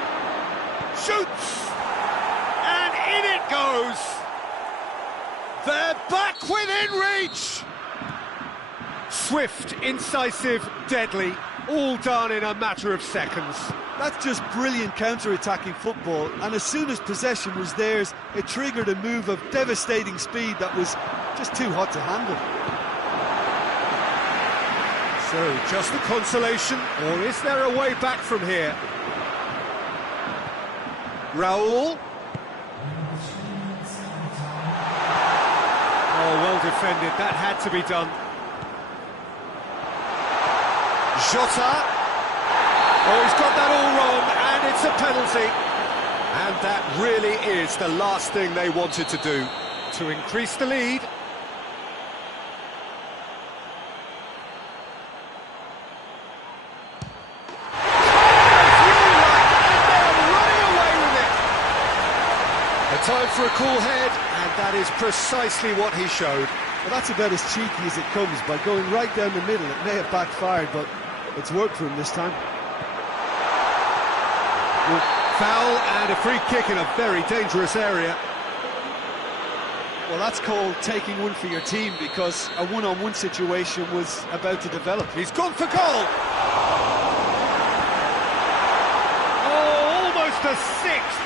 Shoots! And in it goes! They're back within reach! Swift, incisive, deadly, all done in a matter of seconds. That's just brilliant counter-attacking football, and as soon as possession was theirs, it triggered a move of devastating speed that was just too hot to handle. So, just a consolation, or is there a way back from here? Raul. Oh, well defended, that had to be done. Jota. Oh, he's got that all wrong, and it's a penalty. And that really is the last thing they wanted to do, to increase the lead. A time for a cool head, and that is precisely what he showed. Well, that's about as cheeky as it comes. By going right down the middle, it may have backfired, but it's worked for him this time. Foul and a free kick in a very dangerous area. Well, that's called taking one for your team, because a one-on-one situation was about to develop. He's gone for goal! Oh, almost a sixth!